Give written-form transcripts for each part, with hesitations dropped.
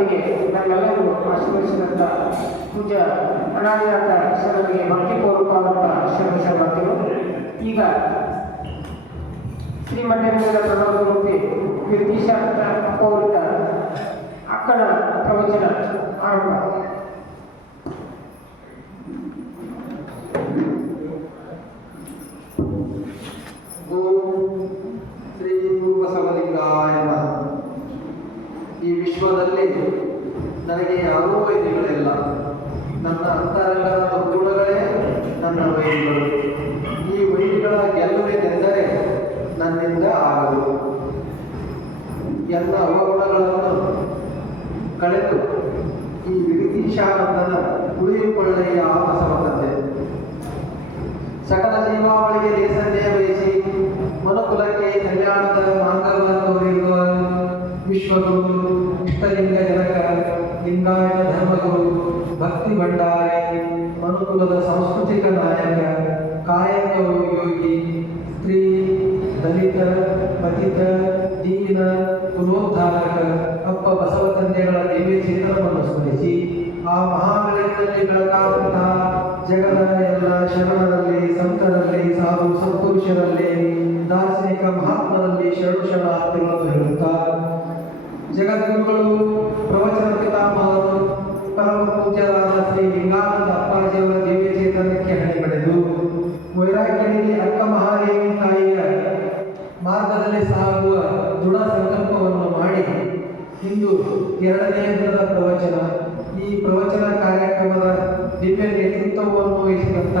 ಮೊದಲಿಗೆ ನಮ್ಮೆಲ್ಲರೂ ಆಶೀರ್ವದಿಸಿದಂಥ ಪೂಜ್ಯ ಅನಾದಿನಾಥ ಶರಣರಿಗೆ ಭಕ್ತಿಪೂರ್ವಕವಾದಂಥ ಶರಣಾರ್ಥಿಗಳು. ಈಗ ಶ್ರೀಮಠದ ಪ್ರಣವಮೂರ್ತಿ ಕೀರ್ತಿಶಾಸ್ತ್ರ ಅಪೌರಿತ ಅಕ್ಕನ ಪ್ರವಚನ ಆರಂಭ. ಶ್ರೀ ಬಸವಲಿಂಗಾಯ ನಮಃ. ಈ ವಿಶ್ವದಲ್ಲಿ ನನಗೆ ಯಾರೂ ವೈದ್ಯಗಳಿಲ್ಲ. ನನ್ನ ಅಂತರಂಗದ ಗುಣಗಳೇ ನನ್ನ ವೈದ್ಯಗಳು. ಈ ವೈದ್ಯಗಳ ಗೆಲ್ಲುವುದೆಂದರೆ ನನ್ನಿಂದ ಆಗದು. ಎಲ್ಲ ಅವಗುಣಗಳನ್ನು ಕಳೆದು ಈ ವಿಗತೀಶಾನಂದನ ಉಳಿದುಕೊಳ್ಳೆಯ ಬಸವ ತಂದೆ ಸಕಲ ಜೀವಾವಳಿಗೆ ಲೇಸನ್ನೇ ಬಯಸಿ ಮನುಕುಲಕ್ಕೆ ಕಲ್ಯಾಣದ ಮಾರ್ಗವನ್ನು ತೋರಿರುವ ವಿಶ್ವಗುರು ಇಷ್ಟಲಿಂಗ ಜನಕ ಲಿಂಗಾಯತ ಧರ್ಮಗುರು ಭಕ್ತಿ ಭಂಡಾರಿ ಮನುಕುಲದ ಸಾಂಸ್ಕೃತಿಕ ನಾಯಕ ಕಾಯಕ ಯೋಗಿ ಸ್ತ್ರೀ ದಲಿತ ಪತಿತ ದೀನ ಕುಲೋದ್ಧಾರಕ ಅಪ್ಪ ಬಸವ ತಂದೆಗಳ ದಿವ್ಯ ಚೇತನವನ್ನು ಸ್ಮರಿಸಿ ಆ ಮಹಾವಿಳಕಿನಲ್ಲಿ ಬೆಳಕಾದಂತಹ ಜಗದ ಎಲ್ಲ ಶರಣರಲ್ಲಿ ಸಂತರಲ್ಲಿ ಸಾಧು ಸತ್ಪುರುಷರಲ್ಲಿ ದಾರ್ಶನಿಕ ಮಹಾತ್ಮರಲ್ಲಿ ಶರಣಾರ್ಥಿಗಳನ್ನು ಹೇಳುತ್ತಾ ಜಗದ್ಗುರುಗಳು ಪ್ರವಚನ ಪಿತಾಮಹರು ಪರಮ ಪೂಜ್ಯರಾದ ಶ್ರೀ ಲಿಂಗಾನಂದ ಅಪ್ಪಾಜಿಯವರ ದಿವ್ಯ ಚೇತನಕ್ಕೆ ಹಣೆ ಪಡೆದು ವೈರಾಗ್ಯನಿಗೆ ಅಕ್ಕ ಮಹಾದೇವಿ ತಾಯಿಯ ಮಾರ್ಗದಲ್ಲಿ ಸಾಗುವ ದೃಢ ಸಂಕಲ್ಪವನ್ನು ಮಾಡಿ ಇಂದು 2ನೇ ದಿನದ ಪ್ರವಚನ. ಈ ಪ್ರವಚನ ಕಾರ್ಯಕ್ರಮದ ದಿವ್ಯ ನೇತೃತ್ವವನ್ನು ವಹಿಸಿದಂಥ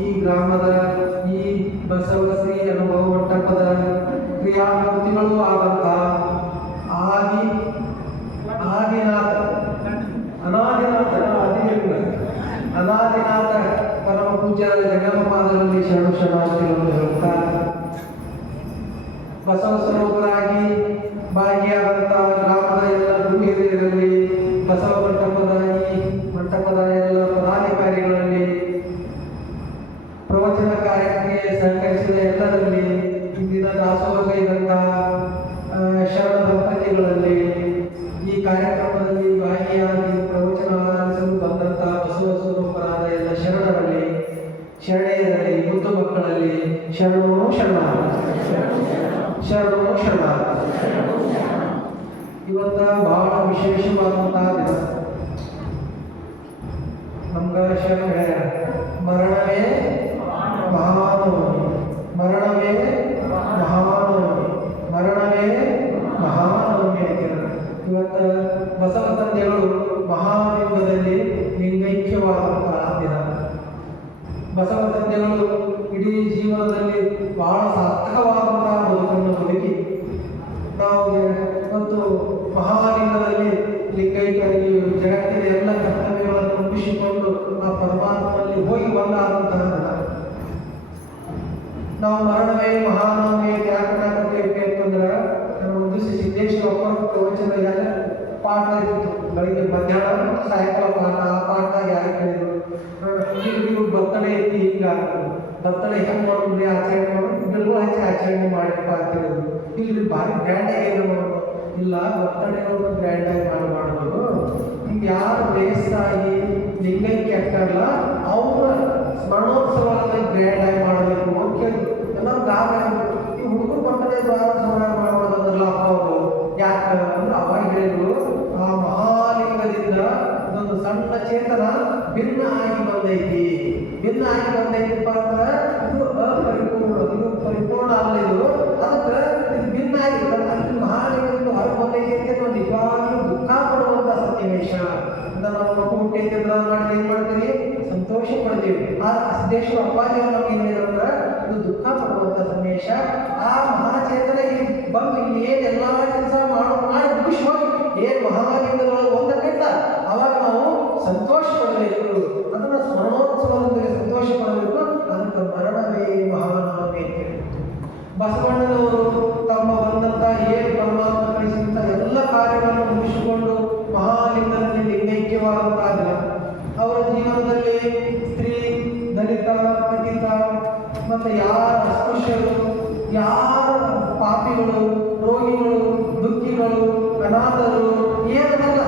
ಈ ಗ್ರಾಮದ ಈ ಬಸವಶ್ರೀ ಅನುಭವ ಮಂಟಪದ ಕ್ರಿಯಾಮೂರ್ತಿಗಳೂ ಆದಂಥ ಅನಾದಿನಾಥ ಪರಮ ಪೂಜ್ಯರ ಜಗನ್ಮಾದರಲ್ಲಿ ಶರಣಾರ್ಥಿಗಳನ್ನು ಹೇಳುತ್ತಾ ಬಸವ ಸ್ವರೂಪರಾಗಿ ಭಾಗಿಯಾದಂಥ ಗ್ರಾಮದ ಎಲ್ಲ ಗುರು ಹಿರಿಯರಲ್ಲಿ ಬಸವ ಮಂಟಪದ ಎಲ್ಲ ಪದಾಧಿಕಾರಿಗಳಲ್ಲಿ ಪ್ರವಚನ ಕಾರ್ಯಕ್ಕೆ ಸಹಕರಿಸಿದ ಎಲ್ಲರಲ್ಲಿ ಇಂದಿನ ದಾಸೋಹಗೈದಂಥ ಶರಣ ದಂಪತಿಗಳಲ್ಲಿ ಈ ಕಾರ್ಯಕ್ರಮದಲ್ಲಿ ಭಾಗಿಯಾಗಿ ಪ್ರವಚನ ಆಲಿಸಲು ಬಂದಂಥ ಬಸವ ಸ್ವರೂಪರಾದ ಎಲ್ಲ ಶರಣರಲ್ಲಿ ಶರಣೆಯರಲ್ಲಿ ಮುದ್ದು ಮಕ್ಕಳಲ್ಲಿ ಶರಣೋ ಶರಣ. ಇವತ್ತ ಬಹಳ ವಿಶೇಷವಾದಂತಹ ದಿನ. ನಮ್ಗೆ ಶರಣ ಮರಣವೇ ಮಹಾನವಮಿ, ಮರಣವೇ ಮಹಾನವಮಿ ಅಂತ. ಇವತ್ತು ಬಸವ ತಂದೆಗಳು ಮಹಾಲಿಂಗದಲ್ಲಿ ಲಿಂಗೈಕ್ಯವಾದಂತಹ ದಿನ. ಬಸವ ತಂದೆಗಳು ಇಡೀ ಜೀವನದಲ್ಲಿ ಬಹಳ ಸಾರ್ಥಕವಾದಂತಹ ಬದುಕನ್ನು ಬದುಕಿ ನಾವು ಮತ್ತು ಮಹಾಲಿಂಗದಲ್ಲಿ ಲಿಂಗೈಕ್ಯದಲ್ಲಿ ಜಗತ್ತಿನ ಎಲ್ಲ ಕರ್ತವ್ಯಗಳನ್ನು ಮುಗಿಸಿಕೊಂಡು ಆ ಪರಮಾತ್ಮನಲ್ಲಿ ಹೋಗಿ ಬಂದಾದಂತಹ ದಿನ. ನಾವು ಮರಣವೇ ಮಹಾನವಮಿ ಯಾಕೆ ಅಂತಂದ್ರೆ ಒಂದು ಸಿದ್ದೇಶ್ವರ ಪ್ರವಚನ ಪಾಠ ಇರ್ತಿತ್ತು. ಬೆಳಿಗ್ಗೆ ಮಧ್ಯಾಹ್ನ ಮತ್ತು ಸಾಯಂಕಾಲ ಪಾಠ. ಆ ಪಾಠ ಯಾರು ಕೇಳಿದ್ರು ಬರ್ತಡೇ ಐತಿ ಹಿಂಗಾಗ್ತದೆ, ಬರ್ತಡೇ ಹೆಂಗೆ ಮಾಡೋದು ಆಚರಣೆ ಮಾಡೋದು ಇದೆಲ್ಲ ಹಚ್ಚಿ ಆಚರಣೆ ಮಾಡಿಪ್ಪ ಅಂತ ಹೇಳಿದ್ರು. ಇಲ್ಲಿ ಭಾರಿ ಗ್ರ್ಯಾಂಡಾಗಿ ಏನು ಮಾಡೋದು ಇಲ್ಲ, ಬರ್ತಡೇಗಳನ್ನು ಗ್ರ್ಯಾಂಡಾಗಿ ಮಾಡೋದು. ಹಿಂಗೆ ಯಾರು ವಯಸ್ಸಾಗಿ ಲಿಂಗೈಕ್ಯ ಆಗ್ತಾರಲ್ಲ ಅವರ ಸ್ಮರಣೋತ್ಸವವನ್ನು ಗ್ರ್ಯಾಂಡಾಗಿ ಮಾಡಬೇಕು ಅಂತ ಕೇಳಿದ್ರು. ಎಲ್ಲ ಗಾಬ ಈ ಹುಡುಗರು ಬರ್ತಡೇ ಸ್ಮರಣೆ ಮಾಡೋದಂದ್ರಲ್ಲ ಅಪ್ಪ ಅವರು ಯಾಕೆ ಅಂದ್ರೆ ಅವಾಗ ಹೇಳಿದ್ರು ಆ ಮಹಾಲಿಂಗದಿಂದ ಇದೊಂದು ಸಣ್ಣ ಚೇತನ ಭಿನ್ನ ಆಗಿ ಬಂದೈತಿಪ್ಪ ಅಂದ್ರೆ ಇದು ಅಪರಿಪೂರ್ಣ, ಇದು ಪರಿಪೂರ್ಣ ಅಲ್ಲ. ಇದು ಅದಕ್ಕೆ ಇದು ಭಿನ್ನ ಆಗಿ ಮಹಾಲಿಂಗದಿಂದ ಹೊರ ಬಂದೈತಿ ಅಂತ ಒಂದು ನಿಜವಾಗ್ಲೂ ದುಃಖ ಪಡುವಂಥ ಸನ್ನಿವೇಶ. ನಮ್ಮ ಮಕ್ಕಳು ಹುಟ್ಟಿದ್ರೆ ಏನ್ ಮಾಡ್ತೀವಿ, ಸಂತೋಷ ಪಡ್ತೀವಿ. ಆ ಸಿದ್ದೇಶ್ವರ ಅಪ್ಪಾಜಿಯವರು ನಮ್ಗೆ ಏನ್ ಹೇಳಿದ್ರೆ ಇದು ದುಃಖ ಪಡುವಂಥ ಸನ್ನಿವೇಶ. ಆ ಮಹಾಚೇತನ ಬಂದು ಏನೆಲ್ಲ ಕೆಲಸ ಮಾಡಿ ಖುಷಿ ಹೋಗಿ ಏನ್ ಮಹಾಲಿಂಗದೊಳಗೆ ಒಂದಕ್ಕಿಂತ ಅವಾಗ ನಾವು ಸಂತೋಷ ಪಡಬೇಕು. ಅದನ್ನ ಸ್ಮರಣೋತ್ಸವದಲ್ಲಿ ಸಂತೋಷ ಪಡಬೇಕು. ಅದಕ್ಕೆ ಮರಣವೇ ಮಹಾನವಮಿ ಅಂತ ಹೇಳಿ ಬಸವಣ್ಣನವರು ತಮ್ಮ ಬಂದಂತ ಏನು ಪರಮಾತ್ಮ ಕಳಿಸಿದಂತ ಎಲ್ಲ ಕಾರ್ಯಗಳನ್ನು ಮುಗಿಸಿಕೊಂಡು ಮಹಾಲಿಂಗದಲ್ಲಿ ಲಿಂಗೈಕ್ಯವಾದಂತಹ ದಿನ. ಅವರ ಜೀವನದಲ್ಲಿ ಸ್ತ್ರೀ, ದಲಿತ, ಪತಿತ ಮತ್ತು ಯಾರ ಅಸ್ಪೃಶ್ಯರು, ಯಾರ ಪಾಪಿಗಳು, ರೋಗಿಗಳು, ದುಃಖಿಗಳು, ಅನಾಥರು ಏನಲ್ಲ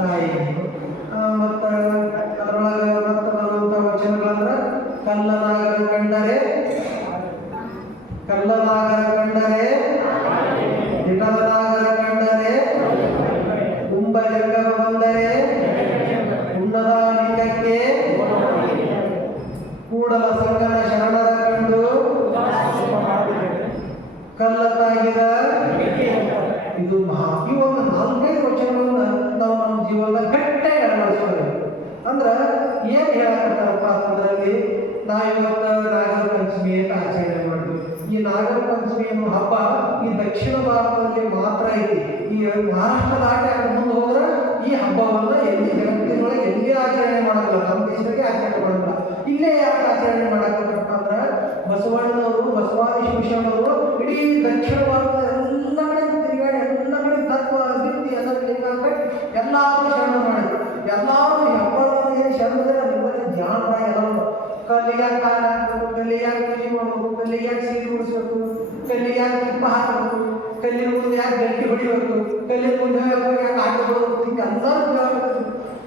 ತಾಯಿಗೂ. ಮತ್ತು ಅದರೊಳಗೆ ಮತ್ತೆ ಬರುವಂಥ ವಚನಗಳಂದ್ರೆ ಕಲ್ಲನಾಗರ ಕಂಡರೆ ವಿಠಲನಾಗರ ಕಂಡರೆ ಕುಂಭ ಜಂಗಮ ಬಂದರೆ ಉನ್ನದ ಲಿಂಗಕ್ಕೆ ಕೂಡಲ ಸಂಗನ ಶರಣರ ಕಂಡು ಕಲ್ಲತ್ತಾಗಿದ. ಇದು ಈ ಒಂದು 4-5 ವಚನಗಳನ್ನ ನಾವು ನಮ್ಮ ಜೀವನದ ಗಟ್ಟಿಯಾಗಿ ಅಳವಡಿಸ್ಕೊಳ್ಳಿ. ಅಂದ್ರೆ ಏನು ಹೇಳಕತ್ತಾರಪ್ಪ ಅಂತಂದ್ರಲ್ಲಿ ನಾವಿವತ್ತು ನಾಗರ ಪಂಚಮಿ ಅಂತ ಆಚರಣೆ ಮಾಡ್ತೀವಿ. ಈ ನಾಗರ ಪಂಚಮಿ ಅನ್ನೋ ಹಬ್ಬ ಈ ದಕ್ಷಿಣ ಭಾರತದಲ್ಲಿ ಮಾತ್ರ ಐತಿ. ಈ ಮಹಾರಾಷ್ಟ್ರ ದಾಟಿ ಮುಂದೆ ಹೋದ್ರೆ ಈ ಹಬ್ಬವನ್ನ ಎಲ್ಲಿ ಜಗತ್ತಿನೊಳಗೆ ಎಲ್ಲಿ ಆಚರಣೆ ಮಾಡಲ್ಲ, ನಮ್ಮ ದೇಶದಾಗೆ ಆಚರಣೆ ಮಾಡಲ್ಲ. ಇಲ್ಲೇ ಯಾಕೆ ಆಚರಣೆ ಮಾಡಕ್ಕಪ್ಪ ಅಂದ್ರೆ ಬಸವಣ್ಣನವರು ಬಸವಾದಿ ಶಿವಶರಣರು ಇಡೀ ದಕ್ಷಿಣ ಭಾರತದ ಎಲ್ಲ ಕಡೆ ತಿರುಗಾಡಿ ಎಲ್ಲ ಕಡೆ ತತ್ವ ಬಿತ್ತಿ ಎಲ್ಲ ಎಲ್ಲಾರು ಶರಣ ಮಾಡಿದ್ರು. ಎಲ್ಲಾರು ಹಬ್ಬದ ಶರಣದ ನಿಮ್ಮಲ್ಲಿ ಧ್ಯಾನ ಎಲ್ಲರೂ ಕಲ್ಲಿಯಾಗ ಕಾಲ ಹಾಕಬೇಕು, ಕಲ್ಲಿಯಾಗ ಕಲಿ ಮಾಡಬೇಕು, ಕಲ್ಲಿಯಾಗ ಸೀರೆ ಉಡಿಸ್ಬೇಕು, ಕಲ್ಲಿಯಾಗ ತುಪ್ಪ ಹಾಕಬೇಕು, ಕಲ್ಲಿನ ಮುಂದೆ ಯಾಕೆ ಗಟ್ಟಿ ಹೊಡಿಬೇಕು, ಕಲ್ಲಿನ ಮುಂದೆ ಯಾಕೆ ಆಟ ಬಿಡಬೇಕು, ಹಿಂಗೆ ಎಲ್ಲರೂ ಕೇಳಬೇಕು.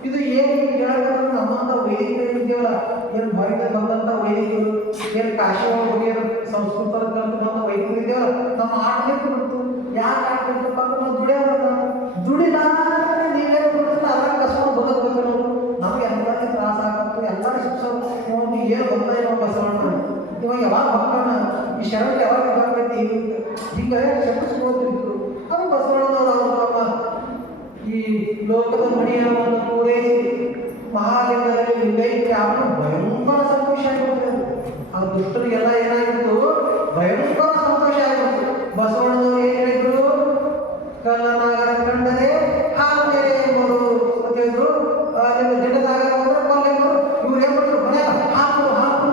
ಇದು ಏನು ಕೇಳಬೇಕಂದ್ರೆ ನಮ್ಮಂಥ ವೈದಿಕರು ಇದ್ದೇವಲ್ಲ, ಏನು ಹೊರಗೆ ಬಂದಂಥ ವೈದಿಕರು, ಏನು ಕಾಶಿ ಹೋಗಿ ಏನು ಸಂಸ್ಕೃತ ಕಲಿತು ಬಂದ ವೈದಿಕರು ಇದ್ದೇವಲ್ಲ, ನಮ್ಮ ಆಟಲಿಕ್ಕೆ ಬಿಡ್ತು. ಯಾಕೆ ಆಟಲಿಕ್ಕಪ್ಪ ಅಂದ್ರೆ ನಾವು ದುಡಿಲಾರೆ ನೀವೇ ದುಡಿದ್ರೆ ಅದ್ರಾಗ ಕಸ್ಕೊಂಡು ಬದುಕಬೇಕು. ನಾವು ನಮ್ಗೆ ಎಲ್ಲರಿಗೂ ತ್ರಾಸ ಆಗತ್ತು, ಎಲ್ಲರೂ ಶಿಕ್ಷಣ ಏನು ಬಂದ ಇವಾಗ ಬಸವಣ್ಣ ಇವಾಗ ಯಾವಾಗ ಮಕ್ಕಳನ್ನ ಈ ಶರಣ ಯಾವಾಗ ಇದಾಗೈತಿ ಹಿಂಗೆ ಶಪಿಸ್ಕೋತಿದ್ರು. ಅದು ಬಸವಣ್ಣನವರು ಅವ್ರ ಈ ಲೋಕದ ಮಣಿಯನ್ನು ಪೂರೈಸಿ ಮಹಾಲಿಂಗದಲ್ಲಿ ಲಿಂಗೈಕ್ಯ ಅವನು ಭಯಂಕರ ಸಂತೋಷ ಆಗಿರ್ತದೆ. ಆ ದುಷ್ಟರಿಗೆಲ್ಲ ಏನಾಗಿತ್ತು, ಭಯಂಕರ ಸಂತೋಷ ಆಗಿತ್ತು. ಬಸವಣ್ಣನವರು ಏನು ಹೇಳಿದ್ರು, ಕಲ್ಲನಾಗರ ಕಂಡರೆ ಹಾಲುಗೆರೆ ಎಂಬುದು ಅಂತ ಹೇಳಿದ್ರು. ನಿಮ್ಮ ದಿನದಾಗ ಹೋದ್ರೆ ಕೊಲ್ಲೆಂಬರು ಇವ್ರು ಏನ್ ಮಾಡಿದ್ರು, ಮನೆಯಾಗ ಹಾಕು ಹಾಕು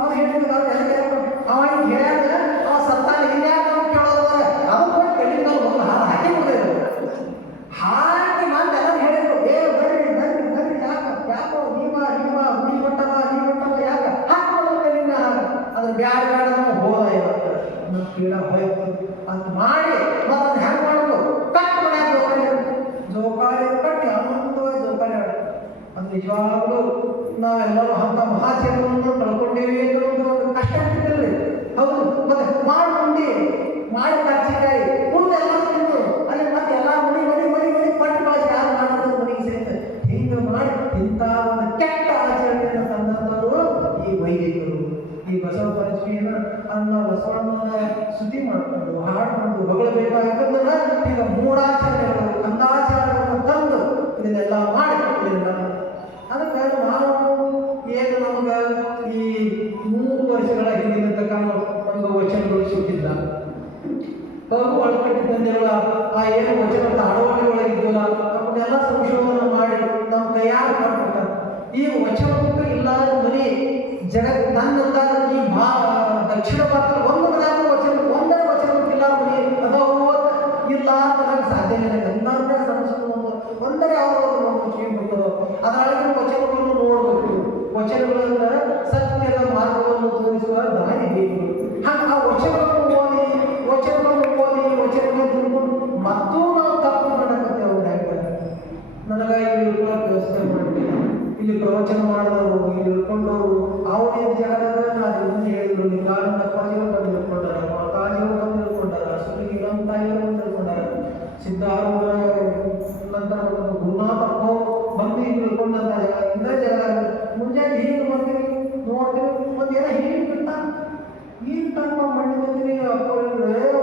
ಅವ್ರು ಹೇಳಿದ್ರು. ಅವ ಗೆಳೆಯಾಗ ಅವ ಸತ್ತಾನ ಇನ್ಯಾಕ ಕೇಳೋದ್ರೆ ಅದು ಕೊಟ್ಟು ಕಲ್ಲಿಂದ ಒಂದು ಹಾಲು ಹಾಕಿ ಬಿಡ್ತಿದ್ರು. ಹಾಕಿ ಮತ್ತೆ ಎಲ್ಲ ಹೇಳಿದ್ರು, ಏ ಬರ್ರಿ ಬರ್ರಿ ಬರ್ರಿ, ಯಾಕೋ ನೀವ ನೀ ಕೊಟ್ಟವ ಯಾಕೆ ಹಾಕೋದು ಕಲ್ಲಿಂದ ಅದ್ರ ಬ್ಯಾಡ ಬ್ಯಾಡ ಹೋದ ಇವತ್ತು ನಮ್ಮ ಕೀಳ ಹೋಯ್ತು ಅಂತ ಮಾಡಿ ಮತ್ತೆ ಅದು ಹೆಂಗೆ ಮಾಡೋದು, ಕಟ್ ಮಾಡ್ಯಾರ ಜೋಕಾಲಿ ಕಟ್ಟಿ ಆನಂದವಾಗಿ ಜೋಕಾಲಿ ಆಡ. ಅದು ನಿಜವಾಗ್ಲೂ ನಾವೆಲ್ಲರೂ ಅಂತ ಮಹಾಚೇತನವನ್ನು ಕಳ್ಕೊಂಡೇವಿ ಅಂತ ಒಂದು ಕಷ್ಟ ಆಗ್ತಿದ್ದಲ್ಲಿ. ಹೌದು, ಮತ್ತೆ ಮಾಡಿ ಕರ್ಚಿಕಾಯಿ ಮುಂದೆ ಎಲ್ಲ ತಿಂದು ಅಲ್ಲಿ ಮತ್ತೆ ಎಲ್ಲ ಮನಿ ಪಟ್ಟು ಬಳಸಿ ಯಾರು ಮಾಡೋದು ಮನೆಗೆ ಸೇರ್ತದೆ. ಹಿಂಗೆ ಮಾಡಿ ಇಂಥ ಒಂದು ಕೆಟ್ಟ ಆಚರಣೆಯನ್ನು ತಂದಂಥವರು ಈ ವೈದಿಕರು. ಈ ಬಸವ ಪಂಚಮಿಯನ್ನು ಅದನ್ನ ಬಸವಣ್ಣನ ಸ್ತುತಿ ಮಾಡಿಕೊಂಡು ಹಾಡ್ಕೊಂಡು ಹೊಗಳಬೇಕಾಗಿದ್ದನ್ನ ಈಗ ಮೂಢಾಚರಣೆಗಳು ಕಂದಾಚಾರಗಳನ್ನು ತಂದು ಇದನ್ನೆಲ್ಲ ಮಾಡಿ ಅದಕ್ಕೆ ನಾವು ಏನು ನಮ್ಗೆ ಈ 3 ವರ್ಷಗಳ ಹಿಂದಿನ ತನಕ ನಮ್ಗೆ ವಚನಗಳು ಸಿಕ್ಕಿಲ್ಲ. ಬಹು ಅಳಕಟ್ಟಿದ್ದಂತೆಲ್ಲ ಆ ಏನು ವಚನದ ಅಳವಡಿಕೆ ಒಳಗಿದ್ದಲ್ಲ ಅವನ್ನೆಲ್ಲ ಸಂಶೋಧನೆ ಮಾಡಿ ನಮ್ಮ ಕೈಯಾಗ ಮಾಡ್ತಾರೆ. ಈ ವಚನಕ್ಕೂ ಇಲ್ಲದ ಮನೆ ಜಗತ್ ನನ್ನಂತ ಈ ದಕ್ಷಿಣ ಭಾರತದಲ್ಲಿ ಒಂದು ಮನೆಯಾಗ ಒಂದರ ವಚನಕ್ಕಿಲ್ಲ ಮನೆ ಅದಾವ ಇಲ್ಲ ಅಂತ ನನಗೆ ಸಾಧ್ಯ ಇಲ್ಲ. ಎಲ್ಲರ ಸಂಸ್ಕೃತ ಒಂದರೆ ಯಾವುದೋ ಒಂದು ವಿಷಯ ಬರ್ತದೋ ಅದರೊಳಗಿನ ವಚನಗಳನ್ನು ನೋಡಬೇಕು. ವಚನಗಳನ್ನ ಸತ್ಯದ ಮಾರ್ಗವನ್ನು ತೋರಿಸುವ ದಾರಿ ಬೇಕು. ಹಾಗೆ ಆ ವಚನಗಳನ್ನು ಓದಿ ತಿಳ್ಕೊಂಡು ಮತ್ತೂ ನಾವು ತಪ್ಪು ಮಾಡಕತ್ತೇವೆ. ನನಗೆ ಇಲ್ಲಿ ಇಳ್ಕೊಳ್ಳೋಕೆ ವ್ಯವಸ್ಥೆ ಮಾಡ್ತೀನಿ, ಇಲ್ಲಿ ಪ್ರವಚನ ಮಾಡಿದವರು ಇಲ್ಲಿ ಇಳ್ಕೊಂಡವರು ಅವನೇನು ಜಾಗದಾಗ ನಾನು ಮುಂದೆ ಹೇಳಿದ್ರು. ಲಿಂಗಾನಂದ ಅಪ್ಪಾಜಿಗಳು ಬಂದು ಇಳ್ಕೊಂಡಾರ, ಮಾತಾಜಿಗಳು ಬಂದು ಇಳ್ಕೊಂಡಾರ, ಸುಲಿಗಿ ತಾಯಿಗಳು ಬಂದು ಇಳ್ಕೊಂಡಾರ, ಸಿದ್ಧಾರೂಢ ನಂತರ ಗುರುನಾಥ ಬಂದು ಈಗ ಇಳ್ಕೊಂಡಂತ ಜಾಗ ಇಂದ ಜಾಗ ಮುಂಜಾನೆ ಹೀಗೆ ಬರ್ತೀವಿ ನೋಡ್ತೀವಿ. ಒಂದು ಏನೋ ಹೀಗೆ ಬಿಟ್ಟ ಈಗ ತಮ್ಮ ಮಣ್ಣು ಬಂದಿರಿ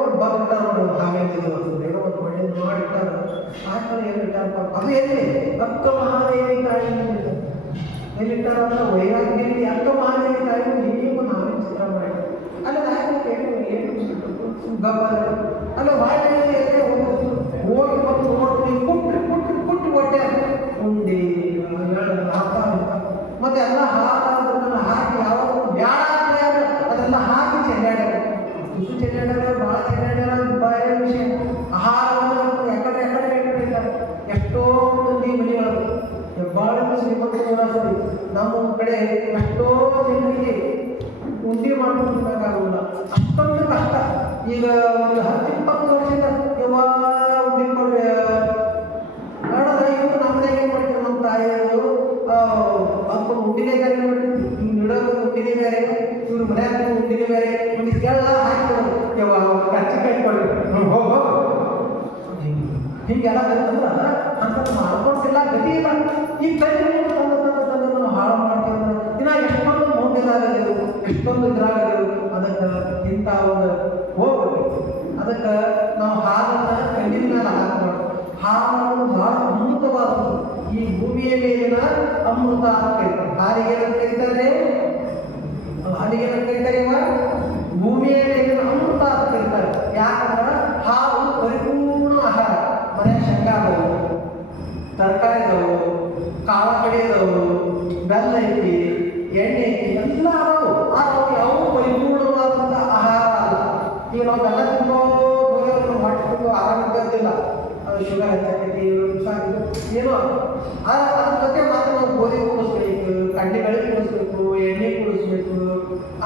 ಒಂದು ಬಗ್ತಾರ ಹಾವೇದಿದೆ ಏನೋ ಒಂದು ಮಣ್ಣಿನ ಮಾಡಿಟ್ಟಾರ. ಆ ಕಡೆ ಏನು ಇಟ್ಟಾರಪ್ಪ ಅದು ಎಲ್ಲಿ ಅಕ್ಕ ಮಹಾದೇವಿ ತಾಯಿ ಎಲ್ಲಿಟ್ಟಾರ ಅಂತ ವೈರಾಗ್ಯದಲ್ಲಿ ಅಕ್ಕ ಮಹಾದೇವಿ ತಾಯಿ ಹೀಗೆ ಒಂದು ಹಾವಿನ ಚಿತ್ರ ಮಾಡಿ ಅಲ್ಲಿ ಏನು ಗಬ್ಬ ಅಲ್ಲಿ ಬಾಯಿ ಹೋಗಿ ಬಂದು ನೋಡ್ತೀವಿ. ಕುಟ್ಟು ಕೊಟ್ಟೆ ಉಂಡಿ ಹಾಕ ಮತ್ತೆ ಎಲ್ಲ ಹಾಕೋದನ್ನ ಹಾಕಿ ಯಾವಾಗ ಬ್ಯಾಡ ಅದೆಲ್ಲ ಹಾಕಿ ಚೆಲ್ಲಾಡ್ಯಾರ. ತುಸು ಚೆಲ್ಲಾಡ್ಯಾರ, ಭಾಳ ಚೆಲ್ಲಾಡ್ಯಾರ. ಬೇರೆ ವಿಷಯ ಆಹಾರವನ್ನು ಎಕಡೆ ಇಟ್ಟಾರೆ. ಎಷ್ಟೋ ಮಂದಿ ಮನೆಗಳು ಹೆಬ್ಬಾಳಿನ ಶ್ರೀಮಂತರು ಕೂಡ ಸರಿ ನಮ್ಮ ಕಡೆ ಎಷ್ಟೋ ಜನರಿಗೆ ಉಂಡಿ ಮಾಡ್ಬೇಕಾಗಲ್ಲ, ಅಷ್ಟೊಂದು ಕಷ್ಟ. ಈಗ ಒಂದು 10-20 ವರ್ಷದಿಂದ ಯಾವಾಗ ಉಂಡಿ ಕೊಡ್ರೆ ಮಾಡೋದ ಇವರು ನಮ್ಮನೆಗೆ ಹೀಗೆಲ್ಲ ಇರ್ತಂದ್ರೆ ಅಂತ ಮಾಡ್ಕೊಳ್ತಿಲ್ಲ ಗತಿ ಇಲ್ಲ. ಈ ಕೈ ತಂದು ನಾವು ಹಾಳು ಮಾಡ್ತೀವಿ ಅಂದ್ರೆ ಇನ್ನ ಎಷ್ಟೊಂದು ಮೌಢ್ಯದಾಗದೆವು, ಎಷ್ಟೊಂದು ಇದ್ರಾಗದೆವು. ಅದಕ್ಕೆ ಇಂಥ ಒಂದು ಹೋಗ್ಬೇಕು. ಅದಕ್ಕೆ ನಾವು ಹಾಲನ್ನು ಕಣ್ಣಿನ ಮೇಲೆ ಹಾಕಬಾರ್ದು. ಹಾಲು ಬಹಳ ಅಮೃತವಾದದ್ದು. ಈ ಭೂಮಿಯ ಮೇಲಿನ ಅಮೃತ ಅಂತ ಕರೀತಾರೆ. ಹಾಲಿಗೆ ಕರೀತಾರೆ, ಹಾಲಿಗೆ ಕರೀತಾರೆ, ಭೂಮಿಯ ಮೇಲಿನ ಅಮೃತ ಅಂತ ಕರೀತಾರೆ. ಯಾಕಂದ್ರೆ ಹಾಲು ಪರಿಪೂರ್ಣ ಆಹಾರ. ಮನೆ ಶೇಂಗಾ ಅದಾವು, ತರಕಾರಿ ಅದಾವು, ಕಾಳ ಕಡಿ ಅದಾವು, ಬೆಲ್ಲ ಐತಿ, ಎಣ್ಣೆ ಐತಿ, ಎಲ್ಲ ಅದಾವು. ಆದ್ರೆ ಯಾವ ಪರಿಪೂರ್ಣವಾದಂಥ ಆಹಾರ ಅಲ್ಲ. ಈಗ ನಾವು ಬೆಲ್ಲ ತಿನ್ನೋ ಹೊಟ್ಟೆ ಆರೋಗ್ಯದಿಲ್ಲ, ಅದು ಶುಗರ್ ಹೆಚ್ಚಾಕೈತಿ, ಏನೋ ಅದ್ರ ಜೊತೆ ಮಾತ್ರ ನಾವು ಗೋಧಿ ಕೂಡಿಸ್ಬೇಕು, ಕಡ್ಲೆ ಬೆಳೆ ಕೂಡಿಸ್ಬೇಕು, ಎಣ್ಣೆ ಕೂಡಿಸ್ಬೇಕು.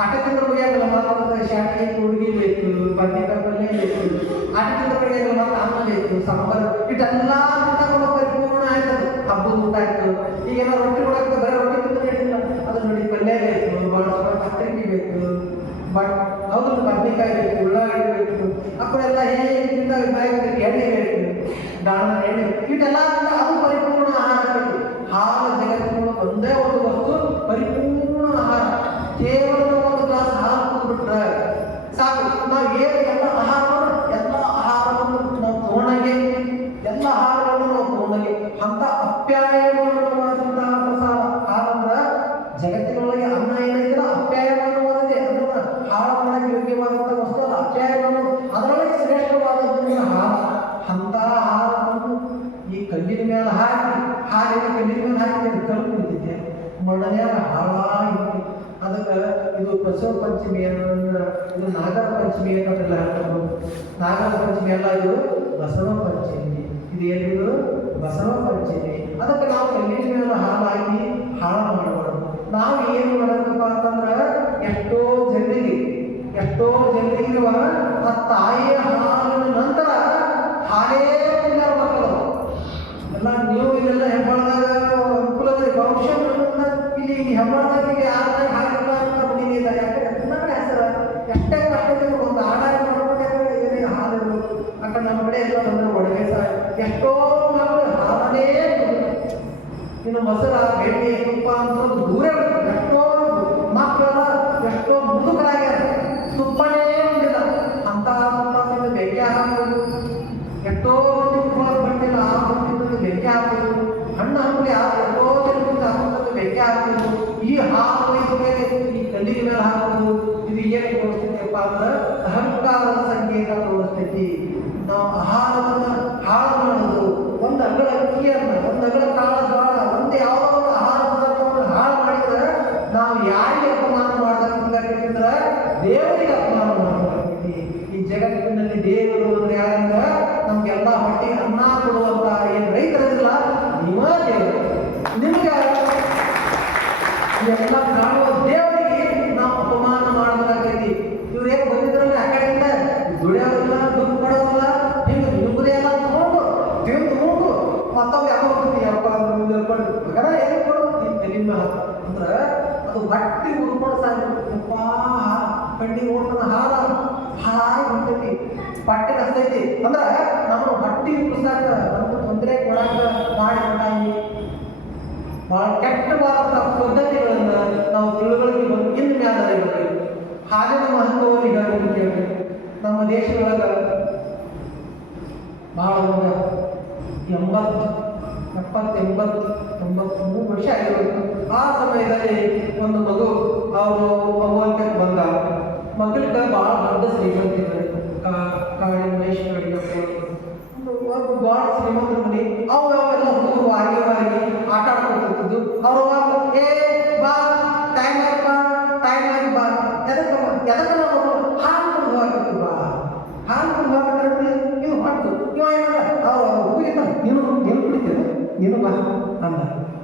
ಆಟ ತಿಂದ್ರ ಬಗೆಯಾಗಲ್ಲ ಮಾತ್ರ ಶಾಖೆ ಹುಡುಗಿ ಬೇಕು, ಬದ್ನೆಕಾಯಿ ಪಲ್ಯ ಬೇಕು. ಆಟ ತಿಂದ್ರ ಬಗೆಯಾಗಲ್ಲ ಮಾತ್ರ ಅನ್ನ ಬೇಕು, ಸಾಂಬಾರು, ಇಟ್ಟೆಲ್ಲ ತಗೊಂಡು ಪರಿಪೂರ್ಣ ಆಯ್ತದೆ. ಹಬ್ಬದ ಊಟ ಆಯ್ತು. ಈಗ ಏನೋ ರೊಟ್ಟಿ ಕೊಡಕ್ಕೆ ಬರೀ ರೊಟ್ಟಿ ತಿಂದ್ರೆ ಹೇಳಿಲ್ಲ, ಅದ್ರ ನೋಡಿ ಪಲ್ಯ ಬೇಕು, ಕತ್ತರಿಕೆ ಬೇಕು, ಹೌದು ಬದ್ನೆಕಾಯಿ ಬೇಕು, ಉಳ್ಳಾಗಡ್ಡಿ ಬೇಕು. ಅಕ್ಕಳೆಲ್ಲ ಹೇಗೆ ಬಾಯಿಗೆ ಎಣ್ಣೆ ಬೇಕು, ದಾಣ ಎಣ್ಣೆ, ಇಟ್ಟೆಲ್ಲ ಅದು ಪರಿಪೂರ್ಣ ಆಹಾರ ಬೇಕು. ಹಾಲು ಜಗತ್ತಿನ ಒಂದೇ ಒಂದು ವಸ್ತು ಪರಿಪೂರ್ಣ ಆಹಾರ. ಕೇವಲ ಒಂದು ಗ್ಲಾಸ್ ಹಾಲು ಕುಡಿದ್ಬಿಟ್ರೆ ಸಾಕು. ನಾವು ಏನು ಎಲ್ಲ ಆಹಾರವನ್ನು ನಾವು ತಗೊಂಡಂಗೆ, ಎಲ್ಲ ಆಹಾರಗಳನ್ನು ನಾವು ತಗೊಂಡಂಗೆ ಅಂತ ಅಪ್ಯಾಯಮಾನವಾದಂತಹ ಪ್ರಸಾದ ಹಾಲಂದ್ರೆ ಜಗತ್ತಿನೊಳಗೆ ಅನ್ನ ಏನೈತಿಲ್ಲ ಅಪ್ಯಾಯಮಾನವಾದದೆ. ಅದನ್ನ ಹಾಳು ಮಾಡಕ್ಕೆ ಯೋಗ್ಯವಾದಂಥ ವಸ್ತು ಅಲ್ಲ, ಅಪ್ಯಾಯಮಾನ ಅದರೊಳಗೆ ಶ್ರೇಷ್ಠವಾದದ್ದು ಹಾಲು. ಅಂತ ಆಹಾರವನ್ನು ಈ ಕಲ್ಲಿನ ಮೇಲೆ ಹಾಕಿ, ಹಾಲಿನ ಕಲ್ಲಿನ ಮೇಲೆ ಹಾಕಿ ಕಲ್ಲು ಕುಡಿತಿದ್ದೆ, ಮಣ್ಣನ್ಯಾಗ ಹಾಳಾಗಿ. ಅದಕ್ಕೆ ಇದು ಬಸವ ಪಂಚಮಿ ಅನ್ನೋದ್ರ, ಇದು ನಾಗರ ಪಂಚಮಿ ಅನ್ನೋದ್ರೆಲ್ಲ ಹೇಳ್ತಾರೆ. ನಾಗರ ಪಂಚಮಿ ಅಲ್ಲ, ಇದು ಬಸವ ಪಂಚಮಿ. ಇದು ಏನಿದು ಬಸವ ಪಂಚಮಿ. ಅದಕ್ಕೆ ನಾವು ಕಲ್ಲಿನ ಮೇಲೆ ಹಾಲಾಗಿ ಹಾಳು ಮಾಡಬಾರ್ದು. ನಾವು ಏನು ಮಾಡಬೇಕಪ್ಪ ಅಂತಂದ್ರೆ ಎಷ್ಟೋ ಜನರಿಗೆ ಆ ತಾಯಿಯ ಹಾಲಿನ ನಂತರ ಹಾಲೇ ತಿಂದಾರ ಮಕ್ಕಳು ಎಲ್ಲ. ನೀವು ಇದೆಲ್ಲ ಹೆಬ್ಬಾಳದಾಗ ಅನುಕೂಲದ ಭವಿಷ್ಯ ಇಲ್ಲಿ ಹೆಬ್ಬಾಳದಾಗ ಯಾರಾಗ ಹಾಲಿಲ್ಲ ಅಂತ ಬಂದಿಲ್ಲ. ಯಾಕಂದ್ರೆ ತುಂಬ ಕಡೆ ಹೆಸರು ಎಷ್ಟೇ ಕಷ್ಟದಲ್ಲಿ ಒಂದು ಆಡಾರ ಮಾಡ್ಬೇಕಾದ್ರೆ ಏನೇ ಹಾಲು ಇರಬೇಕು. ಆ ಕಡೆ ನಮ್ಮ ಕಡೆ ಎಲ್ಲ ಬಂದರೆ ಒಡವೆ ಎಷ್ಟೋ ಮಕ್ಕಳು ಹಾಲನೇ. ಇನ್ನು ಮೊಸರ, ಬೆಣ್ಣೆ, ತುಪ್ಪ ಅಂತ ದೂರ ಎಷ್ಟೋ ಮಕ್ಕಳೆಲ್ಲ ಎಷ್ಟೋ ಮುದುಕರಾಗ್ಯಾರ, ತುಪ್ಪನೇ ಉಂಡಿಲ್ಲ. ಅಂತ ಬೆಂಕಿ ಹಾಕೋದು, ಎಷ್ಟೋ ಬಂದಿಲ್ಲ ಆ ಬಂದಿದ್ದು ಬೆಂಕಿ ಹಾಕೋದು, ಹಣ್ಣು ಹಂಪಲಿ ಎಷ್ಟೋ ಜನರಿಂದ ಹಾಕೋದು ಬೆಂಕಿ ಹಾಕೋದು. ಈ ಹಾಲು ಮೇಲೆ ಈ ಕಲ್ಲಿನ ಮೇಲೆ ಹಾಕೋದು, ಇದು ಏನು ತೋರಿಸ್ತೈತಪ್ಪ ಅಂದ್ರೆ ಅಹಂಕಾರದ ಸಂಕೇತ ತೋರಿಸ್ತೈತಿ. ನಾವು ಆಹಾರವನ್ನು ಹಾಳು ಮಾಡೋದು, ಒಂದು ಅಗಲ ಅಕ್ಕಿಯನ್ನು, ಒಂದು ಅಗಲ ಕಾಳ ಜ್ವಾಳ, ಒಂದು ಯಾವುದೋ ಒಂದು ಆಹಾರ ಪದಾರ್ಥವನ್ನು ಹಾಳು ಮಾಡಿದ್ರೆ ನಾವು ಯಾರಿಗೆ ಅಪಮಾನ ಮಾಡಬೇಕಂದ್ರೆ ದೇವರಿಗೆ ಅಪಮಾನ ಮಾಡಬೇಕಾಗ್ತೈತಿ. ಈ ಜಗತ್ತಿನಲ್ಲಿ ದೇವರು ಅಂದ್ರೆ ಯಾರಂದ್ರೆ ನಮ್ಗೆಲ್ಲ ಹೊಟ್ಟೆಗೆ ಅನ್ನ ಕೊಡುವಂತ ಏನು ರೈತರಿಲ್ಲ, ನೀವೇ ದೇವರು. ನಿಮ್ಗೆ ಎಲ್ಲ ಕಾಣುವ ದೇವರಿಗೆ ನಾವು ಅಪಮಾನ ಮಾಡಬೇಕಾಗ್ತೈತಿ. ಇವ್ರೇನು ಬಂದಿದ್ರಲ್ಲಿ ಆ ಕಡೆಯಿಂದ ದುಡಿಯೋದಿಲ್ಲ, ದುಡ್ಡು ಕೊಡೋದಿಲ್ಲ, ಹಿಂಗೆ ನಿಮ್ಮದೇ ಎಲ್ಲ ತಗೊಂಡು ತಿಂದು ಮತ್ತೊಂದು ಯಾವ ಏನು ಕೊಡೋದು ನಿಮ್ಮ ಅಂದ್ರೆ ಅದು ಬಟ್ಟೆ ಉಡ್ಕೊಂಡು ಸಾಕು ಕಡ್ಡಿ ಓಡ್ತಾನ ಹಾಲ ಹಾಳಾಗಿ ಹೊಂಟೈತಿ, ಬಟ್ಟೆ ಹಸ್ತೈತಿ. ಅಂದ್ರೆ ನಮ್ಮ ಬಟ್ಟೆ ಉಡ್ಸಾಕ ನಮ್ಗೆ ತೊಂದರೆ ಕೊಡಾಕ ಮಾಡಿ ಭಾಳ ಕೆಟ್ಟವಾದಂಥ ಪದ್ಧತಿಗಳನ್ನು ನಾವು ತಿಳುವಳಿಕೆ ಬಂದು ಇನ್ನು ಮ್ಯಾಲೆ ಇರಬೇಕು. ಹಾಲಿನ ಮಹತ್ವವನ್ನು ಹೇಳಬೇಕು. ನಮ್ಮ ದೇಶದೊಳಗೆ ಭಾಳ ಒಂದು 70-83 ವರ್ಷ ಆಗಿರಬೇಕು. ಆ ಸಮಯದಲ್ಲಿ ಒಂದು ಮಗು ಅವರು ಅವ್ವಂತಕ್ಕೆ ಬಂದ. ಮಕ್ಕಳಿಗೆ ಭಾಳ ದೊಡ್ಡ ಶ್ರೀಮಂತಿದ್ರು, ಕಾಳಿ ಮಹೇಶ್ ಒಂದು ಭಾಳ ಶ್ರೀಮಂತರ ಮನೆ. ಅವೆಲ್ಲ ಹುಡುಗರು ಆಗಿ ಆಟ ಆಡ್ಕೊತಿದ್ದು. ಅವರು ಏ ಬಾ ಟೈಮ್ ಆಗಿ ಬಾ ಎದಕ್ಕೆ ನಾವು ಹಾಲು ಕುಡಿದು ಹಾಕಿತ್ತು, ಬಾ ಹಾಲು ಕುಡಿದು ಹಾಕಿದ್ರೆ ಇದು ಹೊಟ್ಟು ಇವ ಏನಲ್ಲ ಅವ್ರು ಹೋಗಿದ್ದ ನೀನು ಕುಡಿತೇನೆ ನೀನು ಬಾ ಅಂದ.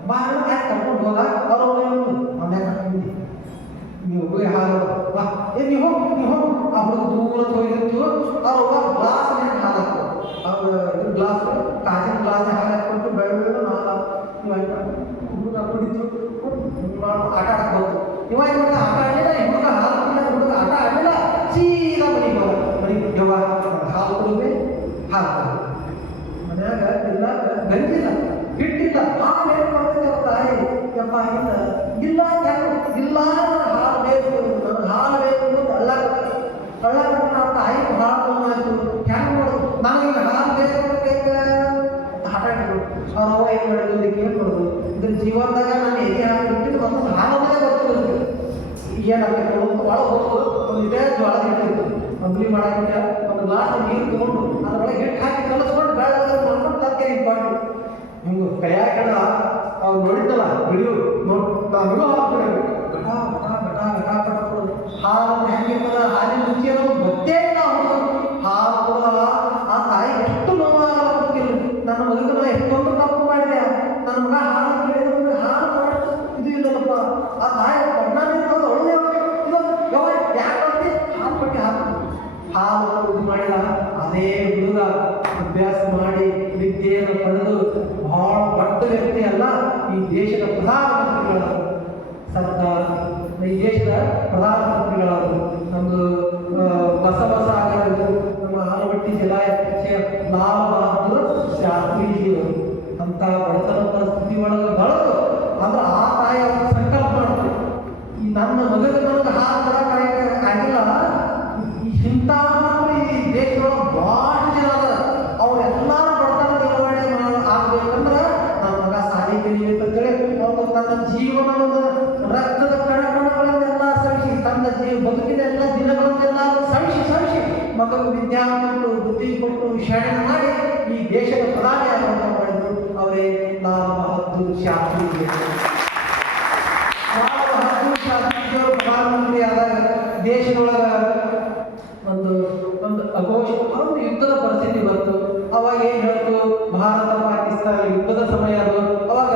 ಬಾ ಯಾಕೆ ಕರ್ಕೊಂಡು ಹೋದ. ಅವರು ಅವನ್ಯಾಕೆ ಹಾಕಿದ್ದಿ ನೀವು ಹೋಗಿ ಹಾಲು ಬಾ ನೀವು ಹೋಗಿ ಆ ಹುಡುಗ ದೂರ ಹೋಗಿತ್ತು. ಅವ್ರು ಗ್ಲಾಸ್ ಹಾಲು ಹಾಕು, ಅವ್ರು ಗ್ಲಾಸ್ ಕಾಜಿನ ಗ್ಲಾಸ್ ಹಾಲು ಹಾಕ್ಕೊಂಡು ಬೆಳೆದು ಹುಡುಗ ಕುಡಿತು ಆಟ ಆಡಕ್ಕೆ ಬಂತು. ಇವ ಏನು ಮಾಡಿದ ಆಟ ಆಡಲಿಲ್ಲ, ಹುಡುಗ ಹಾಲು ಕುಡಿದ, ಹುಡುಗ ಆಟ ಆಡಲಿಲ್ಲ, ಸೀದಾ ಮನೆಗೆ ಹೋದ. ಮನೆಗೆ ಯವ್ವ ಹಾಲು ಕುಡಿದ್ವಿ, ಹಾಲು ಮನೆ ಕೇಳ್ಕೊಳ್ಳೋದು. ಇದ್ರ ಜೀವನದಾಗ ನಾನು ಎದೆ ಹಾಕಿ ಬಿಟ್ಟಿದ್ದು ಒಂದು ಹಾಲನ್ನೇ ಗೊತ್ತಿರೋದು ಏನಾಗ್ತದೆ ಒಳಗೆ ಹೋಗೋದು ಒಂದು ಇದೇ ಜ್ವಾಳ ಇಟ್ಟಿತ್ತು ಅಂಬ್ಲಿ ಮಾಡಕ್ಕೆ ಒಂದು ಗ್ಲಾಸ್ ನೀರು ತಗೊಂಡು ಅದರೊಳಗೆ ಹಿಟ್ಟು ಹಾಕಿ ಕಲಿಸ್ಕೊಂಡು ಬೆಳಗ್ಗೆ ಮಾಡ್ಕೊಂಡು ತರಕಾರಿ ಇಟ್ಕೊಂಡು ಹಿಂಗೆ ಕೈಯಾಗ ಕಡ ಅವ್ರು ನೋಡಿದ್ದಲ್ಲ ಬಿಡಿಯು ನಾನು ಹಾಲನ್ನು ಹೆಂಗಿರ್ತದ ಹಾಲಿನ ರುಚಿ ಅನ್ನೋದು ಗೊತ್ತೇ ಇಲ್ಲ ಅವನು ಹಾಲು ಕೊಡಲ್ಲ ಆ ತಾಯಿ ಎಷ್ಟು ನೋವಾಗಿಲ್ಲ ನನ್ನ ಮಗನ ಎಷ್ಟೊಂದು ತಪ್ಪು ಮಾಡಿದೆ ನನ್ನ ಮಗ ಹಾಲು ಕೇಳಿದ್ರೆ ಹಾಲು ಮಾಡೋದು ಇದು ಇಲ್ಲಲ್ಲಪ್ಪ ಆ ತಾಯಿ ಬಣ್ಣನಿರ್ತದ ಒಳ್ಳೆ ಯಾಕೆ ಹಾಲು ಪಟ್ಟಿ ಹಾಲು ಇದು ಮಾಡಿಲ್ಲ ಅದೇ ಹುಡುಗ ಅಭ್ಯಾಸ ಮಾಡಿ ವಿದ್ಯೆಯನ್ನು ಪಡೆದು ಬಹಳ ದೊಡ್ಡ ವ್ಯಕ್ತಿ ಅಲ್ಲ ಈ ದೇಶದ ಪ್ರಧಾನಮಂತ್ರಿಗಳಾದರು ಸರ್ಕಾರ ಈ ದೇಶದ ಪ್ರಧಾನಮಂತ್ರಿಗಳಾದರು ನಮ್ಮದು ಬಸವಸಾಗರರು ನಮ್ಮ ಆಲಮಟ್ಟಿ ಜಲಾಶಯ ಲಾಲ್ ಬಹದ್ದೂರ್ ಶಾಸ್ತ್ರೀಜಿಯವರು ಅಂತ ಬಡತನ ಪರಿಸ್ಥಿತಿ ಒಳಗೆ ಬೆಳೆದು ಆದ್ರೆ ಆ ತಾಯಿ ಅವ್ರ ಸಂಕಲ್ಪ ಮಾಡ್ತಾರೆ ಈ ನನ್ನ ಮಗನ ನನಗೆ ಹಾಲು ತರಕ್ಕೆ ಆಗಿಲ್ಲ ಇಂಥ ಈ ದೇಶದೊಳಗೆ ಭಾಳ ಜನ ಅದ ಅವರೆಲ್ಲರೂ ಬಡತನ ನಿರ್ವಹಣೆ ಆಗ್ಬೇಕಂದ್ರೆ ನನ್ನ ಮಗ ಸಾಲಿ ಕಲಿಬೇಕಂತೇಳಿ ಅವ್ರು ತನ್ನ ಜೀವನವನ್ನು ರಕ್ತದ ಕಣಕಣಗಳನ್ನೆಲ್ಲ ಸವಿಸಿ ತನ್ನ ಬದುಕಿನ ಎಲ್ಲ ದಿನಗಳನ್ನೆಲ್ಲ ಸವಿಸಿ ಮಗನ ವಿದ್ಯಾ ಕೊಟ್ಟು ಬುದ್ಧಿ ಕೊಟ್ಟು ಶಾಣೆ ಮಾಡಿ ಈ ದೇಶದ ಪ್ರಧಾನಿ ಆಗುವಂತ ಮಾಡಿದ್ರು ಅವರೇ ಲಾಲ್ ಬಹದ್ದೂರ್ ಶಾಸ್ತ್ರಿ. ಲಾಲ್ ಬಹದ್ದೂರ್ ಶಾಸ್ತ್ರಿಯವರು ಪ್ರಧಾನಮಂತ್ರಿ ಆದಾಗ ದೇಶದೊಳಗ ಒಂದು ಅಘೋಷ ಒಂದು ಯುದ್ಧದ ಪರಿಸ್ಥಿತಿ ಬಂತು. ಅವಾಗ ಏನು ಹೇಳ್ತು ಭಾರತ ಪಾಕಿಸ್ತಾನ ಯುದ್ಧದ ಸಮಯ ಅದು. ಅವಾಗ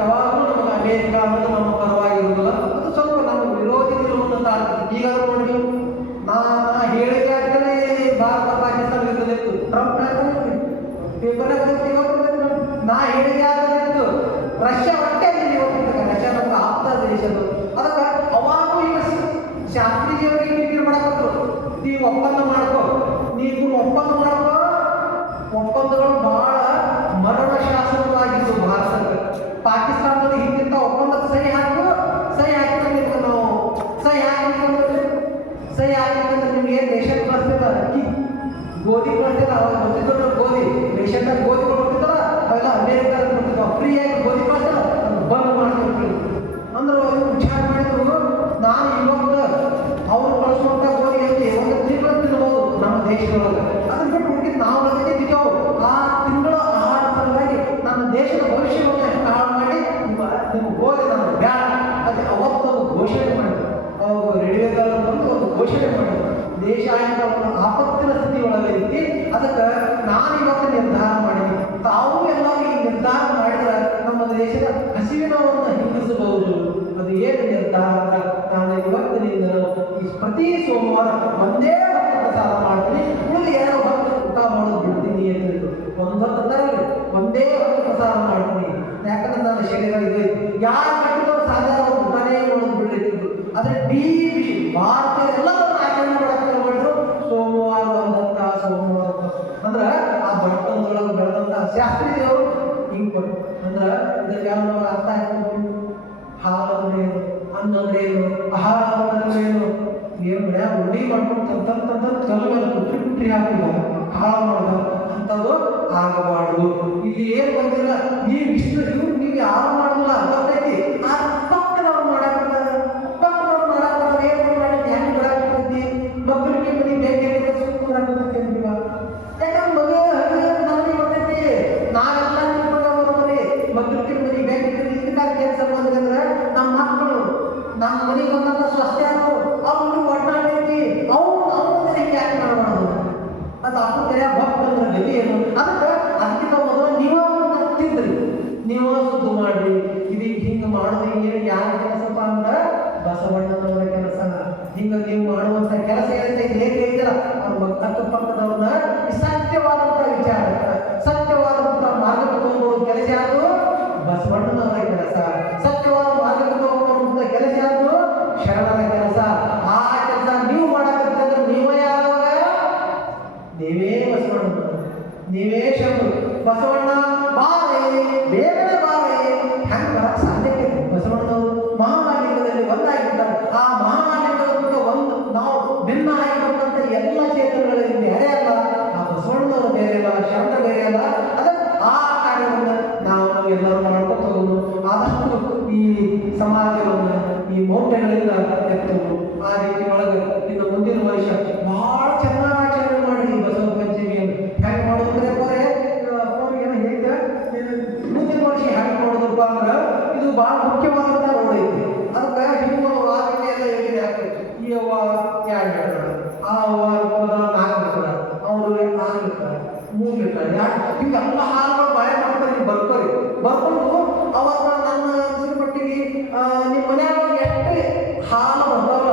ಯಾವಾಗಲೂ ನಮಗೆ ಅಮೇರಿಕ ಅನ್ನೋದು ನಮ್ಮ ಪರವಾಗಿರುವುದಿಲ್ಲ, ಅದು ಸ್ವಲ್ಪ ನಮ್ಮ ವಿರೋಧಿ ನಿಲುವನ್ನು ಈಗ ನೋಡಿ ನಾ ಹೇಳಿಕೆ ಆಗ್ತದೆ ಭಾರತ ಪಾಕಿಸ್ತಾನ ಯುದ್ಧದಿತ್ತು ಟ್ರಂಪ್ ಪೇಪರ್ ನಾ ಹೇಳಿಕೆ ಆಗದಿತ್ತು ರಷ್ಯಾ ಹೊಟ್ಟೆ ಇವತ್ತು ರಷ್ಯಾ ನಮ್ಗೆ ಆಪ್ತ ದೇಶದು. ಅದಕ್ಕೆ ಅವಾಗೂ ಈಗ ಶಾಸ್ತ್ರೀಜಿಯವರಿಗೆ ಕಿರಿಕಿರಿ ಮಾಡಕತ್ತು ನೀವು ಒಪ್ಪಂದ ಮಾಡ್ಕೋ ನೀವು ಒಪ್ಪಂದ ಮಾಡ್ಕೋ. ಒಪ್ಪಂದಗಳು ಬಹಳ ಮರಣ ಶಾಸನವಾಗಿತ್ತು ಭಾರತಕ್ಕೆ. ಪಾಕಿಸ್ತಾನದಲ್ಲಿ ಹಿಂಗಿಂತ ಒಪ್ಪಂದಕ್ಕೆ ಸಹಿ ಹಾಕಿದ್ರೆ ನಾವು ಸಹಿ ಹಾಕಿದ್ರೆ ನಿಮ್ಗೆ ರೇಷನ್ ಕಳಿಸ್ತಿಲ್ಲ, ಅಕ್ಕಿ ಗೋಧಿ ಕಳಿಸ್ತಿಲ್ಲ. ಅವಾಗ ಗೊತ್ತಿದ್ರು ಗೋಧಿ ರೇಷನ್ದಾಗ ಗೋಧಿಗಳು ಕೊಡ್ತಿದ್ದಲ್ಲ ಅವೆಲ್ಲ ಅಮೇರಿಕಾದ ಕೊಡ್ತಿದ್ದ ಫ್ರೀಯಾಗಿ ಗೋಧಿ ಕಳಿಸ್ತಿಲ್ಲ ಬಂದ್ ಮಾಡ್ತಿರ್ತೀವಿ ಅಂದ್ರೆ ವಿಚಾರ ಮಾಡಿದ್ರು. ನಾನು ಇವತ್ತು ಅವ್ರು ಕಳಿಸುವಂತ ಗೋಧಿ ಐತಿ ಒಂದು ತಿಂಗಳು ತಿನ್ಬೋದು ನಮ್ಮ ದೇಶದೊಳಗೆ, ಅದನ್ನ ಬಿಟ್ಟು ಹುಡುಗಿದ್ದು ನಾವು ಅದಕ್ಕೆ ತಿಂತೇವು. ಆ ತಿಂಗಳ ಆಹಾರ ಸಲುವಾಗಿ ನನ್ನ ದೇಶದ ಭವಿಷ್ಯವನ್ನು ಹೆಂಗೆ ಹಾಳು ಮಾಡಿ ನಿಮ್ಮ ಗೋಧಿ ನಾನು ಬ್ಯಾಡ ಅದು ಅವತ್ತೊಂದು ಘೋಷಣೆ ಮಾಡಿದ್ರು. ಅವಾಗ ರೇಡಿಯೋದಲ್ಲಿ ಬಂದು ಒಂದು ಘೋಷಣೆ ಮಾಡಿದ್ರು. ದೇಶ ಆಯ್ತ ಒಂದು ಆಪತ್ತಿನ ಸ್ಥಿತಿ ಒಳಗೆ ಐತಿ. ಅದಕ್ಕೆ ನಾನು ಇವತ್ತು ನಿರ್ಧಾರ ಮಾಡಿದ್ದೀನಿ, ತಾವು ಎಲ್ಲರೂ ಈ ನಿರ್ಧಾರ ಮಾಡಿದ್ರೆ ನಮ್ಮ ದೇಶದ ಹಸಿವಿನವನ್ನು ಹಿಂಗಿಸಬಹುದು. ಅದು ಏನು ನಿರ್ಧಾರ ಅಂತ ನಾನು ಇವತ್ತಿನಿಂದ ಈ ಪ್ರತಿ ಸೋಮವಾರ ಒಂದೇ ಹೊತ್ತು ಪ್ರಸಾದ ಮಾಡ್ತೀನಿ, ಉಳಿದು 2 ಹೊತ್ತು ಊಟ ಮಾಡೋದು ಬಿಡ್ತೀನಿ ಅಂತ ಹೇಳಿದ್ರು. ಒಂದು ಹೊತ್ತು ತರಲಿ ಒಂದೇ ಹೊತ್ತು ಪ್ರಸಾದ ಮಾಡ್ತೀನಿ. ಯಾಕಂದ್ರೆ ನನ್ನ ಶರೀರ ಇದು ಯಾರು ಕಟ್ಟಿದವರು ಸಾಧ್ಯ ಊಟನೇ ಮಾಡೋದು ಬಿಡ್ಲಿಕ್ಕಿದ್ರು. ಆದರೆ ಭಾರತೀಯ ಎಲ್ಲರನ್ನು ಆಚರಣೆ ಮಾಡಕ್ಕೆ ಮಾಡಿದ್ರು. ಸೋಮವಾರ ಒಂದಂತ ಸೋಮವಾರ ಅಂದ್ರೆ ಆ ಬಡತನದೊಳಗೆ ಬೆಳೆದಂತ ಶಾಸ್ತ್ರಿ ದೇವರು ಹಿಂಗೆ ಕೊಟ್ಟು ಅಂದ್ರೆ ಇದಕ್ಕೆ ನಮಗೆ ಅರ್ಥ ಆಯ್ತು. ಹಾಲು ಅಂದ್ರೆ ಏನು, ಅನ್ನ ಅಂದ್ರೆ ಏನು, ಆಹಾರ ಅಂದ್ರೆ ಏನು, ಉಂಡಿ ಮಾಡ್ಕೊಂಡು ಕಲ್ಲು ಮೇಲೆ ಪುಟ್ರಿ ಹಾಕಿದ ಹಾಳು ಮಾಡೋದು ಅಂಥದ್ದು ಆಗಬಾರ್ದು. ಇಲ್ಲಿ ಏನು ಬಂದಿಲ್ಲ ನೀವು ನೀವು ಯಾರು ಮಾಡೋದಿಲ್ಲ ಗೊತ್ತೈತಿ. ಆ ಪಕ್ಕದವ್ರು ಮಾಡಾಕತ್ತಾರ ಏನು ಮಾಡಿದ್ವಿ ಹೆಂಗೆ ಬಿಡಾಕತ್ತೈತಿ ಮಕ್ಕಳಿಗೆ ಮನೆ ಬೇಕಾಗಿದ್ದ ಸುಮ್ಮನೆ ಯಾಕಂದ್ರೆ ಮಗ ನನಗೆ ಬರ್ತೈತಿ ನಾವೆಲ್ಲ ನಿಂತ್ಕೊಂಡ ಬರ್ತೀವಿ. ಮಕ್ಕಳಿಗೆ ಮನೆ ಬೇಕಾಗಿದ್ದು ಇದಕ್ಕಾಗಿ ಕೆಲಸ ಬಂದ್ರೆ ನಮ್ಮ ಮಕ್ಕಳು ನಮ್ಮ ಮನೆಗೆ ಬಂದಂಥ ಸ್ವಸ್ಥರು ಅವ್ರು ಒಟ್ಟಾಡೈತಿ ಅವ್ರು ಯಾಕೆ ಮಾಡಬಾರ್ದು. ಅದು ಅಪ್ಪ ತೆರೆಯ ಭಕ್ತಂದ್ರೆ ಗತಿ ಏನು. ಅದಕ್ಕಿಂತ ಮೊದಲು ನೀವು ತಿಂದ್ರಿ, ನೀವು ಸುದ್ದು ಮಾಡ್ರಿ. ಇದು ಹಿಂಗೆ ಮಾಡೋದು ಏನು ಯಾರ ಕೆಲಸಪ್ಪ ಅಂದ್ರೆ ಬಸವಣ್ಣನವರ ಕೆಲಸ. ಹಿಂಗೆ ನೀವು ಮಾಡುವಂಥ ಕೆಲಸ ಏನಂತ ಹೇಗಿಲ್ಲ ಅವ್ರ ಅಕ್ಕಪಕ್ಕದವ್ರನ್ನ ಸತ್ಯವಾದಂಥ ವಿಚಾರ ಸತ್ಯವಾದಂಥ ಮಾರ್ಗ ತಗೊಂಡು ಕೆಲಸ ಯಾವುದು ಬಸವಣ್ಣನವರ ಕೆಲಸ. ಸತ್ಯವಾದ ಮಾರ್ಗ ತಗೊಂಡು ಕೆಲಸ ಯಾವುದು ಶರಣರ ಕೆಲಸ. ಆ ಕೆಲಸ ನೀವು ಮಾಡಕ್ಕಂತಂದ್ರೆ ನೀವೇ ಯಾವಾಗ ನೀವೇ ಬಸವಣ್ಣ, ನೀವೇ ಶರಣರು. ಬಸವಣ್ಣ ಬಾರೆ ಬೇಗನೆ ಬಾರೆ ಹೆಂಗೆ ಬರಕ್ಕೆ ಸಾಧ್ಯತೆ. ಬಸವಣ್ಣನವರು ಮಹಾಮಾಲಿಕದಲ್ಲಿ ಒಂದಾಗಿದ್ದಾರೆ. ಆ ಮಹಾಮಾಲಿಕದಿಂದ ಒಂದು ನಾವು ಭಿನ್ನ ಆಗಿರುವಂಥ ಎಲ್ಲ ಚೇತನಗಳಲ್ಲಿ ಬೇರೆ ಅಲ್ಲ. ಆ ಬಸವಣ್ಣನವರು ಬೇರೆ ಅಲ್ಲ, ಶರಣ ಬೇರೆ ಅಲ್ಲ. ಅದಕ್ಕೆ ಆ ಕಾರ್ಯವನ್ನು ನಾವು ಎಲ್ಲರೂ ಮಾಡ್ಕೊಂಡು ಬದುಕುವನು ಆದಷ್ಟು ಈ ಸಮಾಜವನ್ನು ಈ ಮೌಢ್ಯಗಳಿಂದ ಎತ್ತುವನು. ಆ ರೀತಿ ಒಳಗೆ ಇನ್ನು ಮುಂದಿನ ವರ್ಷ ಬಹಳ ಚೆನ್ನಾಗಿ ಆಚರಣೆ ಮಾಡಿ ಈ ಬಸವ ಪಂಚಮಿಯನ್ನು ಹೆಂಗೆ ಮಾಡೋದ್ರೆ ಏನೋ ಹೇಳಿದ ಮುಂದಿನ ವರ್ಷ ಹೆಂಗೆ ಮಾಡೋದಪ್ಪ ಅಂದ್ರೆ ಇದು ಬಹಳ ಮುಖ್ಯವಾದಂಥ ರೋಡ್ ಐತಿ. ಅದಕ್ಕೆ ಹಿಂಗೆ ಆ ರೀತಿ ಎಲ್ಲ ಹೇಗಿದೆ ಈ ಅವ್ವ 2 ಲೀಟರ್, ಆ ಅವ್ವ 4 ಲೀಟರ್, ಅವರು 6 ಲೀಟರ್, 3 ಲೀಟರ್, ಹಿಂಗೆಲ್ಲ ಹಾಲುಗಳು ಬಾಳೆ ಮಾಡ್ತಾರೆ. ನೀವು ಬರ್ಕೊಂಡು ಅವಾಗ ನನ್ನ ಅನಿಸಿದ ಮಟ್ಟಿಗೆ ನಿಮ್ಮ ಮನ್ಯಾಗ ಎಷ್ಟು ಹಾಲು ಬರ್ತಾವಲ್ಲ,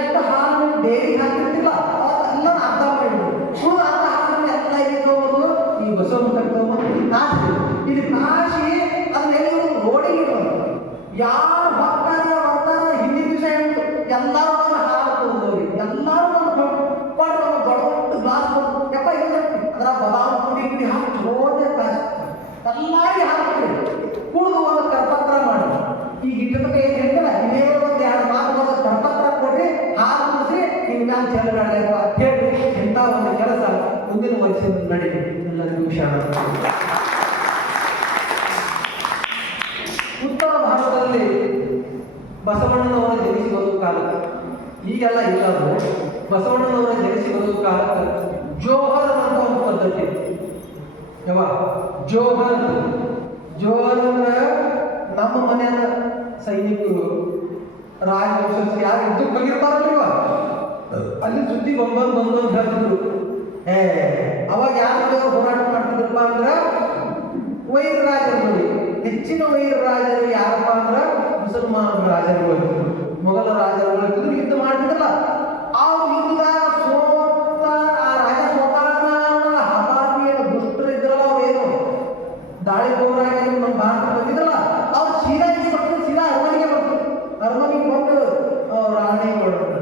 ಎಷ್ಟು ಹಾಲು ಡೈರಿ ಹಾಕಿರ್ತಿಲ್ಲ ಅವೆಲ್ಲ ಅರ್ಧ ಮಾಡಿದ್ರು. ಉಳಿದ ಅರ್ಧ ಹಾಲನ್ನು ಎಲ್ಲ ಇಲ್ಲಿ ತಗೊಂಡು ಈ ಬಸವ ಮುಖಕ್ಕೆ ತಗೊಂಡು ಕಾಸಿ ಇಲ್ಲಿ ಕಾಶಿ ಅದನ್ನೆಲ್ಲ ರೋಡಿಗೆ ಯಾರು ಬರ್ತಾರ ಹಿಂದಿನ ದಿವಸ ಹೇಳ್ತು ಎಲ್ಲರೂ ಹಾಲು ತಗೊಂಡವ್ರಿ, ಎಲ್ಲರೂ ಕೊಟ್ಟು ದೊಡ್ಡ ಗ್ಲಾಸ್ ಯಪ್ಪ ಇಲ್ಲ ಅದರ ಬದಾಮ ಪುಡಿ ಹಾಕಿ ಜೋರ ಕಾಶಿ ಎಲ್ಲಾರಿಗೆ ಹಾಕ್ತೀವಿ ಕುಡಿದು ಒಂದು ಕರಪತ್ರ ಮಾಡಿ ಈಗ ಇಟ್ಟದಕ್ಕ ಏನು ಹೇಳ್ತಾರೆ ಇದೇ ಒಂದು 2 ಮಾತು ಬರೋದು ಕರಪತ್ರ ಕೊಡ್ರಿ ಹಾಲು ಕುಡಿಸಿ ಇನ್ನು ಮ್ಯಾಲ ಚೆಲ್ಲಬೇಡಪ್ಪ ಅಂತ ಹೇಳಿ ಇಂಥ ಒಂದು ಕೆಲಸ ಮುಂದಿನ ವರ್ಷ ನಡೀಲಿ. ಎಲ್ಲರಿಗೂ ಹುಷಾರ. ಉತ್ತರ ಭಾರತದಲ್ಲಿ ಬಸವಣ್ಣನವರ ಜನಿಸಿ ಬರುವ ಕಾಲಕ್ಕೆ ಈಗೆಲ್ಲ ಇಲ್ಲಾದ್ರು ಬಸವಣ್ಣನವರ ಜನಿಸಿ ಬರುವ ಕಾಲಕ್ಕೆ ಜೋಹರ್ ಅಂತ ಒಂದು ಪದ್ಧತಿ ಯಾವ ಜೋಹರ್ ಅಂದ್ರೆ ನಮ್ಮ ಮನೆಯ ಸೈನಿಕರು ರಾಜವಂಶಸ್ಥರು ಯಾರು ಯುದ್ಧಕ್ಕೆ ಹೋಗಿರ್ತಾರಲ್ವ ಅಲ್ಲಿ ಸುದ್ದಿ ಬಂದು ಹೇಳ್ತಿದ್ರು. ಅವಾಗ ಯಾರು ಹೋರಾಟ ಮಾಡ್ತಿದ್ರಪ್ಪ ಅಂದ್ರೆ ವೈರ ರಾಜರುಗಳು. ಹೆಚ್ಚಿನ ವೈರ ರಾಜರು ಯಾರಪ್ಪ ಅಂದ್ರೆ ಮುಸಲ್ಮಾನ ರಾಜರುಗಳು, ಮೊಘಲ ರಾಜರುಗಳು ಯುದ್ಧ ಮಾಡ್ತಿದ್ರಲ್ಲ. ಆ ಯುದ್ಧದಾಗ ಸೋತ ಆ ರಾಜ ಸೋತಾನ ಹಮಾಮಿಯ ದುಷ್ಟರು ಇದ್ರಲ್ಲ ಅವ್ರೇನು ದಾಳಿ ಹೋರಾಗಿ ನಮ್ಮ ಭಾರತ ಬಂದಿದ್ರಲ್ಲ ಅವ್ರು ಸೀದಾ ಅರಮನೆಗೆ ಬಂದು ರಾಣಿ ಮಾಡೋದು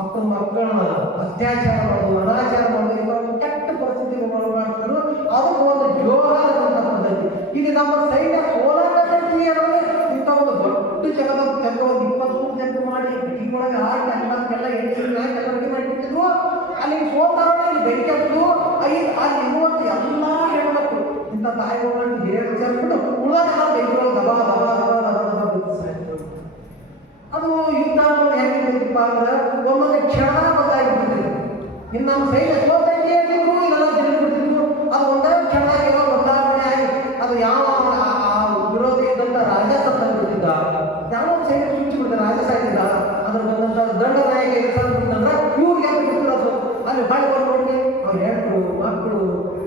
ಅಪ್ಪನ ಮಕ್ಕಳನ್ನ ಅತ್ಯಾಚಾರ ಮಾಡೋದು, ಅನಾಚಾರ ಮಾಡೋದು, ಇವಾಗ ಕೆಟ್ಟ ಪರಿಸ್ಥಿತಿ ಮಾಡ್ತಿದ್ರು. ಅದಕ್ಕೆ ಒಂದು ಜೋರಾದಂಥ ಪದ್ಧತಿ. ಇಲ್ಲಿ ನಮ್ಮ ಸೈನ್ಯ ಸೋಲಾಗತ್ತಿ ಅನ್ನೋದು ಇಂಥ ಒಂದು ದೊಡ್ಡ ಜಗದ ಜಗ ಒಂದು 23 ಜಗ ಮಾಡಿ ಒಳಗೆ ಹಾಕಿ ಎಲ್ಲಕ್ಕೆಲ್ಲ ಎಲ್ಲರಿಗೆ ಮಾಡಿಟ್ಟಿದ್ರು. ಅಲ್ಲಿ ಸೋತಾರ ಇಲ್ಲಿ ಬೆಂಕಿ ಹತ್ತು ಅಲ್ಲಿ ಇರುವಂಥ ಎಲ್ಲ ಹೆಣ್ಮಕ್ಳು ಇಂಥ ತಾಯಿಗಳನ್ನು ಹಿರಿಯರು ಸೇರ್ಬಿಟ್ಟು ಉಳಿದ ಬೆಂಕಿ ಒಳಗೆ ದಬಾ ಅದು ಯುದ್ಧ ಅನ್ನೋದು ಹೆಂಗಿರ್ತೈತಿಪ್ಪ ಅಂದ್ರೆ ಒಂದೊಂದು ಕ್ಷಣ ಗೊತ್ತಾಗಿಬಿಡ್ತಿದ್ರು. ಇನ್ನು ನಮ್ಮ ಸೈನ್ಯ ಸೋತೈತಿ ಅಂತಿದ್ರು ಇದೆಲ್ಲ ತಿಳಿದ್ಬಿಡ್ತಿದ್ರು. ಅದು ಒಂದೇ ಕ್ಷಣದಾಗ ಏನೋ ಬದಲಾವಣೆ ಆಗಿ ಅದು ಯಾವ ವಿರೋಧಿ ಇದ್ದಂಥ ರಾಜ ಸತ್ತಿದ್ದ, ಯಾವ ಸೈನ್ಯ ಸೂಚಿಬಿಡ್ತಾರೆ ರಾಜ ಸಾಯ್ತಿದ್ದ, ಅದ್ರ ಬಂದಂಥ ದಂಡ ನಾಯಕ ಎದುರಿಸಂದ್ರೆ ಇವ್ರಿಗೆ ಯಾರು ಬಿಟ್ಟಿರೋದು ಅಲ್ಲಿ ಬಾಳಿ ಬಂದು ಅವ್ರ ಹೆಣ್ಣು ಮಕ್ಕಳು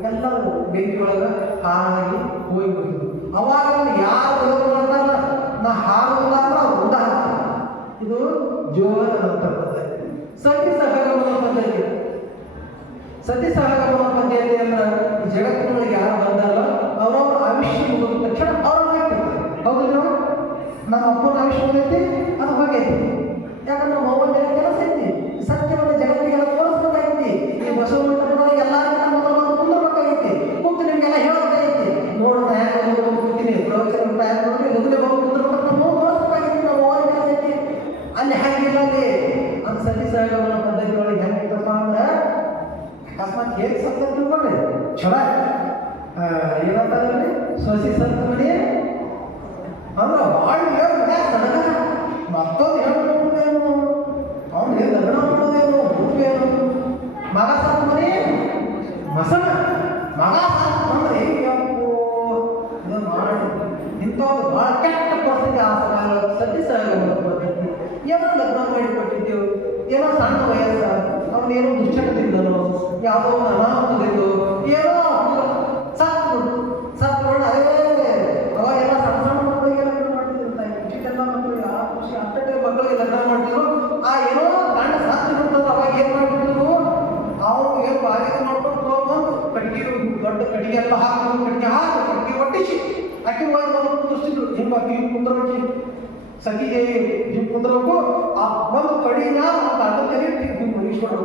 ಎಲ್ಲರೂ ಬೆಂಕಿ ಒಳಗೆ ಹಾರಾಗಿ ಹೋಗಿಬಿಡ್ತಿದ್ರು. ಅವಾಗ ಯಾರು ವಿರೋಧ ಮಾಡ್ತಾರಲ್ಲ ನಾ ಹಾರುವುದಿಲ್ಲ ಅಂದ್ರೆ ಅವ್ರು ಊಟ ಹಾಕ್ತಾರೆ. ಇದು ಜೋಹರ್ ಅಂತ ಪದ್ಧತಿ. ಸತಿ ಸಹಗಮನ ಪದ್ಧತಿ. ಸತಿ ಸಹಗಮನ ಪದ್ಧತಿ ಅಂದ್ರೆ ಈ ಜಗತ್ತಿನೊಳಗೆ ಯಾರು ಬಂದಾರಲ್ಲ ಅವರವ್ರ ಆಯುಷ್ಯ ಮುಗಿದ ತಕ್ಷಣ ಅವ್ರು ಹಾಕ್ತಿರ್ತಾರೆ. ಹೌದು ನೀವು ನಮ್ಮ ಅಪ್ಪನ ಆಯುಷ್ಯ ಮುಗೈತಿ ಅದು ಹೋಗೈತಿ. ಯಾಕಂದ್ರೆ ನಮ್ಮ ಅವ್ವನ ಕೆಲಸ ಐತಿ, ಸತ್ಯವನ್ನು ಜಗತ್ತಿಗೆಲ್ಲ ತೋರಿಸ್ಬೇಕಾಗೈತಿ. ಈ ಬಸವ ಮಂಟಪದೊಳಗೆ ಎಲ್ಲರಿಗಿಂತ ಮೊದಲು ಕುಂದಿರ್ಬೇಕಾಗೈತಿ, ಕುಂತು ನಿಮಗೆಲ್ಲ ಹೇಳಬೇಕಾಗೈತಿ. ನೋಡೋಣ ಯಾಕೆ ಕೂತೀನಿ ಪ್ರವಚನ ನೋಡಿ ಮೊದಲೇ ಬಂದು ಕುಂದಿರ್ಬೇಕು ನಾವು ತೋರಿಸ್ಬೇಕಾಗೈತಿ. ನಮ್ಮ ಅವ್ವನ ಕೆಲಸ ಐತಿ. ಅಲ್ಲಿ ಹೆಂಗಿಲ್ಲ ಅಲ್ಲಿ ಅದು ಸತಿ ಸಹಗಮನ ಪದ್ಧತಿ ಒಳಗೆ ಹೆಂಗಿತ್ತಪ್ಪ ಅಂದ್ರೆ ಅಕಸ್ಮಾತ್ ಹೇಗೆ ಸತ್ತ ತಿಳ್ಕೊಂಡ್ರಿ ಚಲೋ ಏನಂತಾರಲ್ಲಿ ಸೊಸಿ ಸತ್ತ ಮನೆ ಅಂದ್ರೆ ಭಾಳ ಸಡಗ ಮತ್ತೊಂದು ಹೇಳ್ಕೊಂಡೇನು ಅವ್ನು ಏನು ಲಗ್ನ ಮಾಡೋದೇನು ಹುಡುಗೇನು ಮಗ ಸತ್ತ ಮನೆ ಮಸಣ ಮಗ ಸತ್ತ ಅಂದ್ರೆ ಹೇಗಪ್ಪು ಇದು ಮಾಡಿ ಇಂಥದ್ದು ಭಾಳ ಕೆಟ್ಟ ಪರಿಸ್ಥಿತಿ ಆ ಸತಿ ಸಹಗಮನ ಪದ್ಧತಿ. ಏನೋ ಲಗ್ನ ಮಾಡಿ ಕೊಟ್ಟಿದ್ದೆವು, ಏನೋ ಸಣ್ಣ ವಯಸ್ಸ, ಅವನೇನೋ ದುಶ್ಚಟದಿಂದನೋ ಯಾವುದೋ ಅನಾಹುತದಿಂದೋ ಏನೋ ಸತ್ಕೊಂಡು ಅದೇ ಅವಾಗೆಲ್ಲ ಸಣ್ಣ ಮಕ್ಕಳಿಗೆಲ್ಲ ಮಾಡ್ತಿದ್ರು. ಇಷ್ಟೆಲ್ಲ ಮಕ್ಕಳಿಗೆ ಆ ಖುಷಿ ಅಷ್ಟೇ ಮಕ್ಕಳಿಗೆ ಲಗ್ನ ಮಾಡ್ತಿದ್ರು. ಆ ಏನೋ ಗಂಡ ಸತ್ತು ಬಿಡ್ತದ್ರು. ಅವಾಗ ಏನು ಮಾಡ್ಬಿಟ್ಟಿದ್ರು ಅವ್ರು ಏನು ಬಾಗಿಲು ಮಾಡ್ಕೊಂಡು ತೊಗೊಂಡು ಕಟ್ಟಿಗೆ ದೊಡ್ಡ ಕಟ್ಟಿಗೆ ಎಲ್ಲ ಹಾಕೊಂಡು ಕಟ್ಟಿಗೆ ಒಟ್ಟಿಸಿ ಅಕ್ಕಿ ಹೋಗಿ ಬಂದು ಕುಂದಿರ್ತಿದ್ರು. ಹಿಂಗೆ ಅಕ್ಕಿ ಕುಂದ್ರಬೇಕು ಸತಿದೇವಿ ಹಿಂಗೆ ಕುಂದ್ರಬೇಕು. ಆ ಒಂದು ಕಡಿನ ಅಡ್ಡದಲ್ಲಿ ಮುಗಿಸ್ಕೊಂಡು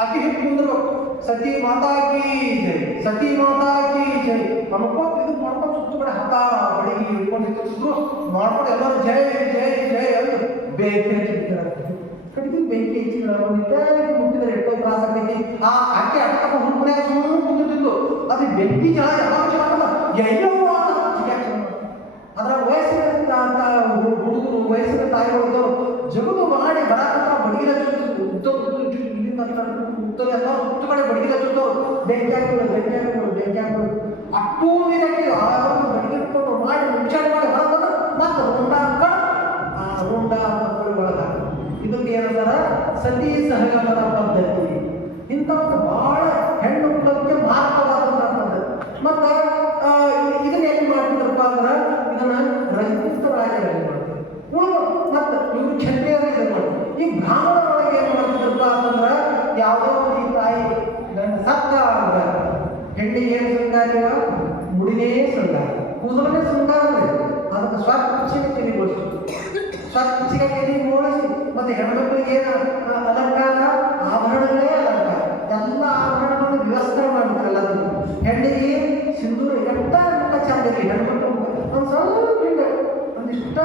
ಆಕೆ ಹಿಂಗೆ ಕುಂದ್ರಬೇಕು. ಸತಿ ಮಾತಾ ಕಿ ಜೈ, ಸತಿ ಮಾತಾ ಕಿ ಜೈ ಅನ್ಕೊಂಡು ಇದು ಮಾಡ್ಕೊಂಡು ಸುತ್ತ ಕಡೆ ಹತ ಬಡಿಗೆ ಹಿಡ್ಕೊಂಡು ಇರ್ತಿದ್ರು. ಮಾಡ್ಕೊಂಡು ಎಲ್ಲರೂ ಜೈ ಜೈ ಜೈ ಅಂತ ಬೆಂಕಿ ಹಚ್ಚಿರ್ತಾರೆ. ಕಡಿಗೆ ಬೆಂಕಿ ಹಚ್ಚಿದ್ರೆ ಮುಟ್ಟಿದ್ರೆ ಎಷ್ಟೋ ತ್ರಾಸ ಆಗೈತಿ. ಆ ಅಕ್ಕಿ ಅಕ್ಕ ಹುಡುಗನೇ ಸುಮ್ಮನೆ ಕುಂದಿರ್ತಿದ್ದು. ಅದು ಬೆಂಕಿ ಜಳ ಯಾವಾಗ ಆಗಲ್ಲ ಎಲ್ಲೋ ತಾಯಿಗಳು ಜಗದು ಮಾಡಿ ಬರಾಕ ಬಡಗಿನ ಎಲ್ಲ ಸುತ್ತ ಕಡೆ ಬಡಗಿನ ಬೆಂಕಿ ಹಾಕಿದ್ರು ಅಷ್ಟೂ ನೀರಾಕಿ ಬಡಗಿಟ್ಕೊಂಡು ಮಾಡಿ ವಿಚಾರ ಮಾಡಿ ಹೊರಗೆ ಮತ್ತೆ ರುಂಡ ಆ ರುಂಡ ಮಕ್ಕಳು ಒಳಗ ಇದಕ್ಕೆ ಏನಂತಾರ ಸತಿ ಸಹಗಮನ ಪದ್ಧತಿ. ಇಂಥ ಒಂದು ಬಹಳ ಹೆಣ್ಣು ಮಕ್ಕಳಿಗೆ ಮಾರಕವಾದಂತಹ ಪದ್ಧತಿ. ಮತ್ತೆ ಇದನ್ನ ಏನು ಮಾಡ್ತಿದ್ರಪ್ಪ ಅಂದ್ರೆ ಇದನ್ನ ರಜಪೂತರ ರಾಜರಲ್ಲಿ ಮಾಡ್ತಾರೆ. ಮತ್ತೆ ಇವರು ಕ್ಷತ್ರಿಯರು ಇದನ್ನ ಮಾಡ್ತಾರೆ. ಈ ಬ್ರಾಹ್ಮಣರೊಳಗೆ ಏನು ಮಾಡ್ತಿದ್ರಪ್ಪ ಅಂತಂದ್ರೆ ಯಾವುದೋ ಈ ತಾಯಿ ಸತ್ತ ಹೆಣ್ಣಿಗೆ ಏನು ಶೃಂಗಾರ ಮುಡಿನೇ ಶೃಂಗಾರ ಕೂದಲನೇ ಶೃಂಗಾರ ಅದಕ್ಕೆ ಸ್ವಚ್ಛಗೆ ತಿಳಿಗೊಳಿಸಿ ಸ್ವಚ್ಛಗೆ ತಿಳಿಗೊಳಿಸಿ ಮತ್ತೆ ಹೆಣ್ಮಕ್ಳಿಗೆ ಏನು ಅಲಂಕಾರ ಆಭರಣಗಳೇ ಅಲಂಕಾರ ಎಲ್ಲ ಆಭರಣಗಳನ್ನು ವ್ಯವಸ್ಥೆ ಮಾಡ್ತಾರಲ್ಲ ಅದನ್ನು ಹೆಣ್ಣಿಗೆ ಸಿಂಧೂರ ಎಷ್ಟ ಚಂದ ಇರಲಿ ಹೆಣ್ಮಕ್ಳು ಒಂದು ಸ್ವಲ್ಪ ಹಿಂಗೆ ಒಂದಿಷ್ಟ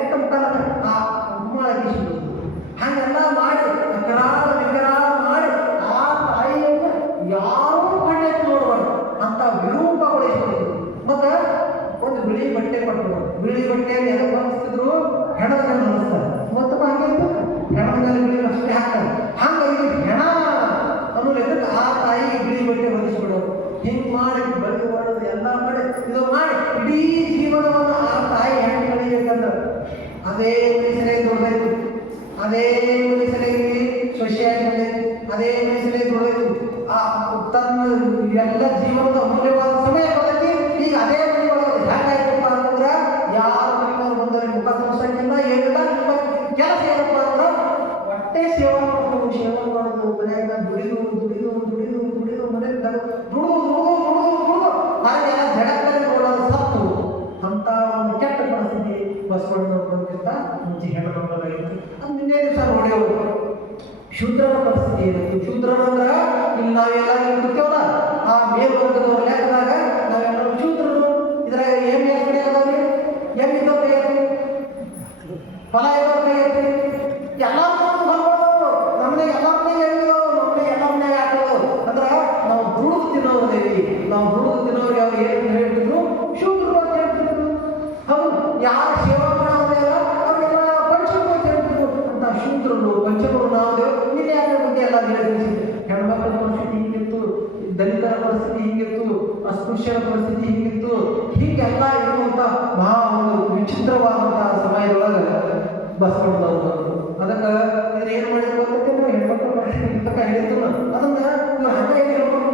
ಎಷ್ಟ ಮುಖ ಆ ಉಮ್ಮಾಳಗಿ ಸಿಂಧೂರ ಹಾಗೆಲ್ಲ ಮಾಡಿ ಕರಾಳ ವಿಕರಾಳ ಮಾಡಿ ಆ ತಾಯಿಯನ್ನು ಯಾರೂ ಕಣ್ಣೆತ್ತಿ ನೋಡಬಾರ್ದು ಅಂತ ವಿರೂಪಗೊಳಿಸಿದ್ರು. ಮತ್ತೆ ಒಂದು ಬಿಳಿ ಬಟ್ಟೆ ಕೊಟ್ಟರು. ಬಿಳಿ ಬಟ್ಟೆಯಲ್ಲಿ ಎದಕ್ಕೆ ಹೊಲಿಸ್ತಿದ್ರು? ಹೆಣದ ಮೇಲೆ ಹೊಲಿಸ್ತಾರೆ. ಮತ್ತು ಹಾಗೆ ಹೆಣದ ಮೇಲೆ ಬಿಳಿ ಅಷ್ಟೇ ಹಾಕ್ತಾರೆ. ಹಾಗಾಗಿ ಹೆಣ ಅನ್ನೋದು ಎದಕ್ಕೆ ಆ ತಾಯಿಗೆ ಬಿಳಿ ಬಟ್ಟೆ ಹೊಲಿಸ್ಬಿಡೋದು. ಹಿಂಗೆ ಮಾಡಿ ಬಳಿ ಮಾಡೋದು ಎಲ್ಲ ಮಾಡಿ ಇದು ಮಾಡಿ ಇಡೀ ಜೀವನವನ್ನು ಆ ತಾಯಿ ಹೆಣ್ಣು ಕಳಿಬೇಕಂದ್ರೆ ಅದೇ ಮನುಷ್ಯರೇ ದೊಡ್ಡದಾಯ್ತು, ಅದೇ ಮನುಷ್ಯರೇ ಸೊಸೆಯಾಗಿ ಬಂದೈತಿ, ಅದೇ ಮನುಷ್ಯರೇ ದೊಡ್ಡದಾಯ್ತು. ಆ ತನ್ನ ಎಲ್ಲ ಜೀವನದ ಅಮೂಲ್ಯವಾದ ಸಮಯ ಬಂದೈತಿ. ಈಗ ಅದೇ ಮನೆ ಒಳಗೆ ಯಾಕಾಯ್ತಪ್ಪ ಅಂತಂದ್ರೆ ಯಾರ ಮನೆಯವರು ಬಂದರೆ ಮುಖ ತೋರ್ಸಕ್ಕಿಲ್ಲ ಏನಿಲ್ಲ. ಕೆಲಸ ಏನಪ್ಪ ಅಂದ್ರೆ ಹೊಟ್ಟೆ ಸೇವಾ ಮಾಡೋದು, ಸೇವಾ ಮಾಡೋದು, ಮನೆಯಾಗ ದುಡಿದು ಮನೆ ದುಡಿದು ಹಾಗೆಲ್ಲ ಜಗತ್ತಲ್ಲಿ ನೋಡೋದು ಸತ್ತು ಅಂತ ಒಂದು ಕೆಟ್ಟ ಪರಿಸ್ಥಿತಿ ಬಸವಣ್ಣನವರು ಬಂದಿದ್ದ ಮುಂಚೆ ಹೆಣ್ಣು ಮಕ್ಕಳಾಗಿತ್ತು. ಅದು ನಿನ್ನೆ ದಿವಸ ನೋಡೇವರು. ಶೂದ್ರನ ಪರಿಸ್ಥಿತಿ ಏನಿತ್ತು? ಶೂದ್ರನಂದ್ರ ಇಲ್ಲಿ ನಾವೆಲ್ಲ ಇರ್ತೀವಲ್ಲ ಆ ಮೇಲ್ವರ್ಗದವ್ರ ಲೆಕ್ಕದಾಗ ನಾವೆಲ್ಲರೂ ಶೂದ್ರರು. ಇದ್ರಾಗ ಎಮ್ಮೆ ಕಡೆ ಅದಾವ್ರಿ, ಎಮ್ಮೆ ಇದ್ದವ್ರ ಕೈ ಐತಿ, ಫಲ ಇದ್ದವ್ರ ಕೈ ಐತಿ, ಎಲ್ಲ ನಮ್ಮನೆ ಎಲ್ಲ ಮನೆಗೆ ಎಮ್ಮಿದವು, ನಮ್ಮನೆ ಎಲ್ಲ ಮನೆಗೆ ಹಾಕೋದು ಅಂದ್ರೆ ನಾವು ದುಡಿದು ತಿನ್ನೋದೇವಿ. ನಾವು ದುಡಿದು ತಿನ್ನೋರಿಗೆ ಅವ್ರು ಏನು ಹೇಳ್ತಿದ್ರು? ಶೂದ್ರರು ಅಂತ ಹೇಳ್ತಿದ್ರು. ಹೌದು, ಯಾರು ಸೇವಾ ಮಾಡೋದಿಲ್ಲ ಅವರೆಲ್ಲ ಪಂಚಮರು ಅಂತ ಹೇಳ್ತಿದ್ರು. ಅಂತ ಶೂದ್ರರು ಪಂಚಮರು ನಾವು ಇಲ್ಲಿ ಯಾರ ಬಗ್ಗೆ ಎಲ್ಲ ಹೇಳಿಸಿ ಹೆಣ್ಮಕ್ಳ ಪರಿಸ್ಥಿತಿ ಹಿಂಗಿತ್ತು, ದಲಿತರ ಪರಿಸ್ಥಿತಿ ಹಿಂಗಿತ್ತು, ಅಸ್ಪೃಶ್ಯರ ಪರಿಸ್ಥಿತಿ ಹಿಂಗಿತ್ತು. ಹೀಗೆಲ್ಲ ಇರುವಂಥ ಮಹಾ ಒಂದು ವಿಚಿತ್ರವಾದಂತಹ ಸಮಯದೊಳಗೆ ಬಸವಣ್ಣನವರು ಅದಕ್ಕೆ ಇದನ್ನ ಏನು ಮಾಡಿದ್ರು ಅಂತ ಹೆಣ್ಮಕ್ಳ ಪರಿಸ್ಥಿತಿ ಪುಸ್ತಕ ಹೇಳಿದ್ದು ಅದನ್ನ ಇವ್ರು ಹಂಗ ಏನು ಹೇಳ್ಕೊಂಡು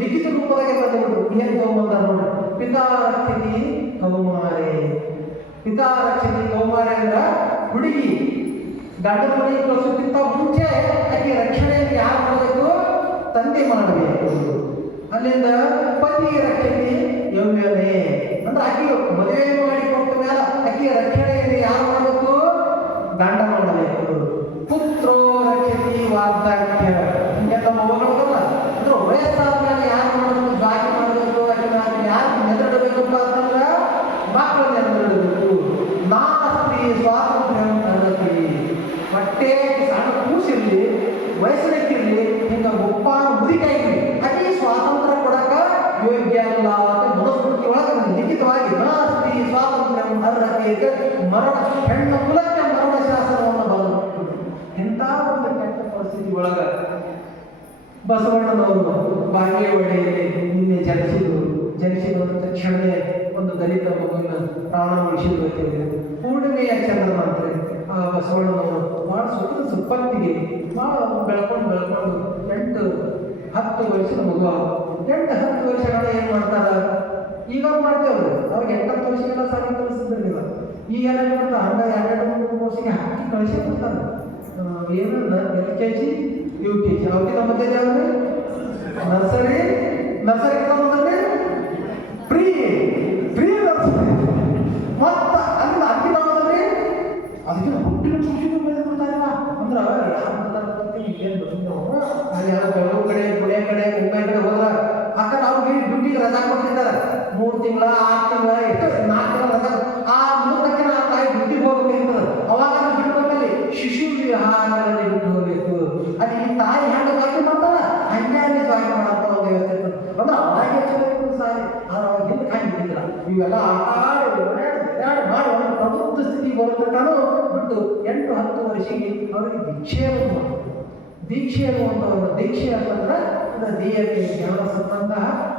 ಲಿಖಿತ ರೂಪದಾಗೆ ತಂದುಬಿಟ್ರು. ಏನು ತಗೊಂಬಂದ ನೋಡಿ, ಪಿತಾರಕ್ಷಿತಿ ಕೌಮಾರೆ. ಪಿತಾರಕ್ಷಿತಿ ಕೌಮಾರೆ ಅಂದ್ರೆ ಹುಡುಗಿ ಗಂಡನ ಮನೆಗೆ ಕಳಿಸೋಕ್ಕಿಂತ ಮುಂಚೆ ಆಕೆ ರಕ್ಷಣೆಯನ್ನು ಯಾರು ಮಾಡಬೇಕು? ತಂದೆ ಮಾಡಬೇಕು. ಅಲ್ಲಿಂದ ಪತಿ ರಕ್ಷಣೆ ಯೌವನೆ ಅಂದ್ರೆ ಆಕೆ ಮದುವೆ ಮಾಡಿ ಕೊಟ್ಟ ಮೇಲೆ ಆಕೆ ರಕ್ಷಣೆಯನ್ನು ಯಾರು ಮಾಡಬೇಕು? ಗಂಡ ಮಾಡಬೇಕು. ಪುತ್ರೋ ರಕ್ಷಣೆ ವಾರ್ಧಕ್ಯ ಹಿಂಗೆಲ್ಲ ಮಗಗಳಲ್ಲ ಅಂದ್ರೆ ವಯಸ್ಸಾದ ಮೇಲೆ ಯಾರು ಮಾಡಬೇಕು? ಜಾತಿ ಮಾಡಬೇಕು. ಅದನ್ನ ಯಾರು ನೆದರಿಡಬೇಕಪ್ಪ ಅಂತಂದ್ರೆ ಮಕ್ಕಳು ನೆದರಿಡಬೇಕು. ನಾಸ್ತಿ ಸ್ವಾತಂತ್ರ್ಯ ತರಗತಿ ಹೊಟ್ಟೆ ಸಣ್ಣ ಕೂಸಿರ್ಲಿ ವಯಸ್ಸಿನಕ್ಕಿರ್ಲಿ ಹಿಂಗ ಒಪ್ಪ ಮುದಿಕಾಯಿರ್ಲಿ ಅದೇ ಸ್ವಾತಂತ್ರ್ಯ ಕೊಡಕ ಯೋಗ್ಯ ಅಲ್ಲ ಅಂತ ಮನುಸ್ಮೃತಿ ಒಳಗೆ ಲಿಖಿತವಾಗಿ ನಾಸ್ತಿ ಸ್ವಾತಂತ್ರ್ಯ ಅರ್ಹತೆ ಮರಣ ಹೆಣ್ಣು ಕುಲಕ್ಕೆ ಮರಣ ಶಾಸನವನ್ನು ಬರೆದು ಇಂಥ ಒಂದು ಕೆಟ್ಟ ಪರಿಸ್ಥಿತಿ ಒಳಗ ಬಸವಣ್ಣನವರು ಬಾಗೇವಾಡಿಯಲ್ಲಿ ನಿನ್ನೆ ಜನಿಸಿದ ತಕ್ಷಣವೇ ಒಂದು ದಲಿತ ಮಗುವಿನ ಪ್ರಾಣ ಉಳಿಸಿದ್ರು ಅಂತ ಹೇಳಿದ್ರು. ಪೂರ್ಣಿಮೆಯ ಚಂದ್ರನ ಅಂತಾರೆ ಆ ಬಸವಣ್ಣನವರು ಭಾಳ ಸುಖದ ಸಂಪತ್ತಿಗೆ ಭಾಳ ಬೆಳ್ಕೊಂಡು 8-10 ವರ್ಷದ ಮಗು. 8-10 ವರ್ಷಗಳ ಏನು ಮಾಡ್ತಾರ? ಈಗ ಮಾಡ್ತೇವ್ರಿ. ಅವಾಗ 8-10 ವರ್ಷಗೆಲ್ಲ ಸಾಲ ಕಳಿಸಿದ್ರಿಲ್ಲ. ಈಗೆಲ್ಲ ಏನು ಮಾಡ್ತಾರೆ? ಹಂಗ 2-3 ವರ್ಷಕ್ಕೆ ಹಾಕಿ ಕಳಿಸಿ ಕೊಡ್ತಾರೆ. ಏನು LKG UKG ಅವಕ್ಕಿಂತ ಮಧ್ಯೆ ಯಾವ್ದು ನರ್ಸರಿ ಮೊದಲೇ ಪ್ರೀ ನರ್ಸರಿ ಮತ್ತು ಅಲ್ಲಿ ಅಕ್ಕಿನ ಮೊದಲೇ ಅದಕ್ಕೆ ಹುಟ್ಟಿನ ಖುಷಿಗೆ ಬೆಳೆದ್ಬಿಡ್ತಾರಲ್ಲ ಅಂದ್ರೆ ಏನು ಅಲ್ಲಿ ಯಾರು ಬೆಳಗು ಕಡೆ ಪುಣೆ ಕಡೆ ಮುಂಬೈ ಕಡೆ ಹೋದ್ರ ಅಕ್ಕ ಅವ್ರಿಗೆ ಡ್ಯೂಟಿಗೆ ರಜಾ ಕೊಟ್ಟಿರ್ತಾರೆ. 3 ತಿಂಗಳ 6 ತಿಂಗಳ ಎಷ್ಟು 4 ತಿಂಗಳ ರಜಾ. ಆ 3 ತಕ್ಷಣ ಆ ತಾಯಿ ಡ್ಯೂಟಿಗೆ ಹೋಗ್ಬೇಕಿರ್ತದೆ. ಅವಾಗ ಬಿಟ್ಬೇಕಲ್ಲಿ ಶಿಶು ವಿಹಾರಗಳಲ್ಲಿ ಬಿಟ್ಟು ಹೋಗ್ಬೇಕು. ಅಲ್ಲಿ ಈ ತಾಯಿ ಹೆಂಗೆ ಜಾತಿ ಮಾಡ್ತಾರ ಹಂಗೆ ಜಾತಿ ಮಾಡಂತ ಒಂದು ವ್ಯವಸ್ಥೆ ಇರ್ತದೆ. ಅಂದ್ರೆ ಅವಾಗೆ ಚಲೋ ಸಾರಿ ಆದ್ರೆ ಅವಾಗ ಹಿಂದೆ ಕಾಯಿ ಬಿಟ್ಟಿಲ್ಲ. ಇವೆಲ್ಲ ಆಟ ಆಡಿ ಮಾಡಿ ಒಂದು ಪ್ರಬುದ್ಧ ಸ್ಥಿತಿ ಬರುತ್ತೆ ನಾನು ಬಿಟ್ಟು 8-10 ವರ್ಷಕ್ಕೆ ಅವರಿಗೆ ದೀಕ್ಷೆಯನ್ನು ಮಾಡೋದು. ದೀಕ್ಷೆ ಅನ್ನುವಂಥವ್ರ ದೀಕ್ಷೆ ಅಂತಂದ್ರೆ ಅಂದರೆ ದೇಹಕ್ಕೆ ಜ್ಞಾನ ಸಂಬಂಧ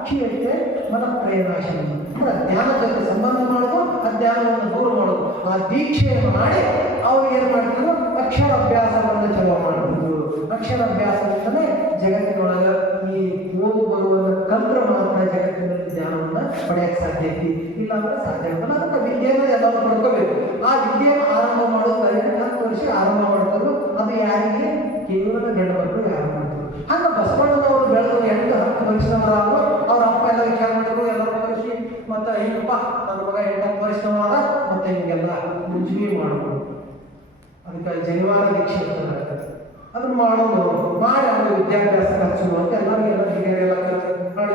ಕ್ಷೀಯತೆ ಮನಪ್ರೇರಣಾಶನ ಅಂದರೆ ಜ್ಞಾನ ಜೊತೆ ಸಂಬಂಧ ಮಾಡೋದು ಅಜ್ಞಾನವನ್ನು ದೂರ ಮಾಡೋದು. ಆ ದೀಕ್ಷೆಯನ್ನು ಮಾಡಿ ಅವ್ರು ಏನು ಮಾಡ್ತಿದ್ರು ಅಕ್ಷರಾಭ್ಯಾಸವನ್ನು ಚಲೋ ಮಾಡ್ತಿದ್ರು. ಅಕ್ಷರಾಭ್ಯಾಸದಿಂದಲೇ ಜಗತ್ತಿನೊಳಗೆ ಈ ಓದು ಬರುವುದನ್ನು ಕಲ್ತ್ರೆ ಮಾತ್ರ ಜಗತ್ತಿನಲ್ಲಿ ಜ್ಞಾನವನ್ನು ಪಡೆಯಕ್ಕೆ ಸಾಧ್ಯ ಐತಿ, ಇಲ್ಲಾಂದ್ರೆ ಸಾಧ್ಯ ಆಗಲ್ಲ. ಅದಕ್ಕೆ ವಿದ್ಯೆಯನ್ನು ಎಲ್ಲರೂ ಪಡ್ಕೋಬೇಕು. ಆ ವಿದ್ಯೆಯನ್ನು ಆರಂಭ ಮಾಡೋದು 10 ವರ್ಷ ಆರಂಭ ಮಾಡ್ತಾರೆ. ಅದು ಯಾರಿಗೆ? ಕೇವಲ ಗಂಡು ಮಕ್ಕಳು ಯಾರು ಮಾಡ್ತಾರೆ. ಹಂಗೆ ಬಸವಣ್ಣನವರು ಬೆಳೆದು 8-10 ವರ್ಷದವರಾದ್ರು ಅವ್ರ ಅಪ್ಪ ಎಲ್ಲ ವಿಚಾರ ಮಾಡಿದ್ರು, ಎಲ್ಲರೂ ಕಳಿಸಿ ಮತ್ತು ಹಿಂಗಪ್ಪ ನನ್ನ ಮಗ 8-10 ವರ್ಷದವರಾದ ಮತ್ತೆ ಹಿಂಗೆಲ್ಲ ಮುಂಜಿ ಮಾಡ್ಬೋದು. ಅದಕ್ಕೆ ಜನಿವಾರ ದೀಕ್ಷೆ ಅದನ್ನು ಮಾಡೋದು ಮಾಡಿ ಅವರು ವಿದ್ಯಾಭ್ಯಾಸ ಹಚ್ಚು ಅಂತ ಎಲ್ಲರಿಗೆಲ್ಲ ಹಿರಿಯರೆಲ್ಲ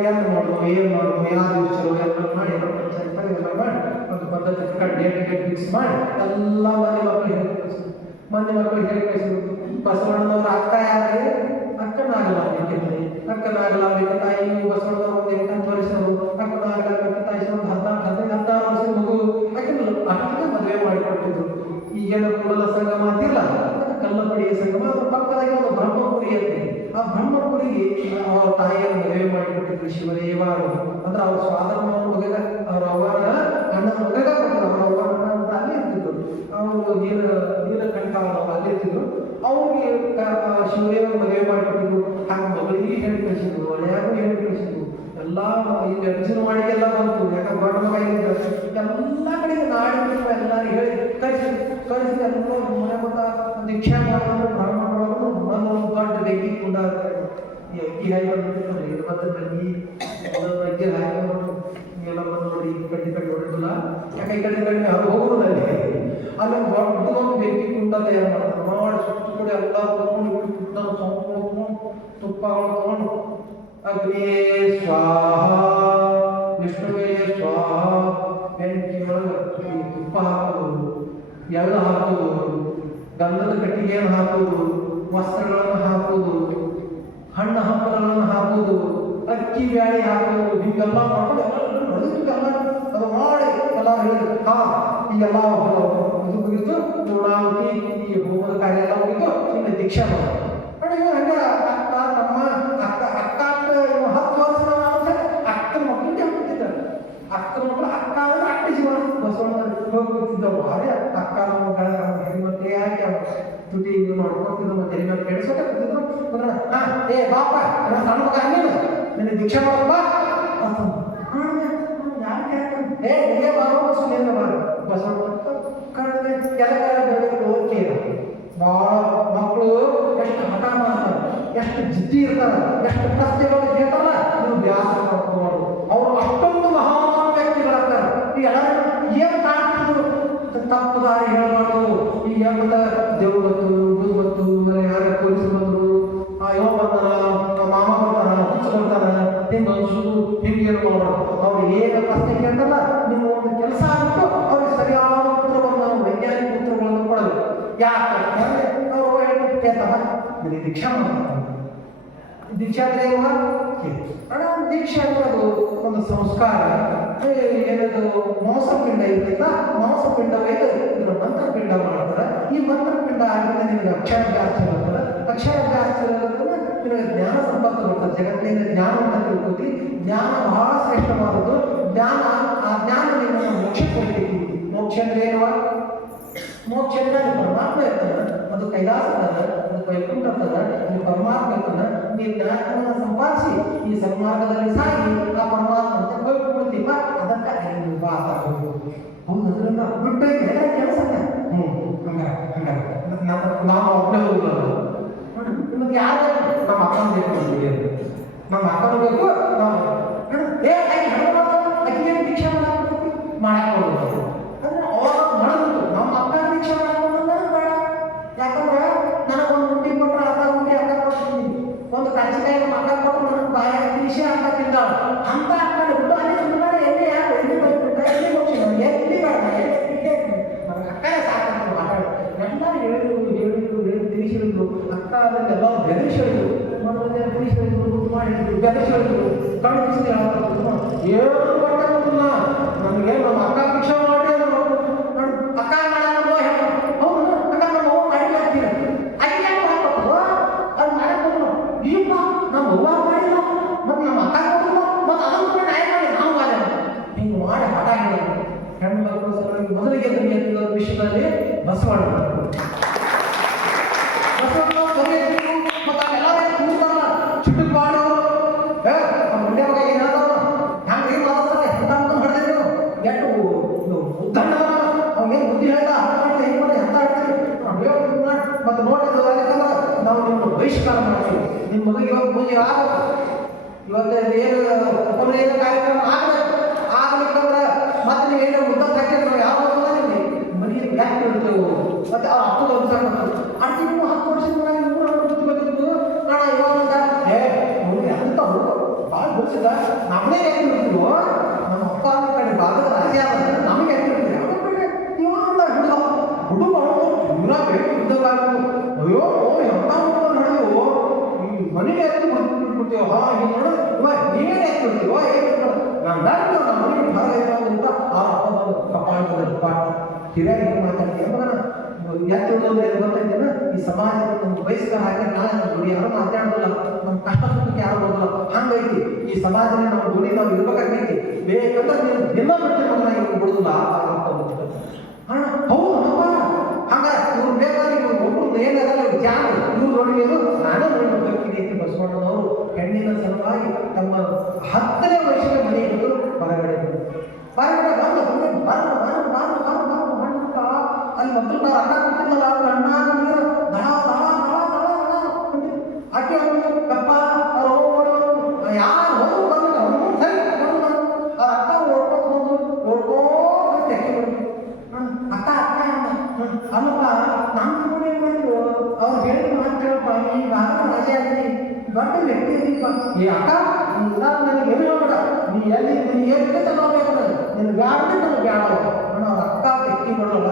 ಏನು ಮಾಡೋದು ಏನು ಮಾಡೋದು ಯಾವ ದಿವಸ ಚಲೋ ಎಲ್ಲ ಮಾಡಿ ಎಲ್ಲ ಮಾಡಿ ಒಂದು ಪದ್ಧತಿ ಡೇಟ್ ಫಿಕ್ಸ್ ಮಾಡಿ ಎಲ್ಲ ಮಂದಿ ಮಕ್ಕಳಿಗೆ ಹೇಳಿ ಕಳಿಸಿದ್ರು. ಬಸವಣ್ಣನವ್ರ ಅಕ್ಕ ಯಾರಿಗೆ? ಅಕ್ಕನಾಗಲಾಗಬೇಕಿತ್ತು. ಅಕ್ಕನಾಗಲಾಗಬೇಕು ತಾಯಿ ಬಸವಣ್ಣನವ್ರು ಒಂದು 8-10 ವರ್ಷದವರು, ಅಕ್ಕನಾಗಲಾಗಬೇಕು ತಾಯಿ ಒಂದು 14-15-16 ವರ್ಷದ ಮಗು ಅಕ್ಕನ ಮದುವೆ ಮಾಡಿಕೊಟ್ಟಿದ್ರು. ಈಗೇನು ಕುಲಲ ಸಂಗಮ ಅಂತಿಲ್ಲ, ಕಲ್ಲಪಡಿಯ ಸಂಗಮ. ಅದ್ರ ಪಕ್ಕದಾಗಿ ಒಂದು ಬ್ರಹ್ಮಪುರಿ ಅಂತ, ಆ ಬ್ರಹ್ಮಪುರಿಗೆ ಅವ್ರ ತಾಯಿಯನ್ನು ಮದುವೆ ಮಾಡಿಕೊಟ್ಟಿದ್ರು ಶಿವದೇವ ಅಂದ್ರೆ ಅವ್ರ ಸ್ವಾಧರ್ಮವನ್ನು ಮಗಗ ಅವ್ರ ಅವರ ಅಣ್ಣನ ಮಗಗ ಕೊಟ್ಟರು. ಅವ್ರ ಅವರ ಅಣ್ಣ ಅಲ್ಲೇ ಇರ್ತಿದ್ರು. ಅವರು ನೀಲಕಂಠ ಅವ್ರು ಅಲ್ಲೇ ಇರ್ತಿದ್ರು. ಅವ್ರಿಗೆ ಶಿವದೇವ ಮದುವೆ ಮಾಡಿಕೊಟ್ಟಿದ್ರು. ಹಾಗೆ ಮಗಳಿಗೆ ಹೇಳಿ ಕಳಿಸಿದ್ರು, ಒಳ್ಳೆಯಾಗೂ ಹೇಳಿ ಕಳಿಸಿದ್ರು. ಎಲ್ಲ ಈಗ ಅರ್ಜುನ ಮಾಡಿಗೆಲ್ಲ ಬಂತು. ಯಾಕಂದ್ರೆ ದೊಡ್ಡ ಮಗ ಎಲ್ಲ ಕಡೆಗೆ ನಾಡಿನ ಎಲ್ಲರಿಗೂ ಹೇಳಿ ಕಳಿಸಿ ಎಲ್ಲ ಮನೆ ಮತ ದೀಕ್ಷಾ ಮಾಡೋದು ಬ್ರಾಹ್ಮಣರು ನನ್ನ ದೊಡ್ಡ ಬೆಂಕಿ ಕುಂಡ ಎಕ್ಕಿ ಹಾಕಿರ್ತಾರೆ. ಇದು ಮತ್ತೆ ಬೆಂಕಿ ಅಜ್ಜಿ ಹಾಕಿಕೊಂಡು ಎಲ್ಲ ಬಂದು ನೋಡಿ ಕಡ್ಡಿ ಹೊಡೆದಿಲ್ಲ. ಯಾಕೆ ಈ ಕಡೆ ಅವ್ರು ಹೋಗುವುದಿಲ್ಲ ಅಲ್ಲಿ ದೊಡ್ಡದೊಂದು ಬೆಂಕಿ ಕುಂಡ ತಯಾರು ಮಾಡ್ತಾರೆ. ಮಾಡಿ ಸುತ್ತು ಕೂಡ ಎಲ್ಲ ತಗೊಂಡು ಸೊಪ್ಪು ತುಪ್ಪಗಳು ತಗೊಂಡು ಅಗ್ನಿಯೇ ಸ್ವಾಹ ವಿಷ್ಣುವೇ ಸ್ವಾಹ ಬೆಂಕಿ ಒಳಗೆ ತುಪ್ಪ ಹಾಕೋದು, ಎಳ್ಳು ಹಾಕೋದು, ಗಂಧದ ಕಟ್ಟಿಗೆಯನ್ನು ಹಾಕೋದು, ವಸ್ತ್ರಗಳನ್ನು ಹಾಕೋದು, ಹಣ್ಣು ಹಂಪಲಗಳನ್ನು ಹಾಕೋದು, ಅಕ್ಕಿ ಬ್ಯಾಳಿ ಹಾಕೋದು, ಹೀಗೆಲ್ಲ ಮಾಡ್ಕೊಂಡು ಎಲ್ಲ ಅದು ಮಾಡಿ ಎಲ್ಲ ಹೇಳಿದ್ರು. ಈಗೆಲ್ಲ ಇದು ಮುಗಿತು, ಪೂರ್ಣಾವತಿ ಈ ಹೋಮದ ಕಾರ್ಯ ಎಲ್ಲ ಮುಗಿತು, ಇನ್ನು ದೀಕ್ಷಾ ಮಾಡಿ ಹಂಗೆ ಅಕ್ಕ ತಮ್ಮ ಅಕ್ಕ 10 ವರ್ಷ ಅಕ್ಕನ ಮಕ್ಕಳಿಗೆ ಹಾಕ್ತಿದ್ದಾರೆ. ಅಕ್ಕನ ಮಕ್ಕಳು ಅಕ್ಕ ಅಂದ್ರೆ ಅಕ್ಕ ಜೀವನ ಬಸವಣ್ಣ ಹೋಗ್ತಿದ್ದವು. ಅದೇ ಅಕ್ಕ ಮಕ್ಕಳ ಮತ್ತೆ ಯಾಕೆ ತುಟಿ ಇದು ಮಾಡ್ಕೊತಿದ್ರು, ಮತ್ತೆ ಎಲ್ಲಿ ಕೆಡಿಸೋಕೆ ಕೂತಿದ್ರು. ಏ ಬಾಪ ಸಣ್ಣ ಮಗ ಹಂಗಿಲ್ಲ ನಿನಗೆ ದೀಕ್ಷೆ ಮಾಡಪ್ಪ ಏ ನಿಮಗೆ ಬಾರೋ ಸುಮ್ಮನೆ ಬಾರ ಬಸವಣ್ಣ ಕೆಲ ಬೆಳಬೇಕು. ಓಕೆ ಭಾಳ ಮಕ್ಕಳು ಎಷ್ಟು ಹಠ ಮಾಡ್ತಾರೆ, ಎಷ್ಟು ಜಿದ್ದಿ ಇರ್ತಾರೆ, ಎಷ್ಟು ಪ್ರಶ್ನೆಗಳು ಕೇಳ್ತಾರಲ್ಲ, ನೀವು ವ್ಯಾಸ ಮಾಡ್ಕೊಂಡು ಅವರು ಅಷ್ಟೊಂದು ಮಹಾನ್ ವ್ಯಕ್ತಿಗಳಾಗ್ತಾರೆ. ಈ ಎಲ್ಲ ಏನು ಕಾಣ್ತಿದ್ರು ತಪ್ಪು ದಾರಿ ಹೇಳ್ಬಾರ್ದು. ಈಗ ಯಾಕಂತ ದೇವತ್ತು ಗುರುವತ್ತು ಯಾರ ಪೊಲೀಸ್ ಬಂದರು, ಇವ ಬರ್ತಾನ, ಮಾಮ ಬರ್ತಾನ, ಹುಚ್ಚ ಬರ್ತಾನ, ಹಿಂಗೆ ಅನ್ಸುದು ಹಿಂಗೆ ಏನು ಮಾಡೋದು. ಅವ್ರು ಏನು ಪ್ರಶ್ನೆ ಕೇಳ್ತಾರಲ್ಲ, ನಿಮ್ಮ ಒಂದು ಕೆಲಸ ಆಗಿತ್ತು ಅವ್ರಿಗೆ ಸರಿಯಾದ ಉತ್ತರವನ್ನು ವೈಜ್ಞಾನಿಕ ಉತ್ತರಗಳನ್ನು ಕೊಡಬೇಕು. ಯಾಕೆ ಅವರು ಹೇಳ್ಬಿಟ್ಟು ಕೇಳ್ತಾರ ನನಗೆ ದೀಕ್ಷಾ ಮಾಡ್ತಾರೆ. ದೀಕ್ಷಾ ಅಂದ್ರೆ ಅಣ್ಣ ದೀಕ್ಷೆ ಅನ್ನೋದು ಒಂದು ಸಂಸ್ಕಾರ. ಏನದು ಮಾಂಸಪಿಂಡ ಇರಲಿಲ್ಲ, ಮಾಂಸಪಿಂಡ ಮೇಲೆ ಇದರ ಮಂತ್ರಪಿಂಡ ಮಾಡ್ತಾರೆ. ಈ ಮಂತ್ರಪಿಂಡ ಆಗಿದ್ರೆ ನಿನಗೆ ಅಕ್ಷರಾಭ್ಯಾಸ ಮಾಡ್ತಾರೆ. ಅಕ್ಷರಾಭ್ಯಾಸ ನಿನಗೆ ಜ್ಞಾನ ಸಂಪತ್ತು ಬರ್ತದೆ. ಜಗತ್ತಿನ ಜ್ಞಾನವನ್ನು ತಿಳ್ಕೊತಿ. ಜ್ಞಾನ ಬಹಳ ಶ್ರೇಷ್ಠವಾದದ್ದು. ಜ್ಞಾನ ಆ ಜ್ಞಾನ ನಿಮ್ಮನ್ನು ಮೋಕ್ಷ ಕೊಡ್ತೀವಿ. ಮೋಕ್ಷ ಅಂದ್ರೆ ಏನು? ಮೋಕ್ಷ ಅಂದ್ರೆ ಪರಮಾತ್ಮ ಇರ್ತಾನೆ, ಅದು ಕೈಲಾಸ ಅದ, ಅದು ವೈಕುಂಠ ಅದ, ಅದು ಪರಮಾತ್ಮ ಇರ್ತಾನೆ. ನೀವು ಜ್ಞಾನವನ್ನು ಸಂಪಾದಿಸಿ ಈ ಸನ್ಮಾರ್ಗದಲ್ಲಿ ಸಾಗಿ ಆ ಪರಮಾತ್ಮ ಅಂತ ಹೋಗ್ಬಿಡ್ತೀವ. ಅದಕ್ಕೆ ನೀವು ಬಾತ ಹೋಗ್ಬೋದು. ಹೌದದ್ರಿಂದ ಬಿಟ್ಟು ಎಲ್ಲ ಕೆಲಸ ನಾವು ಒಬ್ಬನೇ ಹೋಗಲ್ಲ. ನಿಮಗೆ ಯಾರು ನಮ್ಮ ಅಕ್ಕನ ಬೇಕು, ನಮ್ಮ ಅಕ್ಕನ ಬೇಕು. ನಾವು ಅಕ್ಕಿಗೆ ದೀಕ್ಷೆ ಮಾಡಕ್ಕೆ ಅಂದ್ರೆ ಅವಾಗ ಮಾಡೋದು ನಮ್ಮ ಅಕ್ಕ ದೀಕ್ಷೆ ಮಾಡಕ್ಕೆ ಬೇಡ. ಯಾಕಂದ್ರೆ ನನಗೊಂದು ಮುಟ್ಟಿ ಕೊಟ್ಟರೆ ಅಕ್ಕ ಮುಟ್ಟಿ ಅಕ್ಕ ಕೊಡ್ತೀನಿ, ಒಂದು ಕಚ್ಚಿಕಾಯಿ ನಮ್ಮ ಅಕ್ಕ ಕೊಟ್ಟು ನನಗೆ ಬಾಯ ದೀಕ್ಷೆ ಅಕ್ಕ ತಿಂದಾಳು ಅಂತ ಅಕ್ಕ ಬಿಟ್ಟು ಅಲ್ಲಿ ಸುಮ್ಮನೆ ಎಲ್ಲಿ ಯಾರು ಎಲ್ಲಿ ಬಂದ್ಬಿಟ್ಟ ಎಲ್ಲಿ ಹೋಗ್ತೀನಿ ಎಲ್ಲಿ ಬೇಡ ನನಗೆ ಅಕ್ಕನೇ ಸಾಕು ಮಾತಾಡ. ಎಲ್ಲರೂ ಹೇಳಿದ್ರು ತಿಳಿಸಿದ್ರು. ಅಕ್ಕ ಅದಕ್ಕೆ ಎಲ್ಲ ಬೆದರಿಸಿ ಹೇಳಿದ್ರು, ತಿಳಿಸಿ ಹೇಳಿದ್ರು, ಗುಟ್ಟು ಮಾಡಿದ್ರು, ಬೆದರಿಸಿ ಹೇಳಿದ್ರು, ಕಳಿಸಿ ಏನು ಗೊತ್ತಾಗುತ್ತಿಲ್ಲ ನನಗೆ. ನಮ್ಮ ಅಕ್ಕ ದೀಕ್ಷೆ ಮಾಡಿ ಅಕ್ಕ ಮಾಡೋ ಮೊದಲಿಗೆ ಧ್ವನಿಯ ವಿಷಯದಲ್ಲಿ ಬಸವಣ್ಣ ಮತ್ತೆ ಎಲ್ಲ ಕೂತಾರಲ್ಲ ಚುಟುಕು ಮಾಡೋರು ಮುಂದೆ ಮಗ ಏನಾದ್ರು ಹ್ಯಾಂಗ ಏನು ಮಾತಾಡ್ತಾರೆ ಎಂತ ಹೊಡೆದಿದ್ರು ಎಷ್ಟು ಉದ್ದಂಡ ಅವ್ನಿಗೆ ಬುದ್ಧಿ ಹೇಳ್ದ ಹಾಡ್ತಾರೆ ಹೆಂಗೆ ಮಾಡಿ ಎಂತ ಹೇಳ್ತಾರೆ ಮತ್ತೆ ನೋಡಿದ್ದು ಯಾಕಂದ್ರೆ ನಾವು ನಿಮ್ಮನ್ನು ಬಹಿಷ್ಕಾರ ಮಾಡ್ತೀವಿ ನಿಮ್ಮ ಮಗಗೆ ಇವಾಗ ಪೂಜೆ ಆಗಬೇಕು ಇವತ್ತು ಏನು ಏನು ಕಾರ್ಯಕ್ರಮ ಆಗ್ಬೇಕಂದ್ರೆ ಮತ್ತೆ ನೀವು ಏನೋ ಮುದ್ದ ಹಾಕಿದ್ರೆ ನಾವು ಯಾವ ನಿಮಗೆ ಮನೆಗೆ ಬ್ಯಾಕ್ ಇಡ್ತೇವೆ ಮತ್ತೆ ಅವ್ರ ಅಪ್ಪದ ಅನುಸಾರ ಅಡ್ತಿ ನೀವು 10 ವರ್ಷದ ಬಂದಿದ್ದು ನಾಣ ಇವಾಗ ಅಂತ ಭಾಳ ಗೊತ್ತಿಲ್ಲ ನಮ್ಮನೇ ಯಾಕೆ ಇರ್ತೀವೋ ನಮ್ಮ ಅಪ್ಪ ಅಂತ ಕಡೆ ಭಾಗದ ರಾಜ ಆದ್ರೆ ನಮಗೆ ಯಾಕೆ ಇರ್ತೀವಿ ಅವ್ರ ನೀವು ಅಂತ ಹುಡುಗ ಹುಡುಗ ಬೇಕು ಅಯ್ಯೋ ಎಂತ ಹುಡುಗ ನಡೆದೆವು ಈ ಮನೆಗೆ ಎತ್ತು ಬಿಟ್ಬಿಡ್ತೀವೋ ಹಿಂಗೆ ನೋಡು ನೀವೇನು ಎತ್ತು ಬಿಡ್ತೀವೋ ಏನು ನಾನು ದಾಟಿ ನಮ್ಮ ಮನೆಗೆ ಭಾಗ ಅಂತ ಆ ಅಪ್ಪ ಬಂದು ಕಪಾಳದಲ್ಲಿ ಪಾಠ ಹಿರಿಯಾಗಿ ಮಾತಾಡ್ತೀವಿ ಮಗನ ಎತ್ತು ಹಿಡಿದೋದ್ರೆ ಏನು ಗೊತ್ತೈತೇನ ಈ ಸಮಾಜದ ನಮ್ಗೆ ಬಯಸ್ಕಾರ ಹಾಕಿ ನಾಳೆ ನಮ್ಮ ದುಡಿ ಯಾರು ಮಾತಾಡೋದಿಲ್ಲ ನಮ್ಮ ಕಷ್ಟ ಸುಖಕ್ಕೆ ಯಾರು ಬರೋದಿಲ್ಲ ಹಂಗೈತಿ ಈ ಸಮಾಜದಲ್ಲಿ ನಮ್ಮ ದುಡಿ ನಾವು ಇರ್ಬೇಕಾಗೈತಿ ಬೇಕಂದ್ರೆ ನೀವು ದಿನ ಬಿಟ್ಟು ನಮ್ಮನ್ನ ಇವ್ರು ಬಿಡುದಿಲ್ಲ ಅಣ್ಣ ಹೌದು ಅಪ್ಪ ಹಂಗ ಇವ್ರು ಬೇಕಾದ್ರೆ ಇವ್ರು ಒಬ್ಬರು ಏನದಲ್ಲ ಜ್ಞಾನ ಇವ್ರು ನೋಡಿದ್ರು ನಾನೇ ನೋಡ್ಬೇಕಿದೆ ಬಸವಣ್ಣನವರು ಹೆಣ್ಣಿನ ಸಲುವಾಗಿ ತಮ್ಮ 10ನೇ ವರ್ಷದ ಮನೆ ಹಿಡಿದು ಹೊರಗಡೆ ಬಂದು ಅಲ್ಲಿ ಮಕ್ಕಳು ಅಣ್ಣ ಕೊಟ್ಟಿಲ್ಲ ಅಣ್ಣ ನೀರು ದಳ ದಳ ದಳ ದಳ ದಳ ಆಕೆ ಕಪ್ಪ ಅವ್ರು ಯಾರು ಹೋಗಿ ಬಂದ ಸರಿ ಅವ್ರ ಅಕ್ಕ ಓಡ್ಕೊಂಡು ಓಡ್ಕೊಂಡು ತೆಕ್ಕೆ ಅಕ್ಕ ಅಕ್ಕ ಅಲ್ಲಪ್ಪ ನಮ್ಮ ಕೂಡ ಏನು ಮಾಡಿದ್ರು ಅವ್ರು ಹೇಳಿದ ಮಾತು ಕೇಳಪ್ಪ ಈ ಭಾಗ ರಜೆ ಆಗಲಿ ದೊಡ್ಡ ವ್ಯಕ್ತಿ ಇದೀಪ ಈ ಅಕ್ಕ ನನಗೆ ಏನು ಹೇಳ್ಬೇಡ ನೀ ಎಲ್ಲಿ ನೀನು ಏನು ತಗೋಬೇಕು ನಿನ್ನ ಬ್ಯಾಡ ನನಗೆ ಬ್ಯಾಡ ಅಣ್ಣ ಅವ್ರ ಅಕ್ಕ ತೆಕ್ಕಿ ಬರೋಲ್ಲ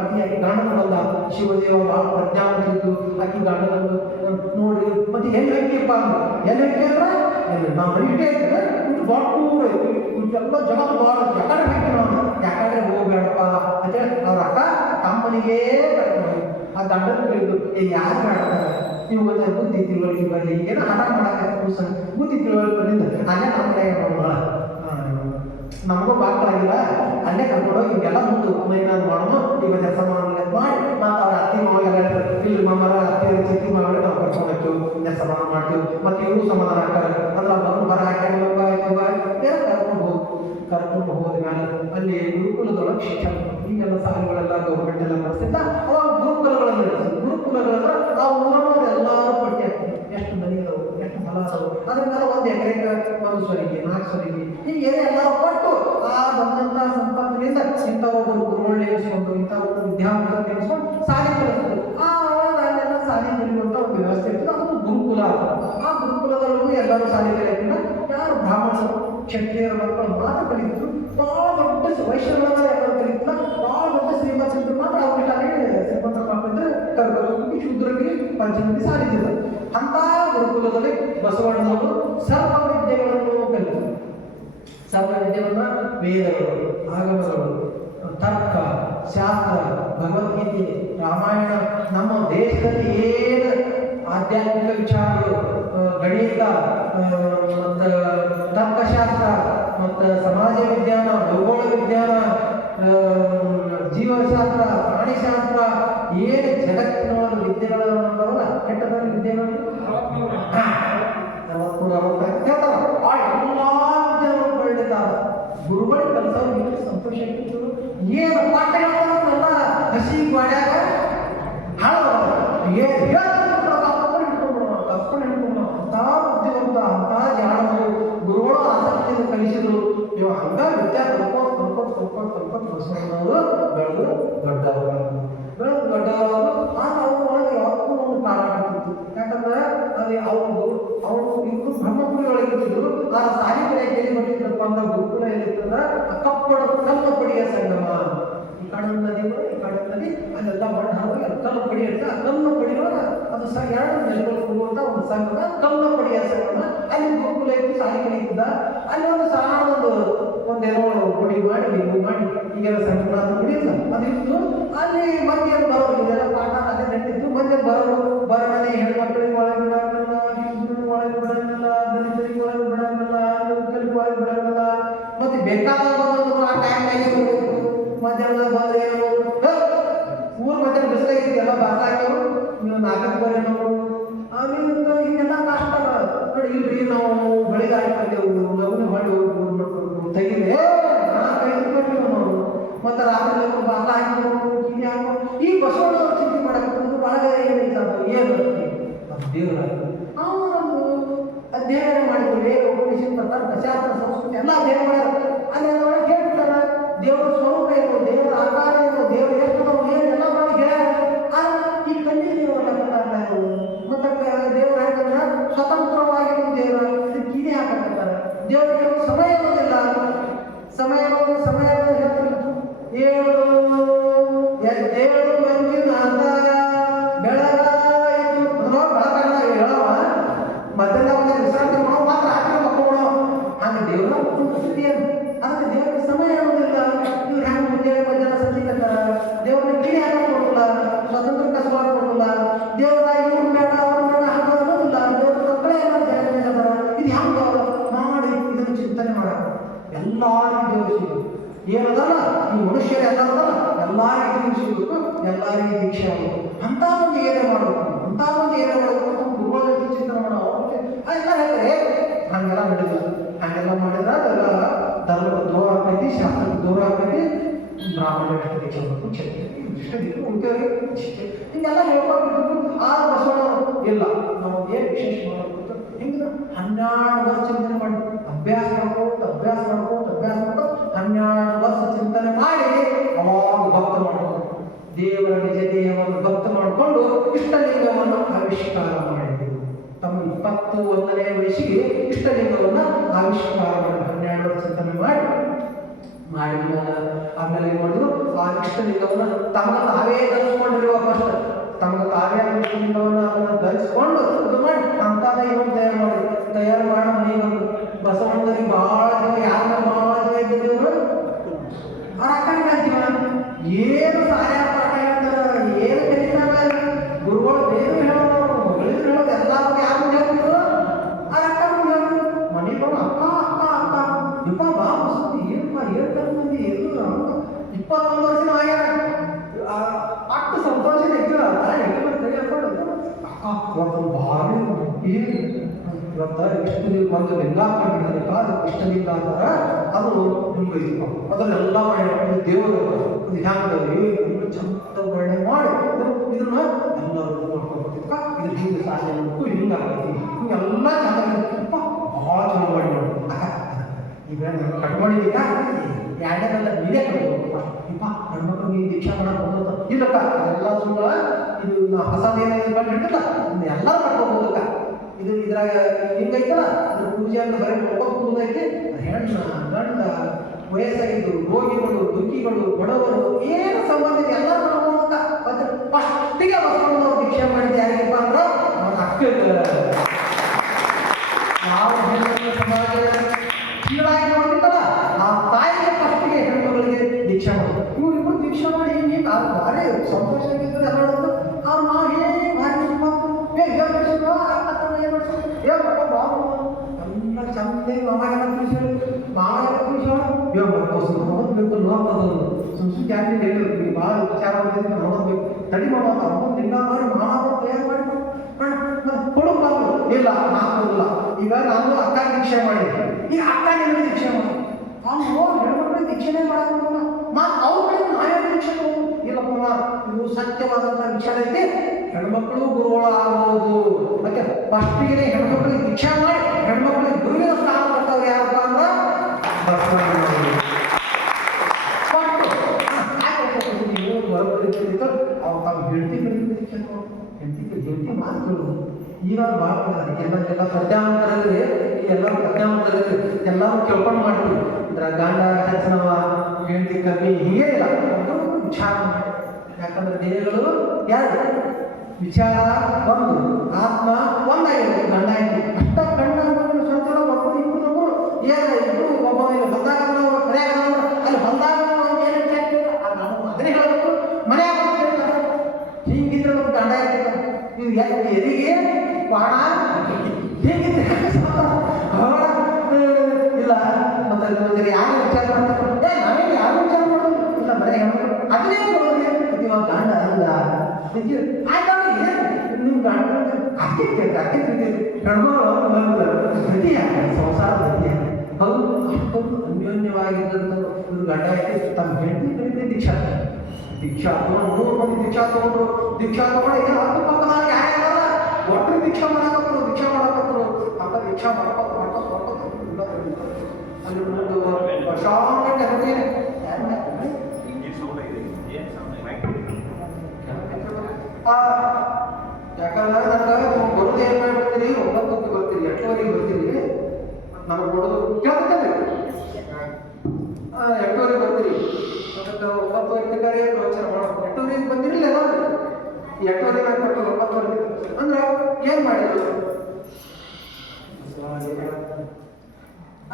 ಅತಿಯಾಗಿ ಗಂಡನ ಬಂದ ಶಿವದೇವ ಭಾಳ ಪ್ರಜ್ಞಾವಂತಿದ್ದು ಆಕಿ ಗಂಡನನ್ನು ನೋಡಿ ಮತ್ತೆ ಎಲ್ಲಿ ಹಾಕಿಪ್ಪ ಎಲ್ಲಿ ಹಾಕಿ ಅಂದ್ರೆ ನಾವು ಮರಿಟೇ ಇದ್ರೆ ಬಾಟೂರು ಎಲ್ಲ ಜಗತ್ತು ಭಾಳ ಯಾಕಡೆ ಹಾಕಿ ನಾವು ಯಾಕಂದ್ರೆ ಹೋಗ್ಬೇಡಪ್ಪ ಅಂತೇಳಿ ಅವ್ರ ಅಕ್ಕ ತಮ್ಮನಿಗೆ ಆ ಗಂಡನ ಕೇಳಿದ್ರು ಯಾರು ಮಾಡ್ತಾರೆ ನೀವು ಮತ್ತೆ ಬುದ್ಧಿ ತಿಳುವಳಿಕೆ ಬರಲಿ ಏನೋ ಹಠ ಮಾಡಕ್ಕೆ ಬುದ್ಧಿ ತಿಳುವಳಿಕೆ ಬಂದಿದ್ದು ಅಲ್ಲೇ ನಮ್ಮ ನಮಗೂ ಬಾಕಲಾಗಿಲ್ಲ ಅಲ್ಲೇ ಕರ್ಕೊಂಡೋಗಿ ಹಿಂಗೆಲ್ಲ ಮುಂದೆ ಮೈನಾದ್ರು ಮಾಡೋಣ ಈಗ ಕೆಲಸ ಮಾಡಿ ಮತ್ತು ಅವ್ರ ಅತ್ತಿ ಮಾವೆಲ್ಲ ಇಲ್ಲಿ ಮಾಮರ ಅತ್ತಿ ಚಿತ್ತಿ ಮಾವಲ್ಲಿ ನಾವು ಕರ್ಕೊಂಡು ಹೋಗ್ತೀವಿ ಕೆಲಸ ಮಾಡ್ತೀವಿ ಮತ್ತು ಇವರು ಸಮಾಧಾನ ಹಾಕ್ತಾರೆ ಅಂದ್ರೆ ಮಗನ ಬರ ಹಾಕಿ ಕರ್ಕೊಂಡು ಹೋದ್ಮೇಲೆ ಅಲ್ಲಿ ಗುರುಕುಲದೊಳಗೆ ಶಿಕ್ಷಣ ಈಗೆಲ್ಲ ಸಾಲುಗಳೆಲ್ಲ ಗೌರ್ಮೆಂಟ್ ಎಲ್ಲ ನಡೆಸಿದ್ದ ಅವಾಗ ಗುರುಕುಲಗಳನ್ನು ನಡೆಸಿ ಗುರುಕುಲಗಳಂದ್ರೆ ಆ ಊರವರು ಎಲ್ಲರೂ ಪಟ್ಟಿ ಹಾಕ್ತಾರೆ ಎಷ್ಟು ಮನೆ ಅದಾವು ಎಷ್ಟು ಹೊಲ ಅದಾವು ಅದ್ರ ಮೇಲೆ 1 ಎಕರೆಗೆ 1 ಸ್ವರಿಗೆ 4 ಸ್ವರಿಗೆ ಹೀಗೆ ಎಲ್ಲರೂ ಕೊಟ್ಟು ಆ ಬಂದಂಥ ಸಂಪಾದನೆಯಿಂದ ಇಂಥವೊಬ್ಬರು ಗುರುಗಳು ನೇಮಿಸ್ಕೊಂಡು ಇಂಥವೊಬ್ಬರು ವಿದ್ಯಾರ್ಥಿಗಳು ನೇಮಿಸ್ಕೊಂಡು ಸಾಲಿ ಕಲಿಸ್ತಾರೆ ಆ ಅಲ್ಲೆಲ್ಲ ಸಾಲಿ ಕಲಿಯುವಂಥ ಒಂದು ವ್ಯವಸ್ಥೆ ಇರ್ತದೆ ಅದು ಗುರುಕುಲ ಆ ಗುರುಕುಲದಲ್ಲೂ ಎಲ್ಲರೂ ಸಾಲಿ ಕಲಿಯೋದ್ರಿಂದ ಯಾರು ಬ್ರಾಹ್ಮಣರು ಕ್ಷತ್ರಿಯರ ಮಕ್ಕಳು ಮಾತ್ರ ಕಲಿತಿದ್ರು ಭಾಳ ದೊಡ್ಡ ವೈಶ್ಯಗಳನ್ನ ಎಲ್ಲರೂ ಕಲಿತಿಲ್ಲ ಭಾಳ ದೊಡ್ಡ ಶ್ರೀಮಂತರು ಮಾತ್ರ ಅವ್ರಿಗೆ ಶ್ರೀಮಂತರ ಮಕ್ಕಳಿದ್ರೆ ಕರ್ಕೊಂಡು ಶೂದ್ರರಿಗೆ ಪಂಚಮಿ ಸಾಲಿದ್ದಿಲ್ಲ ಅಂತ ಗುರುಕುಲದಲ್ಲಿ ಬಸವಣ್ಣನವರು ಸರ್ವ ವಿದ್ಯೆಗಳನ್ನು ಕಲಿತರು ಸರ್ವ ವಿದ್ಯೆಗಳನ್ನ ವೇದಗಳು ಆಗಮಗಳು ತರ್ಕ ಶಾಸ್ತ್ರ ಭಗವದ್ಗೀತೆ ರಾಮಾಯಣ ನಮ್ಮ ದೇಶದಲ್ಲಿ ಏನು ಆಧ್ಯಾತ್ಮಿಕ ವಿಚಾರಗಳು ಗಣಿತ ಮತ್ತು ತರ್ಕಶಾಸ್ತ್ರ ಮತ್ತು ಸಮಾಜ ವಿಜ್ಞಾನ ಭೂಗೋಳ ವಿಜ್ಞಾನ ಜೀವಶಾಸ್ತ್ರ ಪ್ರಾಣಿಶಾಸ್ತ್ರ ಏನು ಜಗತ್ತಿನೊಳಗೆ ವಿದ್ಯೆಗಳನ್ನ ಕೆಟ್ಟದ ವಿದ್ಯೆಗಳು ಎಲ್ಲ ಜನರು ಬೆಳೆದಿದ್ದಾರೆ ಗುರುಗಳಿಗೆ ಕಲಿಸೋರು ಸಂತೋಷ ಇತ್ತು ಏನು ಪಾಠ ಹೇಳ್ತಾರಲ್ಲ ಹಸಿ ಮಾಡ್ಯಾಗ ಹಾಳು ಕರ್ಕೊಂಡು ಹಿಡ್ಕೊಂಡು ಅಂಥ ಬುದ್ಧಿವಂತ ಅಂಥ ಜಾಣರು ಗುರುಗಳು ಆಸಕ್ತಿಯಿಂದ ಕಲಿಸಿದ್ರು ಇವಾಗ ಹಂಗ ವಿದ್ಯಾ ಕಲ್ಕೊಂಡು ಬಸವಣ್ಣವರು ಬೆಳೆದು ದೊಡ್ಡವರು ಅವ್ರ ಒಳಗೆ ಯಾವತ್ತೂ ಒಂದು ಕಾರಣ ಆಗ್ತಿತ್ತು ಯಾಕಂದ್ರೆ ಅದು ಅವರು ಇಬ್ಬರು ಬ್ರಹ್ಮಪುರಿ ಒಳಗೆ ಇರ್ತಿದ್ರು ಆ ಸಾಲಿ ಕಡೆ ಕೇಳಿ ಬರ್ತಿದ್ರಪ್ಪ ಅಂದ್ರೆ ಗುರುಕುಲ ಎಲ್ಲಿರ್ತದ ಕಲ್ಲಪಡಿಯ ಸಂಗಮ ಈ ಕಡಲ ನದಿಗಳು ಈ ಕಡಲ ನದಿ ಅಲ್ಲೆಲ್ಲ ಮಣ್ಣು ಹಾಕಿ ಕಲ್ಲಪಡಿ ಅಂತ ಕಲ್ಲಪಡಿ ಒಳಗೆ ಅದು ಎರಡು ನದಿಗಳು ಕೊಡುವಂಥ ಒಂದು ಸಂಗಮ ಕಲ್ಲಪಡಿಯ ಸಂಗಮ ಅಲ್ಲಿ ಗುರುಕುಲ ಇತ್ತು ಸಾಲಿ ಕಲಿತಿದ್ದ ಅಲ್ಲಿ ಒಂದು ಸಣ್ಣ ಒಂದೇನೋ ಪುಡಿ ಮಾಡಿ ಈಗೆಲ್ಲ ಸಂಗಮ ಕುಡಿಯುತ್ತ ಅದಿತ್ತು ಅಲ್ಲಿ ಮಂದಿ ಬರೋರು ಇದೆಲ್ಲ ಪಾಠ ಅದೇ ನಡೀತಿತ್ತು ಮಂದಿ ಬರೋರು ಬರೋಣನೆ ಹೆಣ್ಮಕ್ಳಿಗೆ ಒಳಗೆ ಬಿಡಂಗಿಲ್ಲ ಒಳಗೆ ಬಿಡಂಗಿಲ್ಲ ದಲಿತರಿಗೆ ಒಳಗೆ ಬಿಡಂಗಿಲ್ಲ ಯುವಕರಿಗೆ ಒಳಗೆ ಬಿಡಂಗಿಲ್ಲ ಮತ್ತೆ ಬೇಕಾದ ಆ ಟೈಮ್ನಾಗೆ ಮಧ್ಯಾಹ್ನ ಬಂದ್ರೆ ಊರ್ ಮಧ್ಯ ಬಿಸಿಲಾಗಿದೆಯಲ್ಲ ಬಾಸಾಗ್ಯವು ನೀವು 4 ನಾವು ಆಮೇಲೆ ಹಿಂಗೆಲ್ಲ ಕಷ್ಟ ನೋಡಿ. ಇಲ್ರಿ ನಾವು ಹೊಳಿಗೆ ಹಾಕಿದ್ದೆವು ಲಗ್ನ ಹೊಳ್ಳಿ ತೆಗಿದೆ ಮತ್ತೆ ರಾತ್ರಿ ಬಾಲ ಹಾಕಿ ಈ ಬಸವಣ್ಣವ್ರು ಚಿಂತೆ ಮಾಡಬೇಕು ಭಾಳ ಏನು ದೇವರ ಅಧ್ಯಯನ ಮಾಡಿದ್ವಿ ಉಪನಿಷತ್ ಪ್ರಕಾರ ದಶಾಸ್ತ್ರ ಸಂಸ್ಕೃತಿ ಎಲ್ಲ ಅಧ್ಯಯನ ಮಾಡ್ಯಾರ. ಅಲ್ಲಿ ಹೇಳ್ಬಿಟ್ಟಾರ ದೇವರ ಸ್ವರೂಪ ಏನು, ದೇವರ ಆಕಾರ ಏನು, ದೇವರು ಎಷ್ಟು ನಾವು ಏನೆಲ್ಲ ಮಾಡಿ ಹೇಳ್ಯಾರ. ಈ ಕಣ್ಣಿಗೆ ದೇವರ ಮತ್ತೆ ದೇವರ ಹಾಕಂದ್ರೆ ಸ್ವತಂತ್ರವಾಗಿ ದೇವರ ಕಿಡಿ ಹಾಕಂತಾರೆ. ದೇವರಿಗೆ ಸಮಯ ಇರೋದಿಲ್ಲ. ಸಮಯ ಹೇಳ್ತಿಲ್ಲ. ಏಳು ಮಂಜುನಾಥ ಬೆಳಗಾಯಿತು ಬೆಳಕಾಗ ಹೇಳವ ಮಧ್ಯಾಹ್ನ ವಿಶ್ರಾಂತಿ ಮಾಡೋ ಮಾತ್ರ ರಾತ್ರಿ ಮಕ್ಕಳು ಹಂಗೆ ದೇವರ ಅದಕ್ಕೆ ದೇವರಿಗೆ ಸಮಯ ಇರೋದಿಲ್ಲ. ಇವ್ರು ಹೆಂಗೆ ಮುಂಜಾನೆ ಮಧ್ಯಾಹ್ನ ಸಂಜೆ ಕಟ್ಟಾರ. ದೇವ್ರನ್ನ ಕಿಡಿ ಹಾಕಿ ಕೊಡೋಲ್ಲ, ಸ್ವತಂತ್ರ ಕಸಬಾರ ಕೊಡೋಲ್ಲ. ದೇವರ ಇವ್ರ ಬೇಡ ಅವ್ರ ಬೇಡ ಹಾಗೆ ಅನ್ನೋದಿಲ್ಲ. ದೇವ್ರ ಮಕ್ಕಳೇ ಎಲ್ಲ ಜಗತ್ತಿನ ಇದು ಹೆಂಗೆ ಮಾಡಿ ಇದನ್ನು ಚಿಂತನೆ ಮಾಡ ಎಲ್ಲರಿಗೂ ದೇವರು ಸಿಗೋದು ಏನದಲ್ಲ. ಈ ಮನುಷ್ಯರು ಎಲ್ಲದಲ್ಲ ಎಲ್ಲರಿಗೂ ದೇವರು ಸಿಗಬೇಕು, ಎಲ್ಲರಿಗೂ ದೀಕ್ಷೆ ಆಗಬೇಕು. ಅಂತ ಒಂದು ಏನೇ ಮಾಡಬೇಕು, ಅಂತ ಒಂದು ಏನೇ ಮಾಡಬೇಕು ಗುರುಗಳ ಚಿಂತನೆ ಮಾಡೋ ಎಲ್ಲ ಹೇಳ್ತಾರೆ. ಹಂಗೆಲ್ಲ ಮಾಡಿಲ್ಲ. ಹಂಗೆಲ್ಲ ಮಾಡಿದ್ರೆ ಅದೆಲ್ಲ ಧರ್ಮದ ದೂರ ಆಗ್ತೈತಿ, ಶಾಸ್ತ್ರದ ದೂರ ಆಗ್ತೈತಿ. ಬ್ರಾಹ್ಮಣ ದೀಕ್ಷೆ ಮಾಡಬೇಕು, ಕ್ಷತ್ರಿಯ ಇಷ್ಟ ದಿಕ್ಕು ಉಳಿತೇವೆ ಹಿಂಗೆಲ್ಲ ಹೇಳ್ಕೊಂಡು ಆ ಬಸವಣ್ಣವರು ಇಲ್ಲ ನಾವು ಏನು ವಿಶೇಷ ಮಾಡಬೇಕು ಹಿಂಗೆ 12 ವರ್ಷ ಚಿಂತನೆ ಮಾಡಿ ಅಭ್ಯಾಸ ಮಾಡ್ಕೊಂಡು 12 ವರ್ಷ ಚಿಂತನೆ ಮಾಡಿ ಅವಾಗ ಭಕ್ತ ಮಾಡ್ಕೊಂಡು ದೇವರ ನಿಜ ದೇಹವನ್ನು ಭಕ್ತ ಮಾಡಿಕೊಂಡು ಇಷ್ಟಲಿಂಗವನ್ನು ಆವಿಷ್ಕಾರ ಮಾಡಿದರು. ತಮ್ಮ 21ನೇ ವಯಸ್ಸಿಗೆ ಇಷ್ಟಲಿಂಗವನ್ನು ಆವಿಷ್ಕಾರ ಮಾಡಿ 12 ವರ್ಷ ಚಿಂತನೆ ಮಾಡಿ ಆಮೇಲೆ ಏನು ಮಾಡಿದ್ರು ಆ ಇಷ್ಟಲಿಂಗವನ್ನು ತಮಗೆ ತಾವೇ ಧರಿಸ್ಕೊಂಡಿರುವ ಫಸ್ಟ್ ತಮಗೆ ತಾವೇ ಇಷ್ಟಲಿಂಗವನ್ನು ಅದನ್ನು ಧರಿಸ್ಕೊಂಡು ಇದು ಮಾಡಿ ಅಂತಾದ ಇನ್ನೊಂದು ತಯಾರು ಮಾಡಿ ಮನೆಗೆ ಬಂದು ಬಸವಣ್ಣನಿಗೆ ಭಾಳ ಜನ ಯಾರನ್ನ ಭಾಳ ಜನ ಇದ್ದಿದ್ದವರು ಅವ್ರ ಅಕ್ಕನ ಜೀವನ ಏನು ಸಾರ್ಯಾರ ಪಾಠ ಹೇಳ್ತಾರೆ, ಏನು ಕಲಿತಾರೆ ಗುರುಗಳು ಬೇರೆ ಹೇಳೋರು ಹೇಳಿದ್ರು ಹೇಳೋದು ಎಲ್ಲರೂ ಯಾರು ಹೇಳ್ತಿದ್ರು ಅವ್ರ ಅಕ್ಕನ ಹೇಳ್ತಿದ್ರು ಮನೆಗೆ ಬಂದು ಅಕ್ಕ ಅಕ್ಕ ಅಕ್ಕ ಇಪ್ಪ ಬಾ ಮಸೂತಿ ಏನಪ್ಪ ಹೇಳ್ತಾರೆ ಮಂದಿ ಎಲ್ಲೂ 21 ವರ್ಷ ಆಗ್ಯಾರ ಅಷ್ಟು ಸಂತೋಷ ಇರ್ತೀರ ಅಕ್ಕ ಇವತ್ತು ಭಾರಿ ಏನು ಇವತ್ತ ಇಷ್ಟಲಿಂಗ ಒಂದು ಲಿಂಗ ಹಾಕೊಂಡಿದ್ದಕ್ಕ ಅದಕ್ಕೆ ಇಷ್ಟಲಿಂಗ ಅಂತಾರ. ಅದು ನಿಮ್ಗೆ ಅದನ್ನೆಲ್ಲ ಮಾಡಿ ದೇವರು ಅದು ಹ್ಯಾಂಗಲ್ಲಿ ಚಂದ ವರ್ಣೆ ಮಾಡಿ ಇದನ್ನ ಎಲ್ಲರೂ ಮಾಡ್ಕೊಂಡ್ಬಿಟ್ಟಿದ್ಕ ಇದು ಹಿಂಗೆ ಸಾಧ್ಯ ಮಾಡ್ಬೇಕು ಹಿಂಗೆ ಆಗ್ತೈತಿ ಹಿಂಗೆಲ್ಲ ಚಂದ ಭಾಳ ಚಂದ ಮಾಡಿ ಮಾಡು ಈಗ ನಾನು ಕಟ್ ಮಾಡಿದ್ದೀಗ ಎರಡನೆಲ್ಲ ನೀರೇ ಕಟ್ಬೇಕು ಇಪ್ಪ ಹೆಣ್ಮಕ್ಳು ನೀವು ದೀಕ್ಷಾ ಮಾಡಕ್ಕೆ ಹೋಗ್ತದ ಇಲ್ಲಕ್ಕ ಅದೆಲ್ಲ ಸುಳ್ಳ ಇದು ಹೊಸದೇನೇನು ಕಂಡಿರ್ತಲ್ಲ ಇದನ್ನ ಎಲ್ಲರೂ ಕಟ್ಕೋಬೋದಕ್ಕ ಇದು ಇದ್ರಾಗ ಹಿಂಗೈತಲ್ಲ ಅದ್ರ ಪೂಜೆಯನ್ನು ಬರೀ ನೋಡ್ಕೊಂಡ್ಬುದೈತಿ ಹೆಣ್ಣ ಗಂಡ ವಯಸ್ಸಾಗಿದ್ದು ರೋಗಿಗಳು ದುಃಖಿಗಳು ಬಡವರು ಏನು ಸಂಬಂಧ ಇದೆ ಎಲ್ಲರೂ ಮಾಡ್ಬೋದಕ್ಕ ಮತ್ತೆ ಫಸ್ಟಿಗೆ ಬಸವಣ್ಣವ್ರು ದೀಕ್ಷೆ ಮಾಡಿದ್ದು ಯಾರಿಗಪ್ಪ ಅಂದ್ರೆ ಅವ್ರ ಅಕ್ಕ ನಾವು ಹೆಣ್ಣು ಸಮಾಜ ಕೀಳಾಗಿ ನೋಡಿರ್ತಲ್ಲ ಆ ತಾಯಿಗೆ ಫಸ್ಟಿಗೆ ಹೆಣ್ಣುಗಳಿಗೆ ದೀಕ್ಷೆ ಮಾಡೋದು ಇವ್ರಿಬ್ರು ದೀಕ್ಷೆ ಮಾಡಿ ಹಿಂಗೆ ಭಾರಿ ಸಂತೋಷ ಆಗಿದ್ದು ಎಲ್ಲ ನೋಡೋದು ಅವ್ರು ನಾವು ಹೇಗೆ ಭಾರಿ ಎಲ್ಲ ಚಂದ ಮಾಮಾಗೆಲ್ಲ ತಿಳಿಸೋದು ಮಾವೆಲ್ಲ ತಿಳಿಸೋದು ನೋಡ್ಬೇಕು ನೋಡ್ತದ ಸುಮ್ಸು ಕ್ಯಾಬಿನ್ ಹೇಳಿ ಭಾಳ ವಿಚಾರ ಮಾಡ್ತಿದ್ವಿ ನೋಡಬೇಕು ತಡಿ ಮಾಮ ಅಮ್ಮನ ಲಿಂಗ ಮಾಡಿ ಮಾಮ ತಯಾರು ಮಾಡಿ ಕೊಡೋಕ್ಕಾಗಲ್ಲ ಇಲ್ಲ ನಾನು ಇಲ್ಲ ಈಗ ನಾನು ಅಕ್ಕ ದೀಕ್ಷೆ ಮಾಡಿದ್ದೆ ಈಗ ಅಕ್ಕ ನಿಮಗೆ ದೀಕ್ಷೆ ಮಾಡಿ ಅವ್ನು ಹೆಣ್ಮಕ್ಳಿಗೆ ದೀಕ್ಷೆನೇ ಮಾಡೋದು ಅವ್ರ ಕಡೆ ನಾವೇ ದೀಕ್ಷೆ ಇಲ್ಲಪ್ಪ ಇವು ಸತ್ಯವಾದಂಥ ವಿಚಾರ ಐತಿ ಹೆಣ್ಮಕ್ಳು ಗುರುಗಳು ಆಗ್ಬೋದು ಮತ್ತೆ ಫಸ್ಟಿಗೆ ಹೆಣ್ಮಕ್ಳಿಗೆ ದೀಕ್ಷೆ ಮಾಡಿ ಹೆಣ್ಮಕ್ಳಿಗೆ ಗುರುವಿನ ಸ್ಥಾನ ಕೊಟ್ಟವ್ರು ಯಾರಪ್ಪ ಅಂದ್ರೆ ಅವ್ರು ತಮ್ಮ ಹೆಂಡತಿ ಮಾತುಗಳು ಈಗ ಭಾಳ ಎಲ್ಲ ಪದ್ಯಾಂತರಲ್ಲಿ ಎಲ್ಲರೂ ಪದ್ಯಾಂತರಲ್ಲಿ ಎಲ್ಲರೂ ಕೇಳ್ಕೊಂಡು ಮಾಡ್ತೀವಿ ಇದ್ರ ಗಂಡ ಹೆಚ್ಚನವ ಹೆಂಡತಿ ಕಮ್ಮಿ ಹೀಗೆ ಇಲ್ಲ ವಿಚಾರ ಮಾಡಿ ಯಾಕಂದ್ರೆ ದೇಹಗಳು ಎರಡು ವಿಚಾರ ಒಂದು ಆತ್ಮ ಒಂದಾಗಿದೆ ಗಂಡ ಆಯ್ತು ಅಷ್ಟ ಗಂಡ ಸ್ವಂತ ಒಬ್ಬರು ಇಬ್ಬರು ಏನು ಇಬ್ಬರು ಒಬ್ಬ ಹೊಂದಾಗ ಮನೆಯಾಗ ಅಲ್ಲಿ ಹೊಂದಾಗ ಏನು ಅದನ್ನೇ ಹೇಳಬೇಕು ಮನೆಯಾಗ ಹೀಗಿದ್ರೆ ಒಂದು ಗಂಡ ಇರ್ತದೆ ನೀವು ಎದಿಗೆ ಬಾಣ ಹೇಗಿದ್ರೆ ಇಲ್ಲ ಮತ್ತೆ ಯಾರು ವಿಚಾರ ಮಾಡ್ತಾರೆ ನಾವೇನು ಯಾರು ವಿಚಾರ ಮಾಡೋದು ಇಲ್ಲ ಬರೀ ಹೆಣ್ಮಕ್ಳು ಇವಾಗ ಗಂಡ ಅಂದ ಆಯ್ತಲ್ಲ ಏನು ನಿಮ್ಮ ಗಂಡ ಅಕ್ಕಿ ಗತಿಯ ಸಂಸಾರ ಗತಿಯ ಹೌದು ಅಷ್ಟೊಂದು ಅನ್ಯೋನ್ಯವಾಗಿದ್ದಂಥ ಇವ್ರು ಗಂಡ ಆಯ್ತು ತಮ್ಮ ಹೆಂಡತಿ ಕಡಿಮೆ ದೀಕ್ಷಾ ತಗೊಂಡು 3 ಮಂದಿ ದೀಕ್ಷಾ ತಗೊಂಡು ಈಗ ಹತ್ತು ಪಕ್ಕದಾಗ ಯಾರ್ಯಾರ ಒಟ್ಟರು ದೀಕ್ಷಾ ಮಾಡಕತ್ತರು ಅಪ್ಪ ದೀಕ್ಷಾ ಮಾಡ್ಕೊತ ಅಲ್ಲಿ ಒಂದು ಶಾಂತ ಯಾಕಂದ್ರೆ ನನಗೆ ಬರೋದು ಏನು ಮಾಡ್ಬಿಡ್ತೀರಿ 9ಕ್ಕೆ ಬರ್ತೀರಿ 8ವರೆಗೆ ಬರ್ತೀರಿ ನಮಗೆ ಬರೋದು ಕೇಳ್ತೇನೆ 8ವರೆಗೆ ಬರ್ತೀರಿ ಅದಕ್ಕೆ 9ವರೆ ತನಕ ಪ್ರವಚನ ಮಾಡೋದು 8ವರೆಗೆ ಬಂದಿರಲಿಲ್ಲ ಎಲ್ಲರೂ 8ವರೆಗೆ ಹಾಕ್ಬಿಟ್ಟು 9ವರೆಗೆ ಅಂದ್ರೆ ಏನು ಮಾಡಿದ್ರು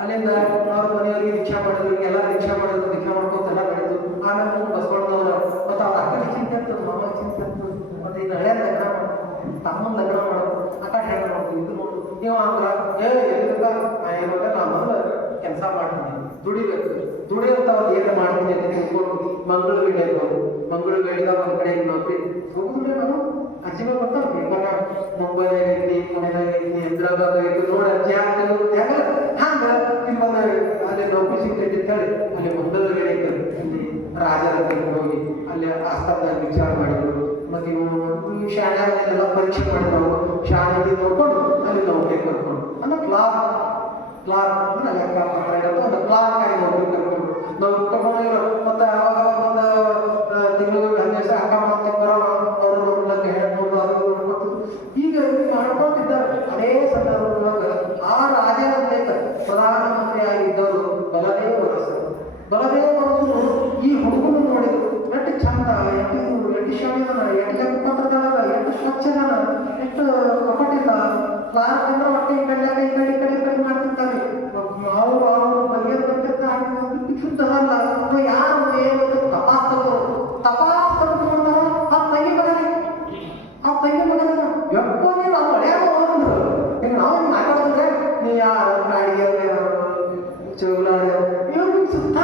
ಅಲ್ಲಿಂದ ಅವ್ರ ಮನೆಯವರಿಗೆ ದೀಕ್ಷಾ ಮಾಡಿದ್ರು ಎಲ್ಲ ದೀಕ್ಷಾ ಮಾಡ್ಕೊತ ಎಲ್ಲ ಮಾಡಿದ್ರು ಆಮೇಲೆ ನಾವು ಬಸವಣ್ಣನವರು ಮತ್ತು ಅವ್ರ ಅಕ್ಕನ ಚಿಂತೆ ಆಗ್ತದೆ ಮಾಮ ಚಿಂತೆ ಆಗ್ತದೆ ಮತ್ತು ಇನ್ನು ಹಳೆಯ ಲಗ್ನ ಮಾಡೋದು ತಮ್ಮನ ಲಗ್ನ ಮಾಡೋದು ಆ ಕಡೆ ಹೇಳ ಮಾಡ್ತೀವಿ ಇದು ನೋಡು ನೀವು ಅಂದ್ರೆ ಎಲ್ಲಿಂದ ಏನಂದ್ರೆ ನಾ ಮೊದಲು ಕೆಲಸ ಮಾಡ್ತೀನಿ ದುಡಿಯಂತ ಅವ್ರು ಏನು ಮಾಡ್ತೀನಿ ಅಂತ ತಿಳ್ಕೊಂಡು ಮಂಗಳೂರಿಗೆ ಹೇಳ್ಬೋದು ಮಂಗಳೂರಿದಾಗ ಒಂದು ಕಡೆ ನೌಕರಿ ಹೋಗುದ್ರೆ ನಾನು ಅಜ್ಜಿಗೆ ಬರ್ತಾನೆ ಇವಾಗ ಮುಂಬೈದಾಗ ಐತಿ ಪುಣೆದಾಗ ಐತಿ ಹೈದ್ರಾಬಾದ್ ಐತಿ ನೋಡಿ ಅಜ್ಜಿ ಆಗ್ತದೆ ಹಂಗೆ ಇವಾಗ ಅಲ್ಲಿ ನೌಕರಿ ಸಿಗ್ತೈತಿ ಅಂತ ಹೇಳಿ ಅಲ್ಲಿ ಮಂಗಳೂರಿಗೆ ಐತೆ ಅಲ್ಲಿ ರಾಜರ ಹೋಗಿ ಅಲ್ಲಿ ಆಸ್ಥಾನದಾಗ ವಿಚಾರ ಮಾಡಿದ್ರು ಮತ್ತೆ ಇವು ಶಾಲೆಲ್ಲ ಪರೀಕ್ಷೆ ಮಾಡಿದವರು ಶಾಲೆಗೆ ನೋಡ್ಕೊಂಡು ಅಲ್ಲಿ ನೌಕರಿ ಕರ್ಕೊಂಡು ಅಂದ್ರೆ ಕ್ಲಾರ್ಕ್ ಅಂದ್ರೆ ಲೆಕ್ಕ ಪತ್ರ ಇಡೋದು ಒಂದು ಕ್ಲಾರ್ಕ್ ಆಗಿ ನೌಕರಿ ಕರ್ಕೊಂಡು ನಾವು ತಗೊಂಡು ಮತ್ತೆ ಅವಾಗ ಒಂದು ತಿಂಗಳು 10 ದಿವಸ ಅಕ್ಕ ಮಾಡ್ತಿರ್ತಾರ ಅವರು ಹೇಳ್ಬೋದು ಅದು ಈಗ ಮಾಡ್ಕೊತಿದ್ದಾರೆ ಅದೇ ಸಂದರ್ಭದೊಳಗೆ ಆ ರಾಜನಂತ ಪ್ರಧಾನಮಂತ್ರಿ ಆಗಿದ್ದವರು ಬಲದೇವರಸರು ಈ ಹುಡುಗನ ನೋಡಿದ್ರು ಎಷ್ಟು ಚಂದ ಎಷ್ಟು ಶಾಲೆದನ ಎಷ್ಟು ಲೆಕ್ಕಪತ್ರದನ ಎಷ್ಟು ಸ್ವಚ್ಛದನ ಎಷ್ಟು ಕಪಟಿಲ್ಲ ಕ್ಲಾರ್ಕ್ ಅಂದ್ರೆ ಒಟ್ಟೆ ಈ ಕಡೆ ಮಾಡ್ತಿರ್ತಾರೆ ಅವರು ಬಗ್ಗೆ ಬರ್ತಿರ್ತಾರೆ ಶುದ್ಧವಲ್ಲ ಯಾರು ಏನು ತಪಾಸ್ ತಗೊಂಡು ಆ ತಂಗಿ ಮಗನ ಎಪ್ಪೋ ನೀವು ಹಳೆಯ ಅಂದ್ರು ಈಗ ನಾವು ಮಾತಾಡಿದ್ರೆ ನೀವು ಯಾರು ಅಡಿಗೆ ಚೌಲಾಡಿ ಇವ್ರು ಸುತ್ತ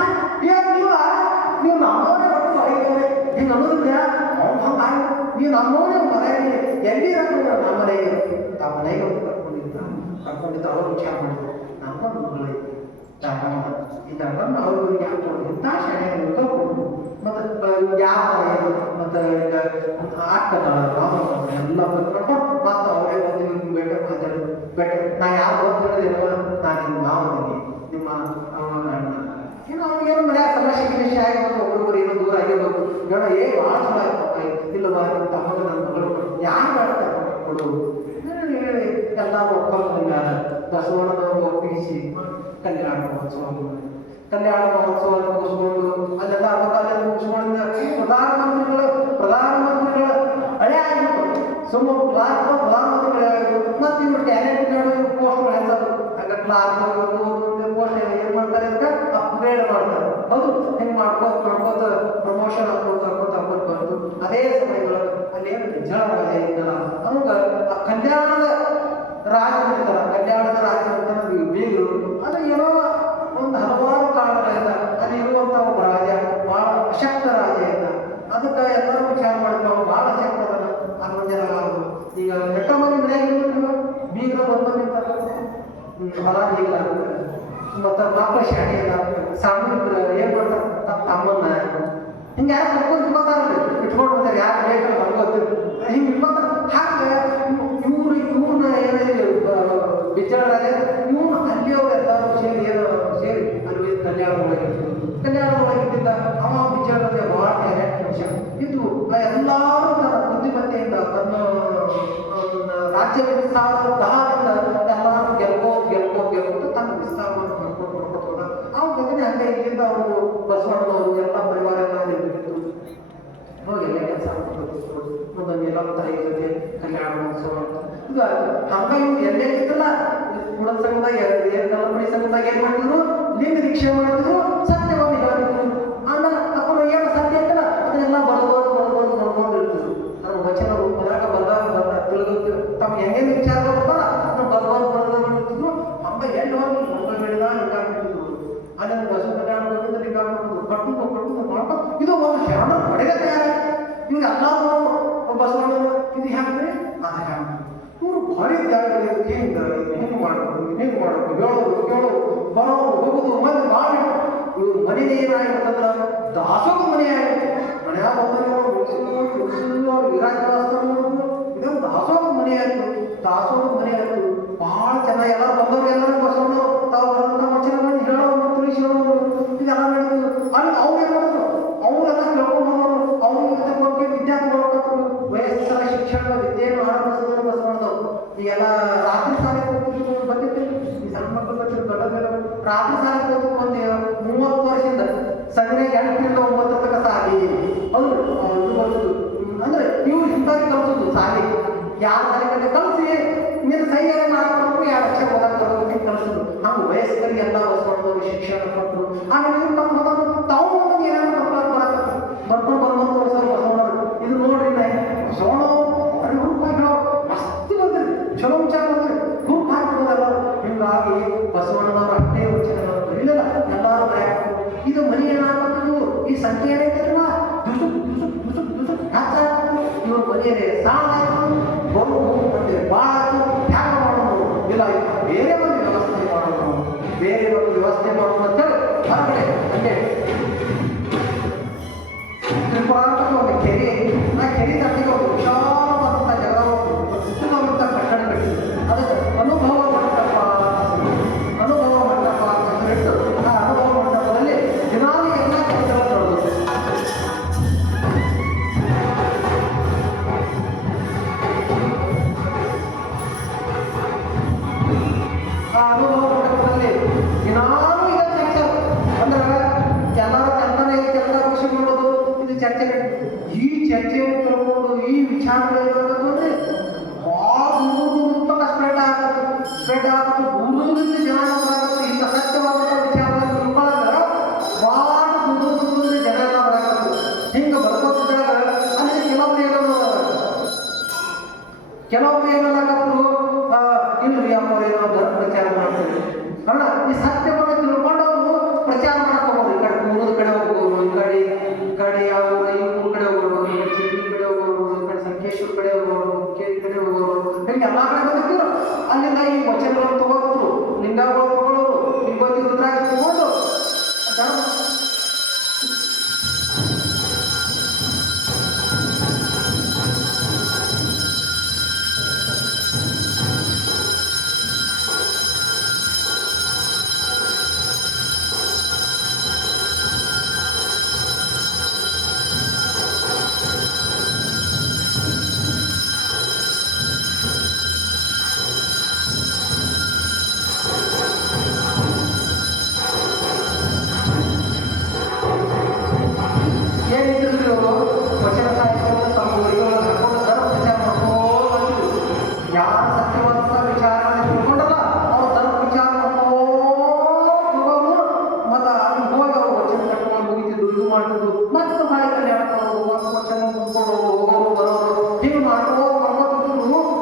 ನೀವು ನಮ್ಮವರೇ ಒಟ್ಟು ಹೊರಗಿದವ್ರೆ ಹಿಂಗೆ ಅನ್ನೋದಿಲ್ಲ ನೀವು ನಮ್ಮವರೇ ಮನೆಗೆ ಎಲ್ಲಿರೋದು ನಮ್ಮ ಮನೆಗೆ ಆ ಮನೆಗೆ ಕರ್ಕೊಂಡಿದ್ದು ಅವರು ವಿಚಾರ ಮಾಡಿದ್ರು ನಮ್ಮ ಮಗಳು ಈ ಕರ್ಕೊಂಡು ಅವ್ರಿಗೆ ಹಾಕೊಂಡು ಇಂಥ ಶಾಲೆಗೆ ಕೊಡು ಮತ್ತು ಯಾವ ಮತ್ತು ಈಗ ಆಗ್ತದ ಎಲ್ಲ ಕರ್ಕೊಂಡು ಮತ್ತು ಅವರೇ ಒಂದು ಬೇಟ ನಾ ಯಾವ ಓದ್ತಿರೋದೇನೋ ನಾನು ನಿಮ್ಮ ಮಾವನಿಗೆ ನಿಮ್ಮ ಅವನ ಅಣ್ಣ ಏನೋ ಅವ್ರಿಗೇನೋ ಮನೆ ಸಮಸ್ಯೆ ಆಗಿರ್ಬೇಕು ಒಬ್ಬೊಬ್ಬರು ಏನೋ ದೂರ ಆಗಿರ್ಬೇಕು ಹೇಳೋ ಭಾಳ ಚಲೋ ಆಯ್ತಪ್ಪ ಇಲ್ಲವಾ ಅಂತ ಅವಾಗ ನನ್ನ ಮಗಳು ಯಾರು ಮಾಡ್ತಾರೆ ಕೊಡು ಹೇಳಿ ಎಲ್ಲ ಒಪ್ಕೊಂಡು ಬಸವಣ್ಣನವರು ಒಪ್ಪಿಸಿ ಕಲ್ಯಾಣ ಮಹೋತ್ಸವ ಮುಗಿಸ್ಕೊಂಡು ಅಲ್ಲೆಲ್ಲ ಅಲ್ಲೇ ಮುಗಿಸ್ಕೊಂಡು ಪ್ರಧಾನಮಂತ್ರಿಗಳು ಹಳೆ ಆಗಿತ್ತು ಸುಮ್ಮನೆ ಪ್ರಧಾನಮಂತ್ರಿಗಳಾಗಿತ್ತು ಮತ್ತು ಇವರು ಟ್ಯಾಲೆಂಟ್ ಪೋಸ್ಟ್ಗಳು ಹೆಚ್ಚೋದು ಹಾಗೆ ಕ್ಲಾಸ್ ಪೋಸ್ಟ್ ಏನು ಮಾಡ್ತಾರೆ ಅಂತ ಅಪ್ಗ್ರೇಡ್ ಮಾಡ್ತಾರೆ ಹೌದು ಹಿಂಗೆ ಮಾಡ್ಕೋತ ಪ್ರಮೋಷನ್ ಹಾಕೋತ ಬಂತು ಅದೇ ಸಮಯದೊಳಗೆ ಅಲ್ಲೇನು ಜಳ ರಾಜ ಇದ್ದಲ್ಲ ಅವಾಗ ಆ ಕಲ್ಯಾಣದ ರಾಜ ಬೀಗರು ಅದು ಏನೋ ಒಂದು ಹಲವಾರು ಕಾರಣಗಳಿಂದ ಅಲ್ಲಿ ಇರುವಂಥ ಒಬ್ಬ ರಾಜ ಭಾಳ ಅಶಕ್ತ ರಾಜ ಇದ್ದ ಅದಕ್ಕೆ ಎಲ್ಲರೂ ವಿಚಾರ ಮಾಡಿದ್ರು ಅವ್ನು ಭಾಳ ಅಶಕ್ತ ಅದನ್ನ ಹನ್ನೊಂದು ಜನ ಈಗ ಎಟ್ಟ ಮಂದಿ ಮನೆಯಾಗ ಬೀಗರು ಬಂದು ಹೊಲ ಬೀಗರ ಮತ್ತು ಮಕ್ಕಳು ಶಾಣೆ ಇಲ್ಲ ಸಣ್ಣ ಏನು ಮಾಡ್ತಾರೆ ತಮ್ಮನ್ನ ಹಿಂಗೆ ಯಾರು ಕರ್ಕೊಂಡು ಇಟ್ಕೊತಾರಲ್ಲ ಇಟ್ಕೊಂಡು ಬರ್ತಾರೆ ಯಾರು ಬೇಕು ಬರ್ಕೋತೀವಿ ಹಿಂಗೆ ಇಟ್ಕೊತಾರೆ ಹಾಗೆ ಇವ್ರನ್ನ ಏನಿದೆ ವಿಚಾರ ಇವನು ಅಲ್ಲಿಯವರು ಎಲ್ಲರೂ ಸೇರಿ ಅಲ್ಲಿ ಕಲ್ಯಾಣವಾಗಿದ್ದ ಅವ ವಿಚಾರದ ಭಾಳ ಟ್ಯಾಲೆಂಟ್ ಮನುಷ್ಯ ಇದು ಎಲ್ಲರೂ ತನ್ನ ಬುದ್ಧಿಮತ್ತೆಯಿಂದ ತನ್ನ ರಾಜ್ಯ ವಿಸ್ತಾರದಿಂದ ಎಲ್ಲರೂ ಗೆಲ್ಕೋದು ತನ್ನ ವಿಸ್ತಾರವನ್ನು ಮಾಡ್ಕೊಂಡು ಹೋದ ಅವ್ರ ಜೊತೆ ಹಂಗೆ ಇಲ್ಲಿಂದ ಅವರು ಬಸವಣ್ಣನವರು ಎಲ್ಲ ಪರಿವಾರ ಎಲ್ಲ ಇರ್ಬೇಕಿತ್ತು ಹೋಗಿ ಎಲ್ಲ ಕೆಲಸ ಮುಂದೊಂದು ಎಲ್ಲ ತಾಯಿ ಜೊತೆ ಕಲ್ಯಾಣ ಮಹೋತ್ಸವ ಇದು ಹಂಗ ಇವ್ರು ಎಲ್ಲೆಲ್ಲಿದ್ದಲ್ಲ ಕೂಡ ಸಂಘದಾಗ ಕಲ್ಲಂಬಡಿ ಸಂಘದಾಗ ಏನ್ ಮಾಡಿದ್ರು ಲಿಂಗ ದೀಕ್ಷೆ ಮಾಡಿದ್ರು ಸತ್ಯವಾಗಿ ಹೇಳಿದ್ರು ಆಮೇಲೆ ಅಪ್ಪನ ಏನು ಸತ್ಯ ಅಂತಲ್ಲ ಅದನ್ನೆಲ್ಲ ಬರ್ಬೋದು ಇರ್ತಿದ್ರು ನಮ್ಮ ವಚನ ರೂಪದಾಗ ಬಂದಾಗ ತಿಳಿದು ತಮ್ಮ ಹೆಂಗೆ ವಿಚಾರ ಬರ್ತಾರ ಬರ್ಬೋದು ಇರ್ತಿದ್ರು ಹಂಗ ಎಲ್ಲಿ ಹೋಗಿ ಮಂಗಳ ಬೆಳೆದ ಹಿಂಗಾಗ್ಬಿಟ್ಟಿದ್ರು ಅದನ್ನು ಬಸವ ಕಲ್ಯಾಣ ಲಿಂಗ ಕಟ್ಟು ಮಾಡ್ಕೊಂಡು ಇದು ಒಂದು ಶರಣ ಪಡೆದ ಮರಿದ್ಯಾಗಲಿ ಹಿಂಗ ಹಿಂಗೆ ಮಾಡೋದು ಹಿಂಗೆ ಮಾಡೋದು ಹೇಳೋದು ಕೇಳೋದು ಬರೋದು ಹೋಗೋದು ಮಂದಿ ಮಾಡಿ ಇವ್ರು ಮನೇಲಿ ಏನಾಗಿರ್ತಂದ್ರೆ ದಾಸೋಗ ಮನೆ ಆಗಿರುತ್ತೆ. ಮನ್ಯಾಗ ಅವ್ರು ವಿರಾಜವಾಸ ಇದೊಂದು ದಾಸೋಗ ಮನೆ ಆಯ್ತು. ದಾಸೋಗ ಮನೆ ಆಯ್ತು. ಭಾಳ ಚೆನ್ನಾಗಿ ಎಲ್ಲ ಬಂದವ್ರು ಎಲ್ಲರೂ ಬಸವಣ್ಣ ತಾವು ಬರೋಂಥ ವಚನಗಳನ್ನು ಹೇಳೋರು ತಿಳಿಸಿ ಹೇಳೋರು ಇದೆಲ್ಲ ನಡೀತು. ಅಲ್ಲಿ ಅವ್ರು ಏನು ಮಾಡಿದ್ರು, ಅವರೆಲ್ಲ ಕೇಳ್ಕೊಂಡು ಹೋಗೋರು. ಅವ್ರಿಗೆ ಬಗ್ಗೆ ವಿದ್ಯಾರ್ಥಿಗಳು ವಯಸ್ಸರ ಶಿಕ್ಷಣ ವಿದ್ಯೆಯನ್ನು ಆರಂಭಿಸಿದ್ರು ಬಸವಣ್ಣದವ್ರು. ಈಗೆಲ್ಲ ರಾತ್ರಿ ಶಾಲೆಗೆ ಹೋಗ್ತಿದ್ರು ಬಂದಿತ್ತು. ಈ ಸಣ್ಣ ಮಕ್ಕಳು ಬಂದಿದ್ರು ದೊಡ್ಡ ರಾತ್ರಿ ಶಾಲೆಗೆ ಹೋಗ್ತಿದ್ರು ಒಂದು 30 ವರ್ಷದಿಂದ ಸಂಜೆ 8ರಿಂದ 9 ತನಕ ಸಾಲಿ ಅದು ಇದು ಬರ್ತದ್ದು. ಅಂದ್ರೆ ಇವ್ರು ಹಿಂದಾಗಿ ಕಲಿಸೋದು ಸಾಲಿ ಯಾರು ಸಾಲಿ ಕಲಿಸಿ ನಿನ್ನ ಸಹಿಯಾಗಿ ಮಾಡಬೇಕು, 2 ಅಕ್ಷರ ಓದಾಕ ಕಲಿಸೋದು. ನಾವು ವಯಸ್ಕರಿಗೆ ಎಲ್ಲ ಬಸವಣ್ಣದವರು ಶಿಕ್ಷಣ ಕೊಟ್ಟರು. ಆಮೇಲೆ ಇವ್ರು ತಮ್ಮ ತಾವು ಏನೇನು ಬರ್ಕೊಂಡು ಬಂದು ಸರ್ ಬಸವಣ್ಣವರು ಇದು ನೋಡ್ರಿ ಬಸವಣ್ಣ ಗ್ರೂಪ್ ಹಾಕಿ ಮಸ್ತ್ ಬಂದ್ರಿ, ಚಲೋ ವಿಚಾರ ಬಂದ್ರಿ, ಗ್ರೂಪ್ ಹಾಕಿರೋದಲ್ಲ. ಹಿಂಗಾಗಿ ಬಸವಣ್ಣನವರು ಅಷ್ಟೇ ವಚನಗಳು ಬರೀಲಿಲ್ಲ, ಎಲ್ಲರೂ ಬರೆಯಾಕ ಇದು ಮನೆ ಏನಾಗ್ತದ್ದು ಈ ಸಂಖ್ಯೆ ಏನೈತಲ್ಲ ದುಸುಕ್ ದುಸುಕ್ ದುಸುಕ್ ದುಸುಕ್ ಹೆಚ್ಚಾಗ್ತದೆ. ಇವ್ರ ಮನೆಯಲ್ಲೇ ಸಾಲ ಆಯ್ತು, ಬಹು ಮಂದಿ ಭಾಳ ಆಯ್ತು. ಹ್ಯಾಂಗ ಮಾಡೋದು ಇಲ್ಲ, ಬೇರೆ ಒಂದು ವ್ಯವಸ್ಥೆ ಮಾಡೋದು, ಬೇರೆ ಒಂದು ವ್ಯವಸ್ಥೆ ಮಾಡೋದು ಅಂತೇಳಿ ಹೊರಗಡೆ ಹಂಗೆ ತ್ರಿಪುರಾಂತ ಒಂದು ಕೆರೆ, ಆ ಕೆರೆ ತಟ್ಟಿಗೆ ಒಂದು ವಿಶಾಲವಾದಂಥ ಜಾಗ ಉತ್ತಮವಾದಂಥ ಕಟ್ಟಡ ಕಟ್ಟಿದ್ರು. ಅದಕ್ಕೆ ಅನುಭವ ಮಂಟಪ ಅಂತ ಹೇಳಿಟ್ಟು ಆ ಅನುಭವ ಮಂಟಪದಲ್ಲಿ ದಿನಾಲಿ ಎಲ್ಲ ಕೆಲಸಗಳು ನಡೆದು ಆ ಅನುಭವ ಮಂಟಪದಲ್ಲಿ ದಿನಾಲು ಈಗ ಚರ್ಚೆ ಅಂದ್ರೆ ಎಲ್ಲರ ಚಂದನೆ ಕೆಲಸ ಖುಷಿ ಮಾಡೋದು ಇದು ಚರ್ಚೆ. ಈ ಚರ್ಚೆಯನ್ನು ತಿಳ್ಕೊಂಡು ಈ ವಿಚಾರಗಳೇನಾಗುತ್ತೆ ಭಾಳ ದೂರ ಸ್ಪ್ರೆಡ್ ಆಗುತ್ತೆ ದೂರದಿಂದ ಜನ ಬರಾಕತ್ತೆ. ಇಂಥ ಸತ್ಯವಾದಂಥ ವಿಚಾರಗಳನ್ನು ತಿಳ್ಕೊಳ್ಳೋದ್ರೆ ಭಾಳ ದೂರದಿಂದ ಜನ ಎಲ್ಲ ಬರಾಕತ್ತೆ. ಹಿಂಗೆ ಬರ್ಕೋತಿದ್ದಾಗ ಅಲ್ಲಿ ಕೆಲವೊಬ್ರು ಏನಾಗತ್ತರು ಇಲ್ರಿ ಅಪ್ಪವ್ರು ಏನೋ ಧರ್ಮ ಪ್ರಚಾರ ಮಾಡ್ತಾರೆ ಅಣ್ಣ. ಈ ಸತ್ಯವನ್ನು ತಿಳ್ಕೊಂಡು ಅವರು ಪ್ರಚಾರ ಮಾಡ್ಕೋಬೋದು. ಈ ಕಡೆ ಮೂರದ ಕಡೆ ಹೋಗೋರು, ಈ ಕಡೆ ಯಾವ ಈ ಊರ ಕಡೆ ಹೋಗೋರು, ಈ ಕಡೆ ಚಿಕ್ಕಿ ಕಡೆ ಹೋಗೋರು, ಈ ಕಡೆ ಸಂಕೇಶ್ವರ ಕಡೆ ಹೋಗೋರು, ಕೇರಿ ಕಡೆ ಹೋಗೋರು, ಹಿಂಗೆ ಎಲ್ಲ ಕಡೆ ಬಂದಿರ್ತೀರು. ಅಲ್ಲಿಂದ ಈ ವಚನಗಳನ್ನು ತಗೋದ್ರು, ಲಿಂಗಗಳು ತಗೊಳ್ಳೋರು, ಲಿಂಗೋತಿ ರುದ್ರಾಕ್ಷಿ ತಗೊಂಡು ಧರ್ಮ ವಚನ ಸಾಹಿತ್ಯವನ್ನು ತಮ್ಮ ಊರಿಗಳನ್ನು ಹಾಕೊಂಡು ಧರ್ಮ ಪ್ರಚಾರ ಮಾಡ್ಕೊಂಡು ಯಾರು ಸತ್ಯವಂತ ವಿಚಾರವನ್ನು ತಿಳ್ಕೊಂಡಲ್ಲ ಅವ್ರು ಧರ್ಮ ವಿಚಾರ ಮಾಡ್ಕೊಂಡು ಮತ್ತು ಅಲ್ಲಿ ಹೋಗಿ ಅವ್ರು ವಚನ ಕಟ್ಕೊಂಡು ಮುಗಿತಿದ್ದು ಇದು ಮಾಡ್ತಿದ್ದು ಮತ್ತು ಬಾಯಿ ಕಲ್ಯಾಣ ಮಾಡೋದು, ಮತ್ತು ವಚನ ತುಂಬ್ಕೊಂಡು ಹೋಗೋರು ಬರೋರು ಹೀಗೆ ಮಾಡ್ಕೊಂಡು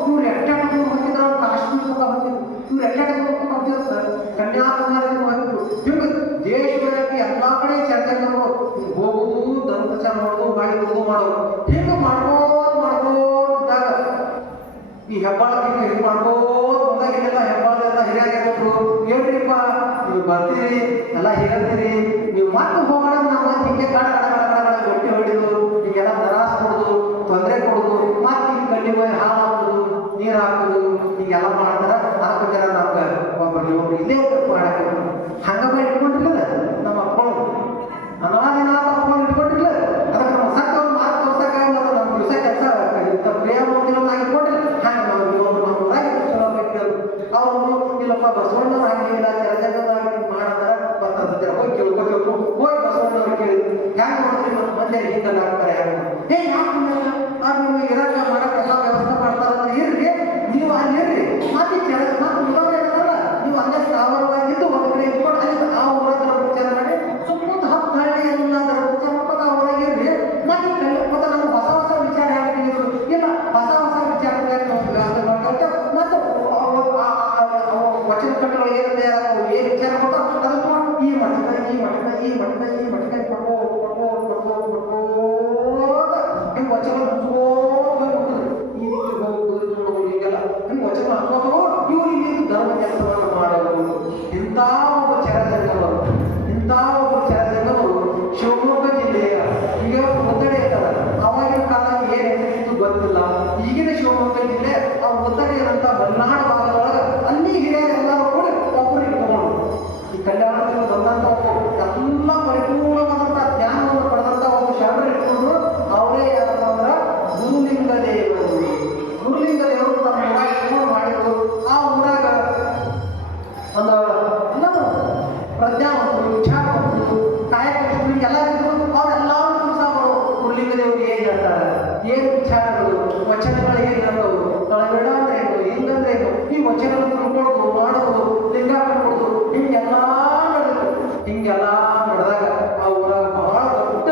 ಇವ್ರು ಎಟ್ಟಾಟಗಳು ಹೊಂದಿದ್ರು. ಕಾಶ್ಮೀರ ತನಕ ಹೊಂದಿದ್ರು, ಇವ್ರು ಎಟ್ಟಾಟಗಳು ಹೊಂದಿರ್ತಾರೆ, ಕನ್ಯಾಕುಮಾರಿ ಹೊಂದಿದ್ರು. ಹಿಂಗೆ ದೇಶವ್ಯಾಪಿ ಎಲ್ಲ ಕಡೆ ಚರ್ಚೆ ಮಾಡೋದು, ಹೋಗುವುದು ಧರ್ಮ ಪ್ರಚಾರ ಮಾಡೋದು, ಗಾಳಿ ಬಿಡೋದು ಮಾಡೋದು. ಹೀಗೆ ಮಾಡ್ಕೋದಾಗ ಈ ಹೆಬ್ಬಾಳ ಹಿಂಗೆ ಮಾಡ್ಕೋದು ಮುಂದಾಗ ಇಲ್ಲೆಲ್ಲ ಹೆಬ್ಬಾಳದೆಲ್ಲ ಹಿರಿಯಾಗಿರ್ಬೇಕು. ಏನ್ರಿಪ್ಪ ನೀವು ಬರ್ತೀರಿ ಎಲ್ಲ ಹೇಳ್ತೀರಿ, ನೀವು ಮತ್ತೆ ಹೋಗೋಣ ನಾವು ಹಿಂಗೆ ಗಡ ಗಟ್ಟಿ ಹೊಡಿದು ಹಿಂಗೆಲ್ಲ ದರಾಸ್ ಕೊಡೋದು, ತೊಂದರೆ ಕೊಡೋದು, ಮತ್ತೆ ಹಿಂಗೆ ಕಡ್ಡಿ ಹೋಗಿ ಹಾಲು ಹಾಕೋದು, ನೀರು ಹಾಕೋದು, ಹಿಂಗೆಲ್ಲ ಮಾಡ್ತಾರೆ. ಅದಕ್ಕೆ ಜನ ನಮ್ಗೆ ಒಬ್ಬರು ಇಲ್ಲೇ ಮಾಡಕ್ಕೆ ಹಂಗ ಮಾಡಿ ಇಟ್ಕೊಂಡಿರ್ಲಿಲ್ಲ ನಮ್ಮ ಅಪ್ಪಗಳು ಅನಾದಿನಾಥ ಅಪ್ಪಗಳು ಇಟ್ಕೊಂಡಿರ್ಲಿಲ್ಲ. ಅದಕ್ಕೆ ನಮ್ಮ ಸತ್ಯವನ್ನು ಮಾತು ತೋರ್ಸಕ್ಕೆ ಏನು ವಿಚಾರಗಳು, ವಚನಗಳು ಏನಿರತ್ತವು, ತಳಬೇಡ ಅಂದ್ರೆ ಏನು, ಹಿಂಗಂದ್ರೆ ಏನು, ಈ ವಚನಗಳನ್ನು ತಿಳ್ಕೊಡೋದು, ಮಾಡೋದು, ಲಿಂಗ ಕಟ್ಕೊಡೋದು, ಹಿಂಗೆಲ್ಲ ನಡೆದು ಹಿಂಗೆಲ್ಲ ನಡೆದಾಗ ಆ ಊರಾಗ ಬಹಳ ದೊಡ್ಡ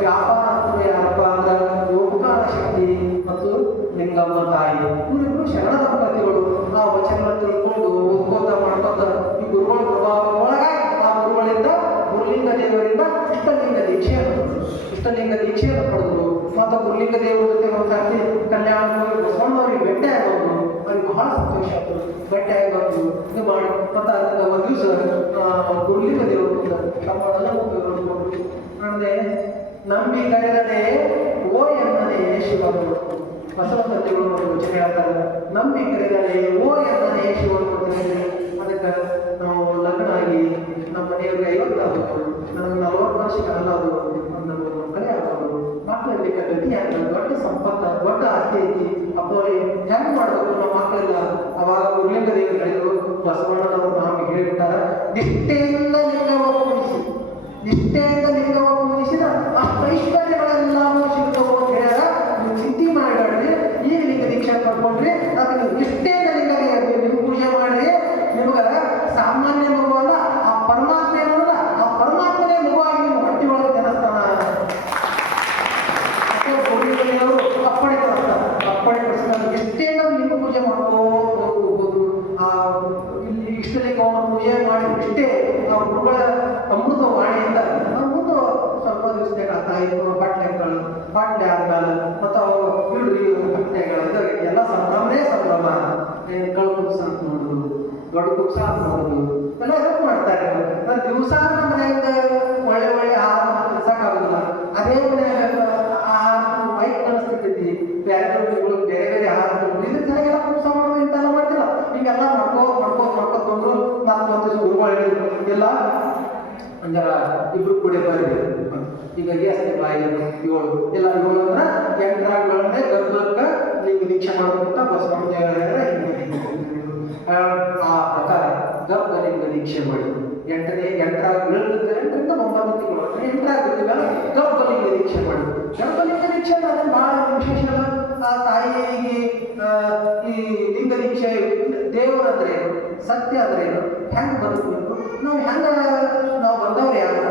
ವ್ಯಾಪಾರಸ್ಥರು ಯಾರಪ್ಪ ಅಂದ್ರೆ ಓಂಕಾರ ಶಕ್ತಿ ಮತ್ತು ಲಿಂಗಮ್ಮ ತಾಯಿ, ಇವರಿಬ್ರು ಶರಣ ದಂಪತಿಗಳು. ಆ ವಚನ ತಿಳ್ಕೊಂಡು ಓದ್ಕೋತ ಮಾಡ್ಕೋತ ಈ ಗುರುಗಳ ಪ್ರಭಾವ ಒಳಗಾಗಿ ಆ ಗುರುಗಳಿಂದ ಗುರುಲಿಂಗ ದೇವರಿಂದ ಇಷ್ಟಲಿಂಗ ದೀಕ್ಷೆಯನ್ನು ಪಡೆದ್ರು. ಮತ್ತು ಗುರುಲಿಂಗ ದೇವರ ಜೊತೆ ಮಾತಾಡಿ ಕಲ್ಯಾಣ ಬಸವಣ್ಣವ್ರಿಗೆ ಭೇಟಿ ಆಗೋದು ಅವ್ರಿಗೆ ಬಹಳ ಸಂತೋಷ ಆಯ್ತು. ಭೇಟಿ ಆಗೋದು ಇದು ಮಾಡಿ ಮತ್ತು ಅದರಿಂದ ಒಂದು ದಿವಸ ಗುರುಲಿಂಗ ದೇವರು ತಮ್ಮನ್ನೆಲ್ಲ ಅಂದರೆ ನಂಬಿ ಕರೆದರೆ ಓ ಎನ್ನನೇ ಶಿವನು. ಬಸವ ತಂದೆಗಳು ಒಂದು ವಚನ ಹೇಳ್ತಾರೆ, ನಂಬಿ ಕರೆದರೆ ಓ ಎನ್ನನೇ ಶಿವನು ಅಂತ ಹೇಳಿ. ಅದಕ್ಕೆ ನಾವು ಲಗ್ನ ಆಗಿ ನಮ್ಮ ಮನೆಯವ್ರಿಗೆ 50 ಆಗೋದು, ನನಗೆ 40 ವರ್ಷಕ್ಕೆ ಅನ್ನೋದು ಒಂದು ಮಕ್ಕಳೇ ಆಗೋದು, ಮಕ್ಕಳಲ್ಲಿ ಗತಿ ಆಗೋದು, ದೊಡ್ಡ ಸಂಪತ್ತ ದೊಡ್ಡ ಆಸ್ತಿ ಐತಿ. ಅಪ್ಪ ಹೆಂಗೆ ಮಾಡಬೇಕು ನಮ್ಮ ಮಕ್ಕಳೆಲ್ಲ. ಅವಾಗ ಗುರುಲಿಂಗ ದೇವರು ಹೇಳಿದ್ರು, ಬಸವಣ್ಣನವರು ನಮಗೆ ಹೇಳಿರ್ತಾರ, ನಿಷ್ಠೆಯಿಂದ ಲಿಂಗವ ಪೂಜಿಸಿ, ನಿಷ್ಠೆಯಿಂದ ಲಿಂಗವ ಪೂಜಿಸಿದ ಅಷ್ಟು ಐಶ್ವರ್ಯಗಳೆಲ್ಲವೂ ಸಿಗ್ತವು ಅಂತ ಹೇಳ್ಯಾರ. ನೀವು ಚಿಂತೆ ಮಾಡಬೇಡ್ರಿ, ಈಗ ಲಿಂಗ ದೀಕ್ಷೆ ಪಡ್ಕೊಂಡ್ರಿ, ಅದಕ್ಕೆ ನೀವು ನಿಷ್ಠೆಯಿಂದ ಲಿಂಗ ಪೂಜೆ ಮಾಡ್ರಿ. ನಿಮ್ಗೆ ಸಾಮಾನ್ಯ ಮಗು ಅಲ್ಲ, ಆ ಪರಮಾತ್ಮ ಏನಲ್ಲ, ಆ ಪರಮಾತ್ಮನೇ ಮಗುವಾಗಿ ನಿಮ್ಮ ಹೊಟ್ಟೆ ಒಳಗೆ ಜನಿಸ್ತಾನ. ಅಪ್ಪಣೆ ಕೊಡ್ತಾರೆ, ಅಪ್ಪಣೆ ಕೊಡಿಸ್ತಾರೆ. ಎಷ್ಟೇ ನಾವು ಲಿಂಗ ಪೂಜೆ ಮಾಡ್ಕೋಬಹುದು. ಆ ಇಲ್ಲಿ ಇಷ್ಟಲಿಂಗವನ್ನು ಪೂಜೆ ಮಾಡಿ ಇಷ್ಟೇ ಆ ಗುರುಗಳ ಅಮೃತ ವಾಣಿಯಿಂದ ಮುಂದೆ ಸ್ವಲ್ಪ ದಿವಸದಾಗ ಆ ತಾಯಿ ಬಟ್ಟೆ ಆದ್ಮೇಲೆ ಮತ್ತು ಅವರು ಇಡ್ರಿ ಬಟ್ಟೆಗಳು ಎಲ್ಲ ಸಂಭ್ರಮನೇ ಸಂಭ್ರಮ. ಕಳು ಕುಬ್ಸ ಅಂತ ನೋಡುದು, ದೊಡ್ಡ ಕುಬ್ಸ ಅಂತ ನೋಡುದು ಎಲ್ಲ ಎದಕ್ಕೆ ಮಾಡ್ತಾರೆ. ದಿವಸ ನಮ್ಮ ಮನೆಯಿಂದ ಒಳ್ಳೆ ಒಳ್ಳೆ ಆಹಾರ ತಿನ್ಸಕ್ಕಾಗೋದಿಲ್ಲ. ಅದೇ ಮನೆಯಾಗ ಆಹಾರ ವೈಟ್ ಅನಿಸ್ತೈತಿ, ಬೇರೆ ಬೇರೆ ಬೇರೆ ಆಹಾರ ಇದ್ರ ಚೆನ್ನಾಗೆಲ್ಲ ಕುಬ್ಸ ಮಾಡೋದು ಇಂತೆಲ್ಲ ಮಾಡ್ತಿಲ್ಲ. ಹೀಗೆಲ್ಲ ಮಾಡ್ಕೊಂಡ್ರು ಮತ್ತೊಂದು ಗುರುಗಳು ಇಲ್ಲ ಅಂಜರ ಇಬ್ರು ಕೂಡ ಬರ್ರಿ. ಈಗ ಎಷ್ಟು ಬಾಯಿ 7 ಇಲ್ಲ 7 ಅಂದ್ರೆ 8 ರಾಗಗಳನ್ನೇ ಗರ್ಭಕ್ಕೆ ನೀವು ದೀಕ್ಷೆ ಮಾಡ್ಬೇಕಂತ ಬಸವಣ್ಣ ಆ ಪ್ರಕಾರ ಗರ್ಭಲಿಂಗ ದೀಕ್ಷೆ ಮಾಡಿ 8 ರಾಗಗಳು 8ರಿಂದ 9 ತಿಂಗಳು 8 ರಾಗಗಳು ಗರ್ಭಲಿಂಗ ದೀಕ್ಷೆ ಮಾಡಿ. ಗರ್ಭಲಿಂಗ ದೀಕ್ಷೆ ಅಂದ್ರೆ ಬಹಳ ವಿಶೇಷ. ಆ ತಾಯಿಗೆ ಈ ಲಿಂಗ ದೀಕ್ಷೆ ದೇವರಂದ್ರೆ ಸತ್ಯ ಅಂದ್ರೆ ಹೆಂಗೆ ಬದುಕಬೇಕು, ನಾವು ಹೆಂಗೆ ನಾವು ಬಂದವ್ರು ಯಾರು,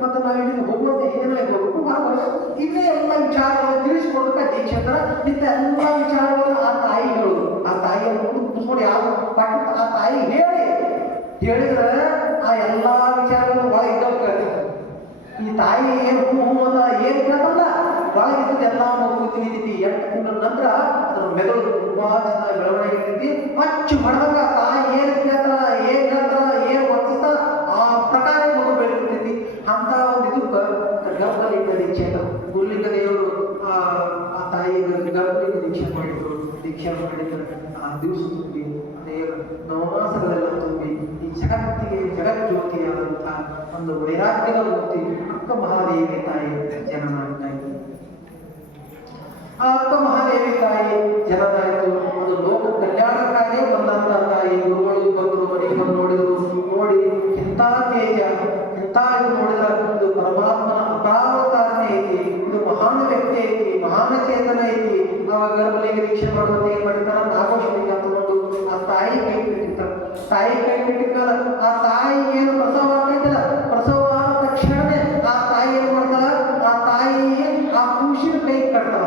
ಮತ್ತು ನಾವು ಇಲ್ಲಿಂದ ಹೋಗೋದು ಏನಾಗಿ ಹೋಗ್ಬೇಕು, ಇಲ್ಲೇ ಎಲ್ಲ ವಿಚಾರಗಳನ್ನು ತಿಳಿಸ್ಕೊಡೋದಕ್ಕೆ ದೀಕ್ಷೆ ಅಂತಾರೆ. ಇಂಥ ಎಲ್ಲ ವಿಚಾರಗಳನ್ನು ಆ ತಾಯಿಗಳು, ಆ ತಾಯಿಯನ್ನು ಕೂತ್ಕೊಂಡು ಯಾರು ಪಟ್ಟ ಆ ತಾಯಿ ಹೇಳಿದ್ರೆ ಆ ಎಲ್ಲ ವಿಚಾರಗಳನ್ನು ಒಳಗೆ ಇದ್ದವ್ರು ಕೇಳ್ತಿದ್ದಾರೆ. ಈ ತಾಯಿ ಏನು ಹೂ ಅಂತ ಏನು ಕೇಳಲ್ಲ, ಒಳಗಿದ್ದದ್ದು ಎಲ್ಲ ಮಗು ತಿಳಿದೈತಿ. 8 ತಿಂಗಳ ನಂತರ ಅದ್ರ ಮೆದುಳು ತುಂಬಾ ಚೆನ್ನಾಗಿ ಬೆಳವಣಿಗೆ ಇರ್ತೈತಿ. ಮಚ್ಚು ಹೊಡೆದಾಗ ತಾಯಿ ಏನು ಕೇಳ್ತಾರ, ಏನು ಹೇಳ್ತಾರ, ಏನು ವರ್ತಿಸ್ತಾರ ಆ ಪ್ರಕಾರ ಮಗು ಬೆಳೆದಿರ್ತೈತಿ. ಅಂತ ಒಂದು ಇದಕ್ಕೆ ಗರ್ಭಲಿಂಗ ದೀಕ್ಷೆ ಗುರುಲಿಂಗ ದೇವರು ಆ ತಾಯಿ ಗರ್ಭಲಿಂಗ ದೀಕ್ಷೆ ಮಾಡಿದ್ರು. ದೀಕ್ಷೆ ಮಾಡಿದ್ರೆ ಆ ದಿವಸ ತುಂಬಿ ದೇವರು ನವಮಾಸಗಳೆಲ್ಲ ತುಂಬಿ ಈ ಜಗತ್ತಿಗೆ ಜಗಜ್ಯೋತಿಯಾದಂಥ ಒಂದು ವೈರಾಗ್ಯದ ಮೂರ್ತಿ ಅಕ್ಕ ಮಹಾದೇವಿ ತಾಯಿ ಜನನಾಯಿತು. ಆ ಅಕ್ಕ ಮಹಾದೇವಿ ತಾಯಿ ಜನನಾಯಿತು. ಅದು ಲೋಕ ಕಲ್ಯಾಣಕ್ಕಾಗಿ ಬಂದಂತ ತಾಯಿ. ಗುರುಗಳು ಬಂದರು, ಮನೆಗೆ ಬಂದು ನೋಡಿದರು. ನೋಡಿ ಇಂಥ ತೇಜ, ಇಂಥ ಇದು ನೋಡಿದ್ರೆ ಇದು ಪರಮಾತ್ಮನ ಅಪಾರತಾರಣೆ ಐತಿ, ಇದು ಮಹಾನ್ ವ್ಯಕ್ತಿ ಐತಿ, ಮಹಾನ್ ಚೇತನ ಐತಿ. ಅವಾಗ ಗರ್ಭಲಿಂಗ ದೀಕ್ಷೆ ಮಾಡುವಂತ ಏನ್ ಮಾಡಿರ್ತಾರ, ನಾಗೋಶ್ವಲಿಂಗ ತಗೊಂಡು ಆ ತಾಯಿ ಕೈ ಬಿಟ್ಟಿರ್ತಾರೆ. ತಾಯಿ ಕೈ ಬಿಟ್ಟಿರ್ತಾರ. ಆ ತಾಯಿ ಏನು ಪ್ರಸವ ಆಗ್ತೈತಲ್ಲ, ಪ್ರಸವ ಆದ ತಕ್ಷಣವೇ ಆ ತಾಯಿ ಏನ್ ಮಾಡ್ತಾರ, ಆ ತಾಯಿ ಆ ಕೂಸಿನ ಕೈ ಕಟ್ತಾರ.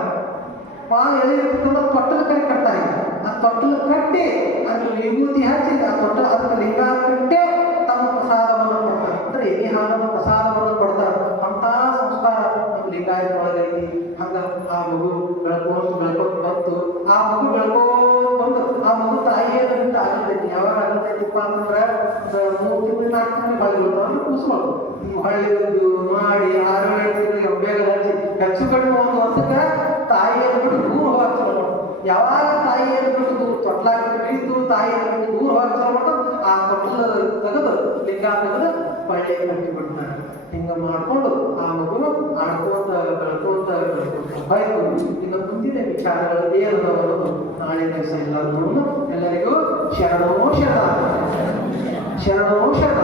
ಭಾಳ ಎಳೆಯಿರ್ತಕ್ಕಂಥ ತೊಟ್ಟಲ ಕೈ ಕಟ್ತಾರೆ. ಆ ತೊಟ್ಟಲ ಕಟ್ಟಿ ಅದ್ರ ವಿಭೂತಿ ಹಚ್ಚಿ ಆ ತೊಟ್ಟಲ ಅದಕ್ಕೆ ಲಿಂಗ ಕಟ್ಟೆ ತಮ್ಮ ಪ್ರಸಾದವನ್ನು ಕೊಡ್ತಾರೆ. ಅಂದ್ರೆ ಎಲ್ಲಿ ಹಾಲನ್ನು ಪ್ರಸಾದವನ್ನು ಕೊಡ್ತಾರೆ. ಅಂತ ಸಂಸ್ಕಾರ ನಮ್ಮ ಲಿಂಗಾಯತ ಒಳಗೈತಿ. ಹಂಗ ಆ ಮಗು ಬೆಳ್ಕೊಂಡು ಬಂತು. ಆ ಮಗು ಬೆಳ್ಕೊಂಡು ಬಂದು ಆ ಮಗು ತಾಯಿಯನ್ನು ಬಿಟ್ಟು ಆಗತೈತಿ. ಯಾವಾಗ ಆಗತೈತಿಪ್ಪ ಅಂತಂದ್ರೆ 3 ತಿಂಗಳು 4 ತಿಂಗಳು ಬಾಳಿಗಳು ಅಂದ್ರೆ ಕೂಸ್ಕೊಳ್ಳೋದು. ಹೊಳ್ಳಿ ಮಾಡಿ 6-7 ತಿಂಗಳಿಗೆ ಬೇಗ ಹಚ್ಚಿ ಹೆಚ್ಚು ಕಡಿಮೆ 1 ವರ್ಷಕ್ಕೆ ತಾಯಿಯನ್ನು ಬಿಟ್ಟು ದೂರ ಹೋಗಕ್ಕೆ ಚಲೋ ಮಾಡ್ತಾರೆ. ಯಾವಾಗ ತಾಯಿಯನ್ನು ಬಿಟ್ಟು ತೊಟ್ಲಾಗ ಬಿದ್ದು ತಾಯಿಯನ್ನು ಬಿಟ್ಟು ದೂರ ಹೋಗಕ್ಕೆ ಚಲೋ ಮಾಡ್ತಾರೆ, ಆ ತೊಟ್ಲ ತೆಗೆದು ಲಿಂಗ ತೆಗೆದು ಪಳ್ಳಿ ಕಟ್ಟಿ ಬಿಡ್ತಾರೆ. ಹಿಂಗೆ ಮಾಡ್ಕೊಂಡು ಆ ಮಗುನು ಆಡ್ಕೋತ ಬೆಳ್ಕೋತ ಬೈಕು. ಇನ್ನು ಮುಂದಿನ ವಿಚಾರಗಳು ಏನು ಅನ್ನೋದು ನಾಳೆ ದಿವಸ ಎಲ್ಲರೂ ಎಲ್ಲರಿಗೂ ಶರಣೋ ಶರಣ ಶರಣೋ ಶರಣ.